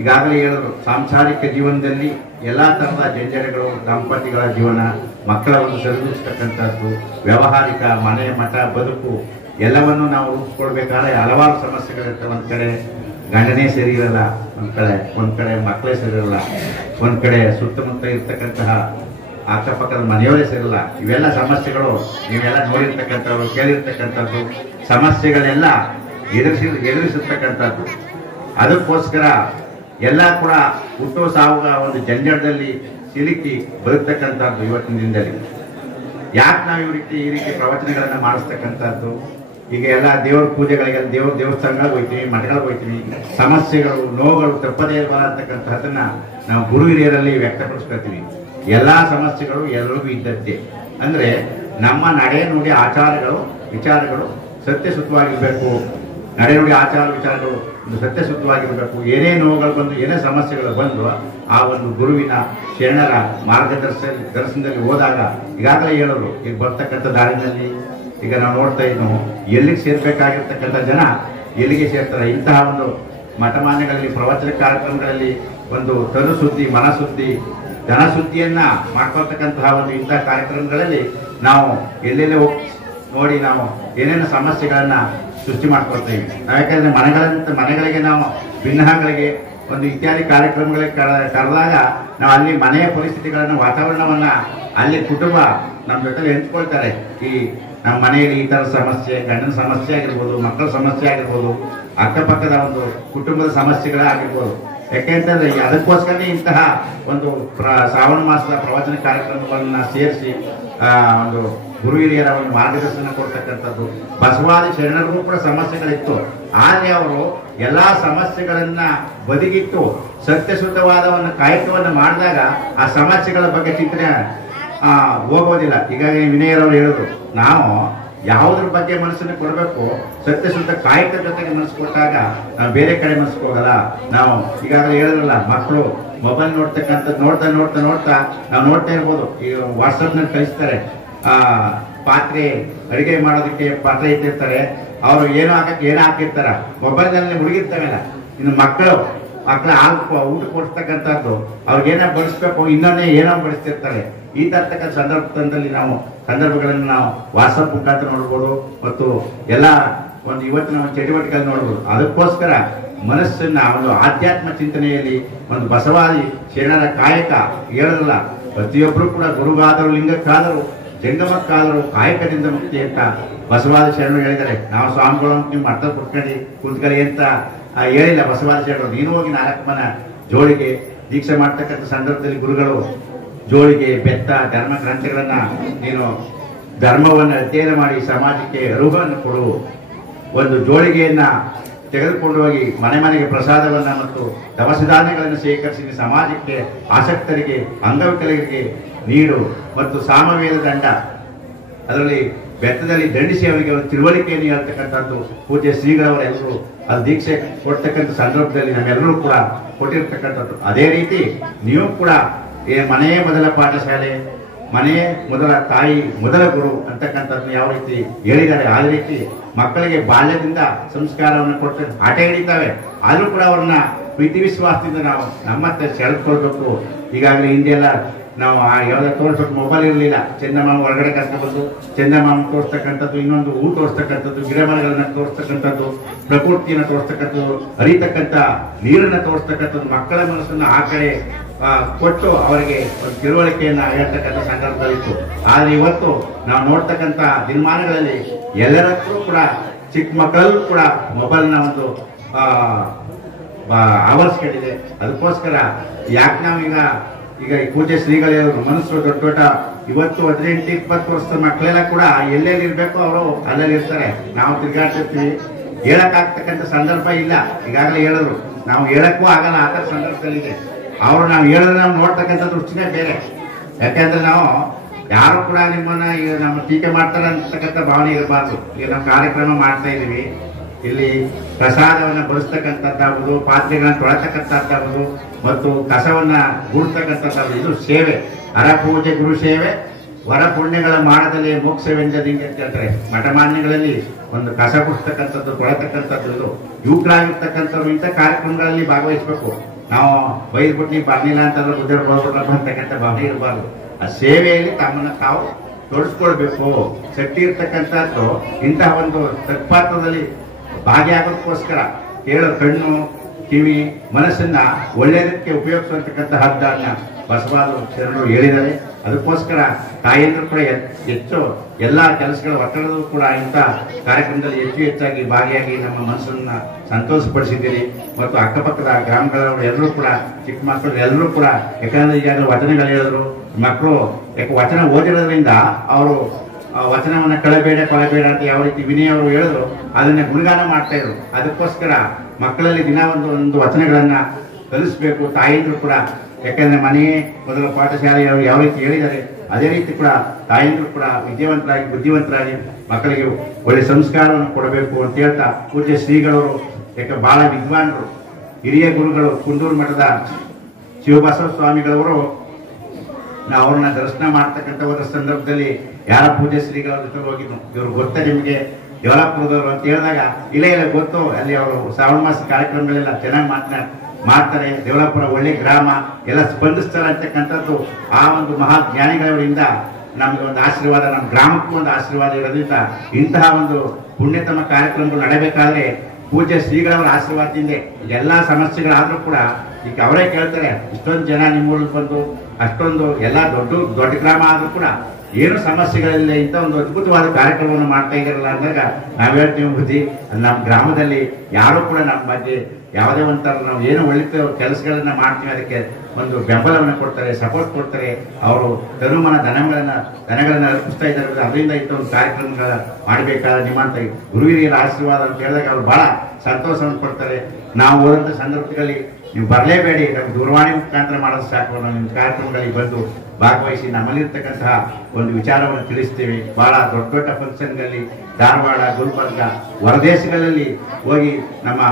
ಈಗಾಗಲೇ ಹೇಳಿದ್ರು, ಸಾಂಸಾರಿಕ ಜೀವನದಲ್ಲಿ ಎಲ್ಲಾ ತರಹದ ಜಂಜಡಗಳು, ದಂಪತಿಗಳ ಜೀವನ, ಮಕ್ಕಳ ಒಂದು ಸರಿದೂಗಿಸ್ತಕ್ಕಂಥದ್ದು, ವ್ಯಾವಹಾರಿಕ ಮನೆ ಮಠ ಬದುಕು ಎಲ್ಲವನ್ನು ನಾವು ರೂಪಿಸ್ಕೊಳ್ಬೇಕಾದ್ರೆ ಹಲವಾರು ಸಮಸ್ಯೆಗಳಿರ್ತವೆ. ಒಂದ್ ಕಡೆ ಗಂಡನೇ ಸರಿ ಇರಲ್ಲ, ಒಂದ್ ಕಡೆ ಮಕ್ಕಳೇ ಸರಿ ಇರಲ್ಲ, ಒಂದ್ ಕಡೆ ಸುತ್ತಮುತ್ತ ಇರ್ತಕ್ಕಂತಹ ಅಕ್ಕಪಕ್ಕದ ಮನೆಯವರೇ ಸೇರಲ್ಲ. ಇವೆಲ್ಲ ಸಮಸ್ಯೆಗಳು ನೀವೆಲ್ಲ ನೋಡಿರ್ತಕ್ಕಂಥವ್ರು, ಕೇಳಿರ್ತಕ್ಕಂಥದ್ದು, ಸಮಸ್ಯೆಗಳೆಲ್ಲ ಎದುರಿಸಿರ್ತಕ್ಕಂಥದ್ದು. ಅದಕ್ಕೋಸ್ಕರ ಎಲ್ಲ ಕೂಡ ಹುಟ್ಟು ಸಾವುಗ ಒಂದು ಜಂಜಡದಲ್ಲಿ ಸಿಲುಕಿ ಬದುಕ್ತಕ್ಕಂಥದ್ದು ಇವತ್ತಿನ ದಿನದಲ್ಲಿ. ಯಾಕೆ ನಾವು ಈ ರೀತಿ ಪ್ರವಚನಗಳನ್ನ ಮಾಡಿಸ್ತಕ್ಕಂಥದ್ದು? ಈಗ ಎಲ್ಲ ದೇವರ ಪೂಜೆಗಳಿಗೆ ದೇವಸ್ಥಾನಗಳಿಗೆ ಹೋಗ್ತೀವಿ, ಮಠಗಳಿಗೆ ಹೋಗ್ತೀವಿ, ಸಮಸ್ಯೆಗಳು, ನೋವುಗಳು ತಪ್ಪದೇ ಇರಬಾರ ಅಂತಕ್ಕಂಥದ್ದನ್ನ ನಾವು ಗುರು ಹಿರಿಯರಲ್ಲಿ ವ್ಯಕ್ತಪಡಿಸ್ಕೊಳ್ತೀವಿ. ಎಲ್ಲಾ ಸಮಸ್ಯೆಗಳು ಎಲ್ಲರಿಗೂ ಇದ್ದದ್ದೇ. ಅಂದ್ರೆ ನಮ್ಮ ನಡೆ ನುಡಿ ಆಚಾರಗಳು ವಿಚಾರಗಳು ಸತ್ಯಸುತ್ತವಾಗಿರ್ಬೇಕು. ನಡೆ ನುಡಿ ಆಚಾರ ವಿಚಾರಗಳು ಸತ್ಯಸುತ್ತವಾಗಿರ್ಬೇಕು. ಏನೇ ನೋವುಗಳು ಬಂದು, ಏನೇ ಸಮಸ್ಯೆಗಳು ಬಂದು ಆ ಒಂದು ಗುರುವಿನ ಶರಣರ ಮಾರ್ಗದರ್ಶನದಲ್ಲಿ ಹೋದಾಗ, ಈಗಾಗಲೇ ಹೇಳೋರು, ಈಗ ಬರ್ತಕ್ಕಂಥ ದಾರಿನಲ್ಲಿ ಈಗ ನಾವು ನೋಡ್ತಾ ಇದ್ವು, ಎಲ್ಲಿಗೆ ಸೇರ್ಬೇಕಾಗಿರ್ತಕ್ಕಂಥ ಜನ ಎಲ್ಲಿಗೆ ಸೇರ್ತಾರೆ. ಇಂತಹ ಒಂದು ಮಠಮಾನ್ಯಗಳಲ್ಲಿ, ಪ್ರವಚನ ಕಾರ್ಯಕ್ರಮಗಳಲ್ಲಿ ಒಂದು ತನು ಸುದ್ದಿ, ಮನಸುದ್ದಿ, ಧನಸುದ್ದಿಯನ್ನ ಮಾಡ್ಕೊಳ್ತಕ್ಕಂತಹ ಒಂದು ಇಂತಹ ಕಾರ್ಯಕ್ರಮಗಳಲ್ಲಿ ನಾವು ಎಲ್ಲೆಲ್ಲಿ ಹೋಗಿ ನೋಡಿ ನಾವು ಏನೇನು ಸಮಸ್ಯೆಗಳನ್ನ ಸೃಷ್ಟಿ ಮಾಡ್ಕೊಳ್ತೇವೆ. ಯಾಕಂದ್ರೆ ಮನೆಗಳಿಗೆ ನಾವು ಭಿನ್ನಗಳಿಗೆ ಒಂದು ಇತ್ಯಾದಿ ಕಾರ್ಯಕ್ರಮಗಳಿಗೆ ಕರೆದಾಗ ನಾವು ಅಲ್ಲಿ ಮನೆಯ ಪರಿಸ್ಥಿತಿಗಳನ್ನ ವಾತಾವರಣವನ್ನ ಅಲ್ಲಿ ಕುಟುಂಬ ನಮ್ಮ ಜೊತೆ ಹೆಂಚ್ಕೊಳ್ತಾರೆ. ಈ ನಮ್ಮ ಮನೆಯಲ್ಲಿ ಈ ತರ ಸಮಸ್ಯೆ, ಗಂಡನ ಸಮಸ್ಯೆ ಆಗಿರ್ಬೋದು, ಮಕ್ಕಳ ಸಮಸ್ಯೆ ಆಗಿರ್ಬೋದು, ಅಕ್ಕಪಕ್ಕದ ಒಂದು ಕುಟುಂಬದ ಸಮಸ್ಯೆಗಳಾಗಿರ್ಬೋದು. ಯಾಕೆಂತಂದ್ರೆ ಅದಕ್ಕೋಸ್ಕರನೇ ಇಂತಹ ಒಂದು ಶ್ರಾವಣ ಮಾಸದ ಪ್ರವಚನ ಕಾರ್ಯಕ್ರಮಗಳನ್ನ ಸೇರಿಸಿ ಒಂದು ಗುರು ಹಿರಿಯರ ಒಂದು ಮಾರ್ಗದರ್ಶನ ಕೊಡ್ತಕ್ಕಂಥದ್ದು. ಬಸವಾದಿ ಶರಣರಿಗೂ ಕೂಡ ಸಮಸ್ಯೆಗಳಿತ್ತು, ಆದರೆ ಅವರು ಎಲ್ಲಾ ಸಮಸ್ಯೆಗಳನ್ನ ಬದಿಗಿಟ್ಟು ಸತ್ಯಶುದ್ಧವಾದ ಒಂದು ಕಾಯಕವನ್ನು ಮಾಡಿದಾಗ ಆ ಸಮಸ್ಯೆಗಳ ಬಗ್ಗೆ ಚಿಂತನೆ ಹೋಗೋದಿಲ್ಲ. ಈಗಾಗಲೇ ವಿನಯರವರು ಹೇಳಿದ್ರು, ನಾವು ಯಾವುದ್ರ ಬಗ್ಗೆ ಮನಸ್ಸನ್ನು ಕೊಡಬೇಕು, ಸತ್ಯಶುದ್ಧ ಕಾಯಕ ಜೊತೆಗೆ ಮನಸ್ಸು ಕೊಟ್ಟಾಗ ನಾವು ಬೇರೆ ಕಡೆ ಮನಸ್ಸು ಹೋಗಲ್ಲ. ನಾವು ಈಗಾಗಲೇ ಹೇಳಿದ್ರಲ್ಲ, ಮಕ್ಕಳು ಮೊಬೈಲ್ ನೋಡ್ತಕ್ಕಂಥದ್ದು ನೋಡ್ತಾ ನಾವು ನೋಡ್ತಾ ಇರ್ಬೋದು. ಈಗ ವಾಟ್ಸಪ್ ನಲ್ಲಿ ಕಳಿಸ್ತಾರೆ, ಪಾತ್ರೆ ಅಡಿಗೆ ಮಾಡೋದಕ್ಕೆ ಪಾತ್ರೆ ಇಟ್ಟಿರ್ತಾರೆ, ಅವರು ಏನು ಹಾಕಿರ್ತಾರ, ಮೊಬೈಲ್ ನಲ್ಲಿ ಹುಡುಗಿರ್ತಾವಲ್ಲ. ಇನ್ನು ಮಕ್ಕಳ ಊಟ ಕೊಡ್ತಕ್ಕಂಥದ್ದು ಅವ್ರಿಗೇನೋ ಬಡಿಸ್ಬೇಕು, ಇನ್ನೊಂದೇ ಏನೋ ಬಡಿಸ್ತಿರ್ತಾರೆ. ಈ ತರ್ತಕ್ಕಂಥ ಸಂದರ್ಭಗಳನ್ನು ನಾವು ವಾಟ್ಸಪ್ ಮುಖಾಂತರ ನೋಡ್ಬೋದು ಮತ್ತು ಎಲ್ಲ ಒಂದು ಇವತ್ತಿನ ಒಂದು ಚಟುವಟಿಕೆ ನೋಡ್ಬೋದು. ಅದಕ್ಕೋಸ್ಕರ ಮನಸ್ಸನ್ನ ಒಂದು ಆಧ್ಯಾತ್ಮ ಚಿಂತನೆಯಲ್ಲಿ ಒಂದು ಬಸವಾದಿ ಶರಣರ ಕಾಯಕ ಹೇಳಿದ್ರಲ್ಲ, ಪ್ರತಿಯೊಬ್ಬರು ಕೂಡ ಗುರುಗಾದರು, ಲಿಂಗಕ್ಕಾದರು, ಜಂಗಮಕ್ಕಾದರು ಕಾಯಕದಿಂದ ಮುಕ್ತಿ ಅಂತ ಬಸವಾದಿ ಶರಣರು ಹೇಳಿದ್ದಾರೆ. ನಾವು ಸ್ವಾಮಿಗಳು ನಿಮ್ಮ ಅರ್ಥ ಕುತ್ಕೊಳ್ಳಿ ಅಂತ ಹೇಳಿಲ್ಲ ಬಸವಾದಿ ಶರಣರು. ನೀನು ಹೋಗಿ 4 ಮನ ಜೋಳಿಗೆ ದೀಕ್ಷೆ ಮಾಡ್ತಕ್ಕಂಥ ಸಂದರ್ಭದಲ್ಲಿ ಗುರುಗಳು ಜೋಳಿಗೆ, ಬೆತ್ತ, ಧರ್ಮ ಗ್ರಂಥಗಳನ್ನ ನೀನು ಧರ್ಮವನ್ನು ಅಧ್ಯಯನ ಮಾಡಿ ಸಮಾಜಕ್ಕೆ ಅರಿವನ್ನು ಕೊಡು. ಒಂದು ಜೋಳಿಗೆಯನ್ನ ತೆಗೆದುಕೊಂಡು ಹೋಗಿ ಮನೆಗೆ ಪ್ರಸಾದವನ್ನ ಮತ್ತು ದವಸ ಧಾನ್ಯಗಳನ್ನು ಸೇಕರಿಸಿ ಸಮಾಜಕ್ಕೆ ಆಸಕ್ತರಿಗೆ, ಅಂಗವಿಕಲರಿಗೆ ನೀಡು. ಮತ್ತು ಸಾಮವೇದ ದಂಡ, ಅದರಲ್ಲಿ ಬೆತ್ತದಲ್ಲಿ ದಂಡಿಸಿ ಅವರಿಗೆ ಒಂದು ತಿಳುವಳಿಕೆಯನ್ನು ಹೇಳ್ತಕ್ಕಂಥದ್ದು ಪೂಜ್ಯ ಶ್ರೀಗಳವರೆಲ್ಲರೂ ಅದು ದೀಕ್ಷೆ ಕೊಡ್ತಕ್ಕಂಥ ಸಂದರ್ಭದಲ್ಲಿ ನಮ್ಮೆಲ್ಲರೂ ಕೂಡ ಕೊಟ್ಟಿರ್ತಕ್ಕಂಥದ್ದು. ಅದೇ ರೀತಿ ನೀವು ಕೂಡ ಮನೆಯೇ ಮೊದಲ ಪಾಠಶಾಲೆ, ಮನೆಯೇ ಮೊದಲ ತಾಯಿ, ಮೊದಲ ಗುರು ಅಂತಕ್ಕಂಥದ್ದು ಯಾವ ರೀತಿ ಹೇಳಿದ್ದಾರೆ, ಆ ರೀತಿ ಮಕ್ಕಳಿಗೆ ಬಾಲ್ಯದಿಂದ ಸಂಸ್ಕಾರವನ್ನು ಕೊಡ್ತಾರೆ. ಆಟ ಹಿಡಿತಾವೆ, ಆದ್ರೂ ಕೂಡ ಅವ್ರನ್ನ ಪ್ರೀತಿ ವಿಶ್ವಾಸದಿಂದ ನಾವು ನಮ್ಮತ್ತೆ ಸೆಳೆದುಕೊಳ್ಬೇಕು. ಈಗಾಗಲೇ ಹಿಂದೆಲ್ಲ ನಾವು ಯಾವ್ದಾದ್ರು ತೋರಿಸೋಕೆ ಮೊಬೈಲ್ ಇರಲಿಲ್ಲ. ಚಂದಮಾಮ ಹೊರಗಡೆ ಕರ್ಕೊಂಡು ಚಂದಮಾಮ ತೋರಿಸ್ತಕ್ಕಂಥದ್ದು, ಇನ್ನೊಂದು ಹೂ ತೋರಿಸ್ತಕ್ಕಂಥದ್ದು, ಗಿಡ ಮರಗಳನ್ನ ತೋರಿಸ್ತಕ್ಕಂಥದ್ದು, ಪ್ರಕೃತಿಯನ್ನು ತೋರಿಸ್ತಕ್ಕಂಥದ್ದು, ಹರಿತಕ್ಕಂಥ ನೀರನ್ನ ತೋರಿಸ್ತಕ್ಕಂಥದ್ದು, ಮಕ್ಕಳ ಮನಸ್ಸನ್ನು ಆ ಕಡೆ ಕೊಟ್ಟು ಅವರಿಗೆ ಒಂದು ತಿಳುವಳಿಕೆಯನ್ನ ಹೇಳ್ತಕ್ಕಂಥ ಸಂದರ್ಭದಲ್ಲಿತ್ತು. ಆದ್ರೆ ಇವತ್ತು ನಾವು ನೋಡ್ತಕ್ಕಂಥ ದಿನಮಾನಗಳಲ್ಲಿ ಎಲ್ಲರಕ್ಕೂ ಕೂಡ ಚಿಕ್ಕ ಮಕ್ಕಳಲ್ಲೂ ಕೂಡ ಮೊಬೈಲ್ನ ಒಂದು ಆವರಿಸ್ಕೊಂಡಿದೆ. ಅದಕ್ಕೋಸ್ಕರ ಯಾಕೆ ನಾವೀಗ ಈ ಪೂಜೆ ಶ್ರೀಗಳು ಮನಸ್ಸು ದೊಡ್ಡ ಇವತ್ತು 18-20 ವರ್ಷದ ಮಕ್ಕಳೆಲ್ಲ ಕೂಡ ಎಲ್ಲೆಲ್ಲಿ ಇರ್ಬೇಕು ಅವರು ಅಲ್ಲಲ್ಲಿ ಇರ್ತಾರೆ. ನಾವು ತಿರ್ಗಾಡ್ತಿರ್ತೀವಿ, ಹೇಳಕ್ಕಾಗ್ತಕ್ಕಂಥ ಸಂದರ್ಭ ಇಲ್ಲ. ಈಗಾಗಲೇ ಹೇಳಿದ್ರು, ನಾವು ಹೇಳಕ್ಕೂ ಆಗಲ್ಲ, ಆ ಥರ ಸಂದರ್ಭದಲ್ಲಿದೆ. ಅವರು ನಾವು ಹೇಳಿದ್ರೆ ನಾವು ನೋಡ್ತಕ್ಕಂಥ ದೃಷ್ಟಿನೇ ಬೇರೆ. ಯಾಕೆಂದ್ರೆ ನಾವು ಯಾರು ಕೂಡ ನಿಮ್ಮನ್ನ ಈಗ ನಮ್ಮ ಟೀಕೆ ಮಾಡ್ತಾರೆ ಅಂತಕ್ಕಂಥ ಭಾವನೆ ಇರಬಾರ್ದು. ಈಗ ನಾವು ಕಾರ್ಯಕ್ರಮ ಮಾಡ್ತಾ ಇದೀವಿ, ಇಲ್ಲಿ ಪ್ರಸಾದವನ್ನ ಬಡಿಸ್ತಕ್ಕಂಥದ್ದಾಗುದು, ಪಾತ್ರೆಗಳನ್ನ ತೊಳತಕ್ಕಂಥದ್ದಾಗುದು ಮತ್ತು ಕಸವನ್ನ ಗೂಡ್ತಕ್ಕಂಥದ್ದಾಗುದು, ಇದು ಸೇವೆ. ಹರಪೂಜೆ ಗುರು ಸೇವೆ, ವರ ಪುಣ್ಯಗಳ ಮಾಡದಲ್ಲಿ ಮೋಕ್ಷವೆಂದದಿಂಗೆ ಅಂತ ಹೇಳ್ತಾರೆ. ಮಠಮಾನ್ಯಗಳಲ್ಲಿ ಒಂದು ಕಸ ಗುಡಿಸ್ತಕ್ಕಂಥದ್ದು, ತೊಳತಕ್ಕಂಥದ್ದು, ಇದು ಯುವಕರಾಗಿರ್ತಕ್ಕಂಥವ್ರು ಇಂಥ ಕಾರ್ಯಕ್ರಮಗಳಲ್ಲಿ ಭಾಗವಹಿಸಬೇಕು. ನಾವು ಬೈದ್ಬಿಟ್ಟು ನೀವು ಬರ್ಲಿಲ್ಲ ಅಂತಂದ್ರೆ ಬುದ್ಧಿರ್ಬೋದು ಅಂತಕ್ಕಂಥ ಭಾವನೆ ಇರಬಾರ್ದು. ಆ ಸೇವೆಯಲ್ಲಿ ತಮ್ಮನ್ನ ತಾವು ತೊಡಸ್ಕೊಳ್ಬೇಕು. ಶಕ್ತಿ ಇರ್ತಕ್ಕಂಥದ್ದು ಇಂತಹ ಒಂದು ತತ್ಪಾತ್ರದಲ್ಲಿ ಭಾಗಿಯಾಗೋದಕ್ಕೋಸ್ಕರ ಕೇಳೋ ಕಣ್ಣು, ಕಿವಿ, ಮನಸ್ಸನ್ನ ಒಳ್ಳೆಯದಕ್ಕೆ ಉಪಯೋಗಿಸುವಂತಕ್ಕಂಥ ಹದ್ದನ್ನ ಬಸವಾದ ಶರಣರು ಹೇಳಿದ್ದಾರೆ. ಅದಕ್ಕೋಸ್ಕರ ತಾಯಿಯಂದ್ರು ಕೂಡ ಹೆಚ್ಚು ಎಲ್ಲಾ ಕೆಲಸಗಳ ಒತ್ತಡದೂ ಕೂಡ ಇಂಥ ಕಾರ್ಯಕ್ರಮದಲ್ಲಿ ಹೆಚ್ಚಾಗಿ ಭಾಗಿಯಾಗಿ ನಮ್ಮ ಮನಸ್ಸನ್ನ ಸಂತೋಷಪಡಿಸಿದ್ದೀರಿ. ಮತ್ತು ಅಕ್ಕಪಕ್ಕದ ಗ್ರಾಮಗಳವರು ಎಲ್ಲರೂ ಕೂಡ, ಚಿಕ್ಕ ಮಕ್ಕಳು ಎಲ್ಲರೂ ಕೂಡ, ಯಾಕಂದ್ರೆ ಈಗ ವಚನಗಳು ಹೇಳಿದ್ರು, ಮಕ್ಕಳು ಯಾಕೆ ವಚನ ಓದಿರೋದ್ರಿಂದ ಅವರು ವಚನವನ್ನ ಕಳಬೇಡ ಅಂತ ಯಾವ ರೀತಿ ವಿನಯ್ ಅವರು ಹೇಳಿದ್ರು, ಅದನ್ನ ಗುಣಗಾನ ಮಾಡ್ತಾ ಇದ್ರು. ಅದಕ್ಕೋಸ್ಕರ ಮಕ್ಕಳಲ್ಲಿ ದಿನ ಒಂದು ವಚನಗಳನ್ನ ಕಲಿಸ್ಬೇಕು ತಾಯಿಯಂದ್ರು ಕೂಡ. ಯಾಕಂದ್ರೆ ಮನೆಯೇ ಮೊದಲ ಪಾಠಶಾಲೆ ಯಾವ ರೀತಿ ಹೇಳಿದ್ದಾರೆ, ಅದೇ ರೀತಿ ಕೂಡ ತಾಯಿಯಂದ್ರು ಕೂಡ ವಿದ್ಯಾವಂತರಾಗಿ ಬುದ್ಧಿವಂತರಾಗಿ ಮಕ್ಕಳಿಗೆ ಒಳ್ಳೆ ಸಂಸ್ಕಾರವನ್ನು ಕೊಡಬೇಕು ಅಂತ ಹೇಳ್ತಾ ಪೂಜ್ಯ ಶ್ರೀಗಳವರು ಯಾಕೆ ಬಹಳ ವಿದ್ವಾಂಸರು, ಹಿರಿಯ ಗುರುಗಳು, ಕುಂದೂರು ಮಠದ ಶಿವಬಸವ ಸ್ವಾಮಿಗಳವರು ನಾವು ಅವ್ರನ್ನ ದರ್ಶನ ಮಾಡ್ತಕ್ಕಂಥ ಒಂದು ಸಂದರ್ಭದಲ್ಲಿ ಯಾರ ಪೂಜೆ ಶ್ರೀಗಳ ಜೊತೆ ಹೋಗಿದ್ದು, ಇವ್ರು ಗೊತ್ತ ನಿಮಗೆ ದೇವಲಾಪುರದವರು ಅಂತ ಹೇಳಿದಾಗ, ಇಲ್ಲ ಗೊತ್ತು, ಅಲ್ಲಿ ಅವರು ಶ್ರಾವಣ ಮಾಸ ಕಾರ್ಯಕ್ರಮಗಳೆಲ್ಲ ಚೆನ್ನಾಗಿ ಮಾಡ್ತಾರೆ, ದೇವಲಾಪುರ ಒಳ್ಳೆ ಗ್ರಾಮ ಎಲ್ಲ ಸ್ಪಂದಿಸ್ತಾರೆ ಅಂತಕ್ಕಂಥದ್ದು ಆ ಒಂದು ಮಹಾ ಜ್ಞಾನಿಗಳವರಿಂದ ನಮಗೆ ಒಂದು ಆಶೀರ್ವಾದ, ನಮ್ಮ ಗ್ರಾಮಕ್ಕೂ ಒಂದು ಆಶೀರ್ವಾದ ಇರೋದ್ರಿಂದ ಇಂತಹ ಒಂದು ಪುಣ್ಯತಮ ಕಾರ್ಯಕ್ರಮಗಳು ನಡೆಯಬೇಕಾದ್ರೆ ಪೂಜ್ಯ ಶ್ರೀಗಳವರ ಆಶೀರ್ವಾದದಿಂದ ಎಲ್ಲ ಸಮಸ್ಯೆಗಳಾದ್ರೂ ಕೂಡ ಈಗ ಅವರೇ ಕೇಳ್ತಾರೆ, ಇಷ್ಟೊಂದು ಜನ ನಿಮ್ಮೂರಲ್ಲಿ ಬಂದು ಅಷ್ಟೊಂದು ಎಲ್ಲ ದೊಡ್ಡ ಗ್ರಾಮ ಆದ್ರೂ ಕೂಡ ಏನು ಸಮಸ್ಯೆಗಳಿಲ್ಲ, ಇಂಥ ಒಂದು ಅದ್ಭುತವಾದ ಕಾರ್ಯಕ್ರಮವನ್ನು ಮಾಡ್ತಾ ಇದ್ದೀರಲ್ಲ ಅಂದಾಗ ನಾವ್ ಹೇಳ್ತೀವಿ ಬುದ್ಧಿ, ನಮ್ಮ ಗ್ರಾಮದಲ್ಲಿ ಯಾರು ಕೂಡ ನಮ್ಮ ಬಗ್ಗೆ ಯಾವುದೇ ಒಂಥರ ನಾವು ಏನು ಒಳ್ಳೆ ಕೆಲಸಗಳನ್ನ ಮಾಡ್ತೀವಿ ಅದಕ್ಕೆ ಒಂದು ಬೆಂಬಲವನ್ನು ಕೊಡ್ತಾರೆ, ಸಪೋರ್ಟ್ ಕೊಡ್ತಾರೆ. ಅವರು ತನುಮನ ದನಗಳನ್ನ ಅರ್ಪಿಸ್ತಾ ಇದ್ದಾರೆ. ಅದರಿಂದ ಇಂಥ ಒಂದು ಕಾರ್ಯಕ್ರಮಗಳ ಮಾಡಬೇಕಾದ್ರೆ ನಿಮ್ಮಂತ ಗುರುಹಿರಿಯರ ಆಶೀರ್ವಾದ ಅಂತ ಹೇಳಿದಾಗ ಅವ್ರು ಬಹಳ ಸಂತೋಷವನ್ನು ಕೊಡ್ತಾರೆ. ನಾವು ಹೋದಂಥ ಸಂದರ್ಭದಲ್ಲಿ ನೀವು ಬರಲೇಬೇಡಿ, ನಮ್ಗೆ ದೂರವಾಣಿ ಮುಖಾಂತರ ಮಾಡೋದು ಸಾಕು, ನಾವು ನಿಮ್ಮ ಕಾರ್ಯಕ್ರಮಗಳಿಗೆ ಬಂದು ಭಾಗವಹಿಸಿ ನಮ್ಮಲ್ಲಿರ್ತಕ್ಕಂತಹ ಒಂದು ವಿಚಾರವನ್ನು ತಿಳಿಸ್ತೀವಿ. ಬಹಳ ದೊಡ್ಡ ಫಂಕ್ಷನ್ಗಳಲ್ಲಿ ಧಾರವಾಡ, ಗುಲ್ಬರ್ಗ, ಹೊರದೇಶಗಳಲ್ಲಿ ಹೋಗಿ ನಮ್ಮ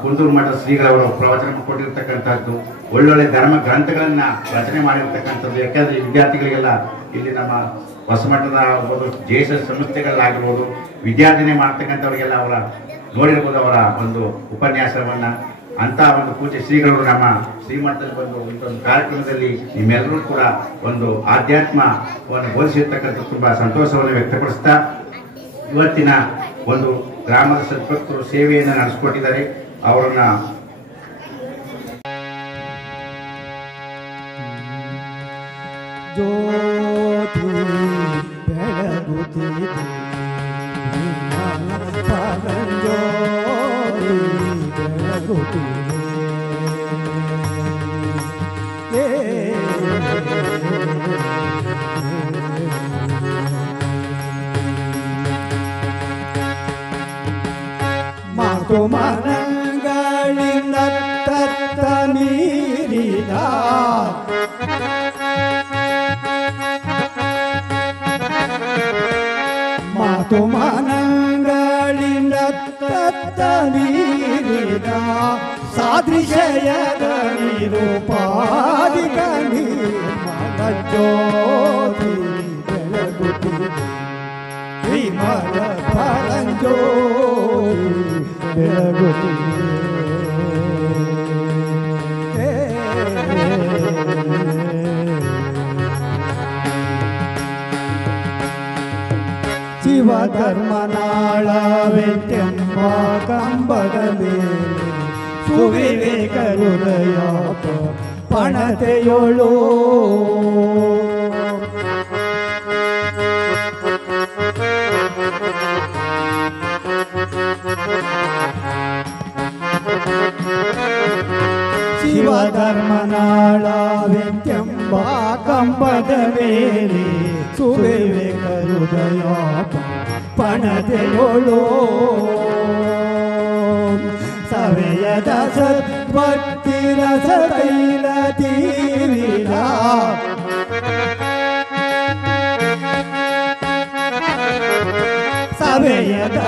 ಕುಂದೂರು ಮಠದ ಶ್ರೀಗಳವರು ಪ್ರವಚನ ಕೊಟ್ಟಿರ್ತಕ್ಕಂಥದ್ದು, ಒಳ್ಳೊಳ್ಳೆ ಧರ್ಮ ಗ್ರಂಥಗಳನ್ನ ರಚನೆ ಮಾಡಿರ್ತಕ್ಕಂಥದ್ದು. ಯಾಕಂದ್ರೆ ವಿದ್ಯಾರ್ಥಿಗಳಿಗೆಲ್ಲ ಇಲ್ಲಿ ನಮ್ಮ ಹೊಸಮಠದ ಒಂದು ಜೇಸ ಸಂಸ್ಥೆಗಳಾಗಿರ್ಬೋದು, ವಿದ್ಯಾರ್ಥಿನಿ ಮಾಡ್ತಕ್ಕಂಥವ್ರಿಗೆಲ್ಲ ಅವರ ನೋಡಿರ್ಬೋದು ಅವರ ಒಂದು ಉಪನ್ಯಾಸವನ್ನ. ಅಂತ ಒಂದು ಪೂಜ್ಯ ಶ್ರೀಗಳು ನಮ್ಮ ಶ್ರೀಮಠದಲ್ಲಿ ಬಂದು ಇಂಥೊಂದು ಕಾರ್ಯಕ್ರಮದಲ್ಲಿ ನಿಮ್ಮೆಲ್ಲರೂ ಕೂಡ ಒಂದು ಆಧ್ಯಾತ್ಮವನ್ನು ಬೋಧಿಸಿರ್ತಕ್ಕಂಥ ತುಂಬಾ ಸಂತೋಷವನ್ನು ವ್ಯಕ್ತಪಡಿಸ್ತಾ ಇವತ್ತಿನ ಒಂದು ಗ್ರಾಮದ ಸದ್ಭಕ್ತರು ಸೇವೆಯನ್ನು ನಡೆಸಿಕೊಟ್ಟಿದ್ದಾರೆ. ಅವರನ್ನ ಜ್ಯೋತಿ ಬೆಳಗುತ್ತಿದೆ ಜ್ಯೋತಿ ಬೆಳಗುತ್ತಿದೆ ಮಾತು ಮನಗಳಿಂದ ತತ್ತ ಮೀರಿದ ಮಾತು ಮನಗಳಿಂದ ತತ್ತ ಮೀರಿದ ಸಾದೃಶಯದ ನಿರೂಪಾದಿಕ ನಿರ್ಮಲ ಜ್ಯೋತಿ ಬೆಳಗುತ್ತಿದೆ ವಿಮಲ ಪರಂಜ್ಯೋತಿ ಬೆಳಗುತ್ತಿದೆ. ಶಿವಧರ್ಮನಾಳವೆಂಬ ಕಂಬದ ಮೇಲೆ ಸುವಿವೇಕ ಹೃದಯ ಪಣತೆಯೋಳು ಶಿವಧರ್ಮನಾಳವೆಂಬ ಕಂಬದ ಮೇಲೆ ಸುವಿವೇಕ ಹೃದಯ ಪಣತೆಯೋಳು ಸವೆಯದ ಸದ್ಭಕ್ತಿ ರಸತೈಲ ತೀರಿದ ಸವೆಯದ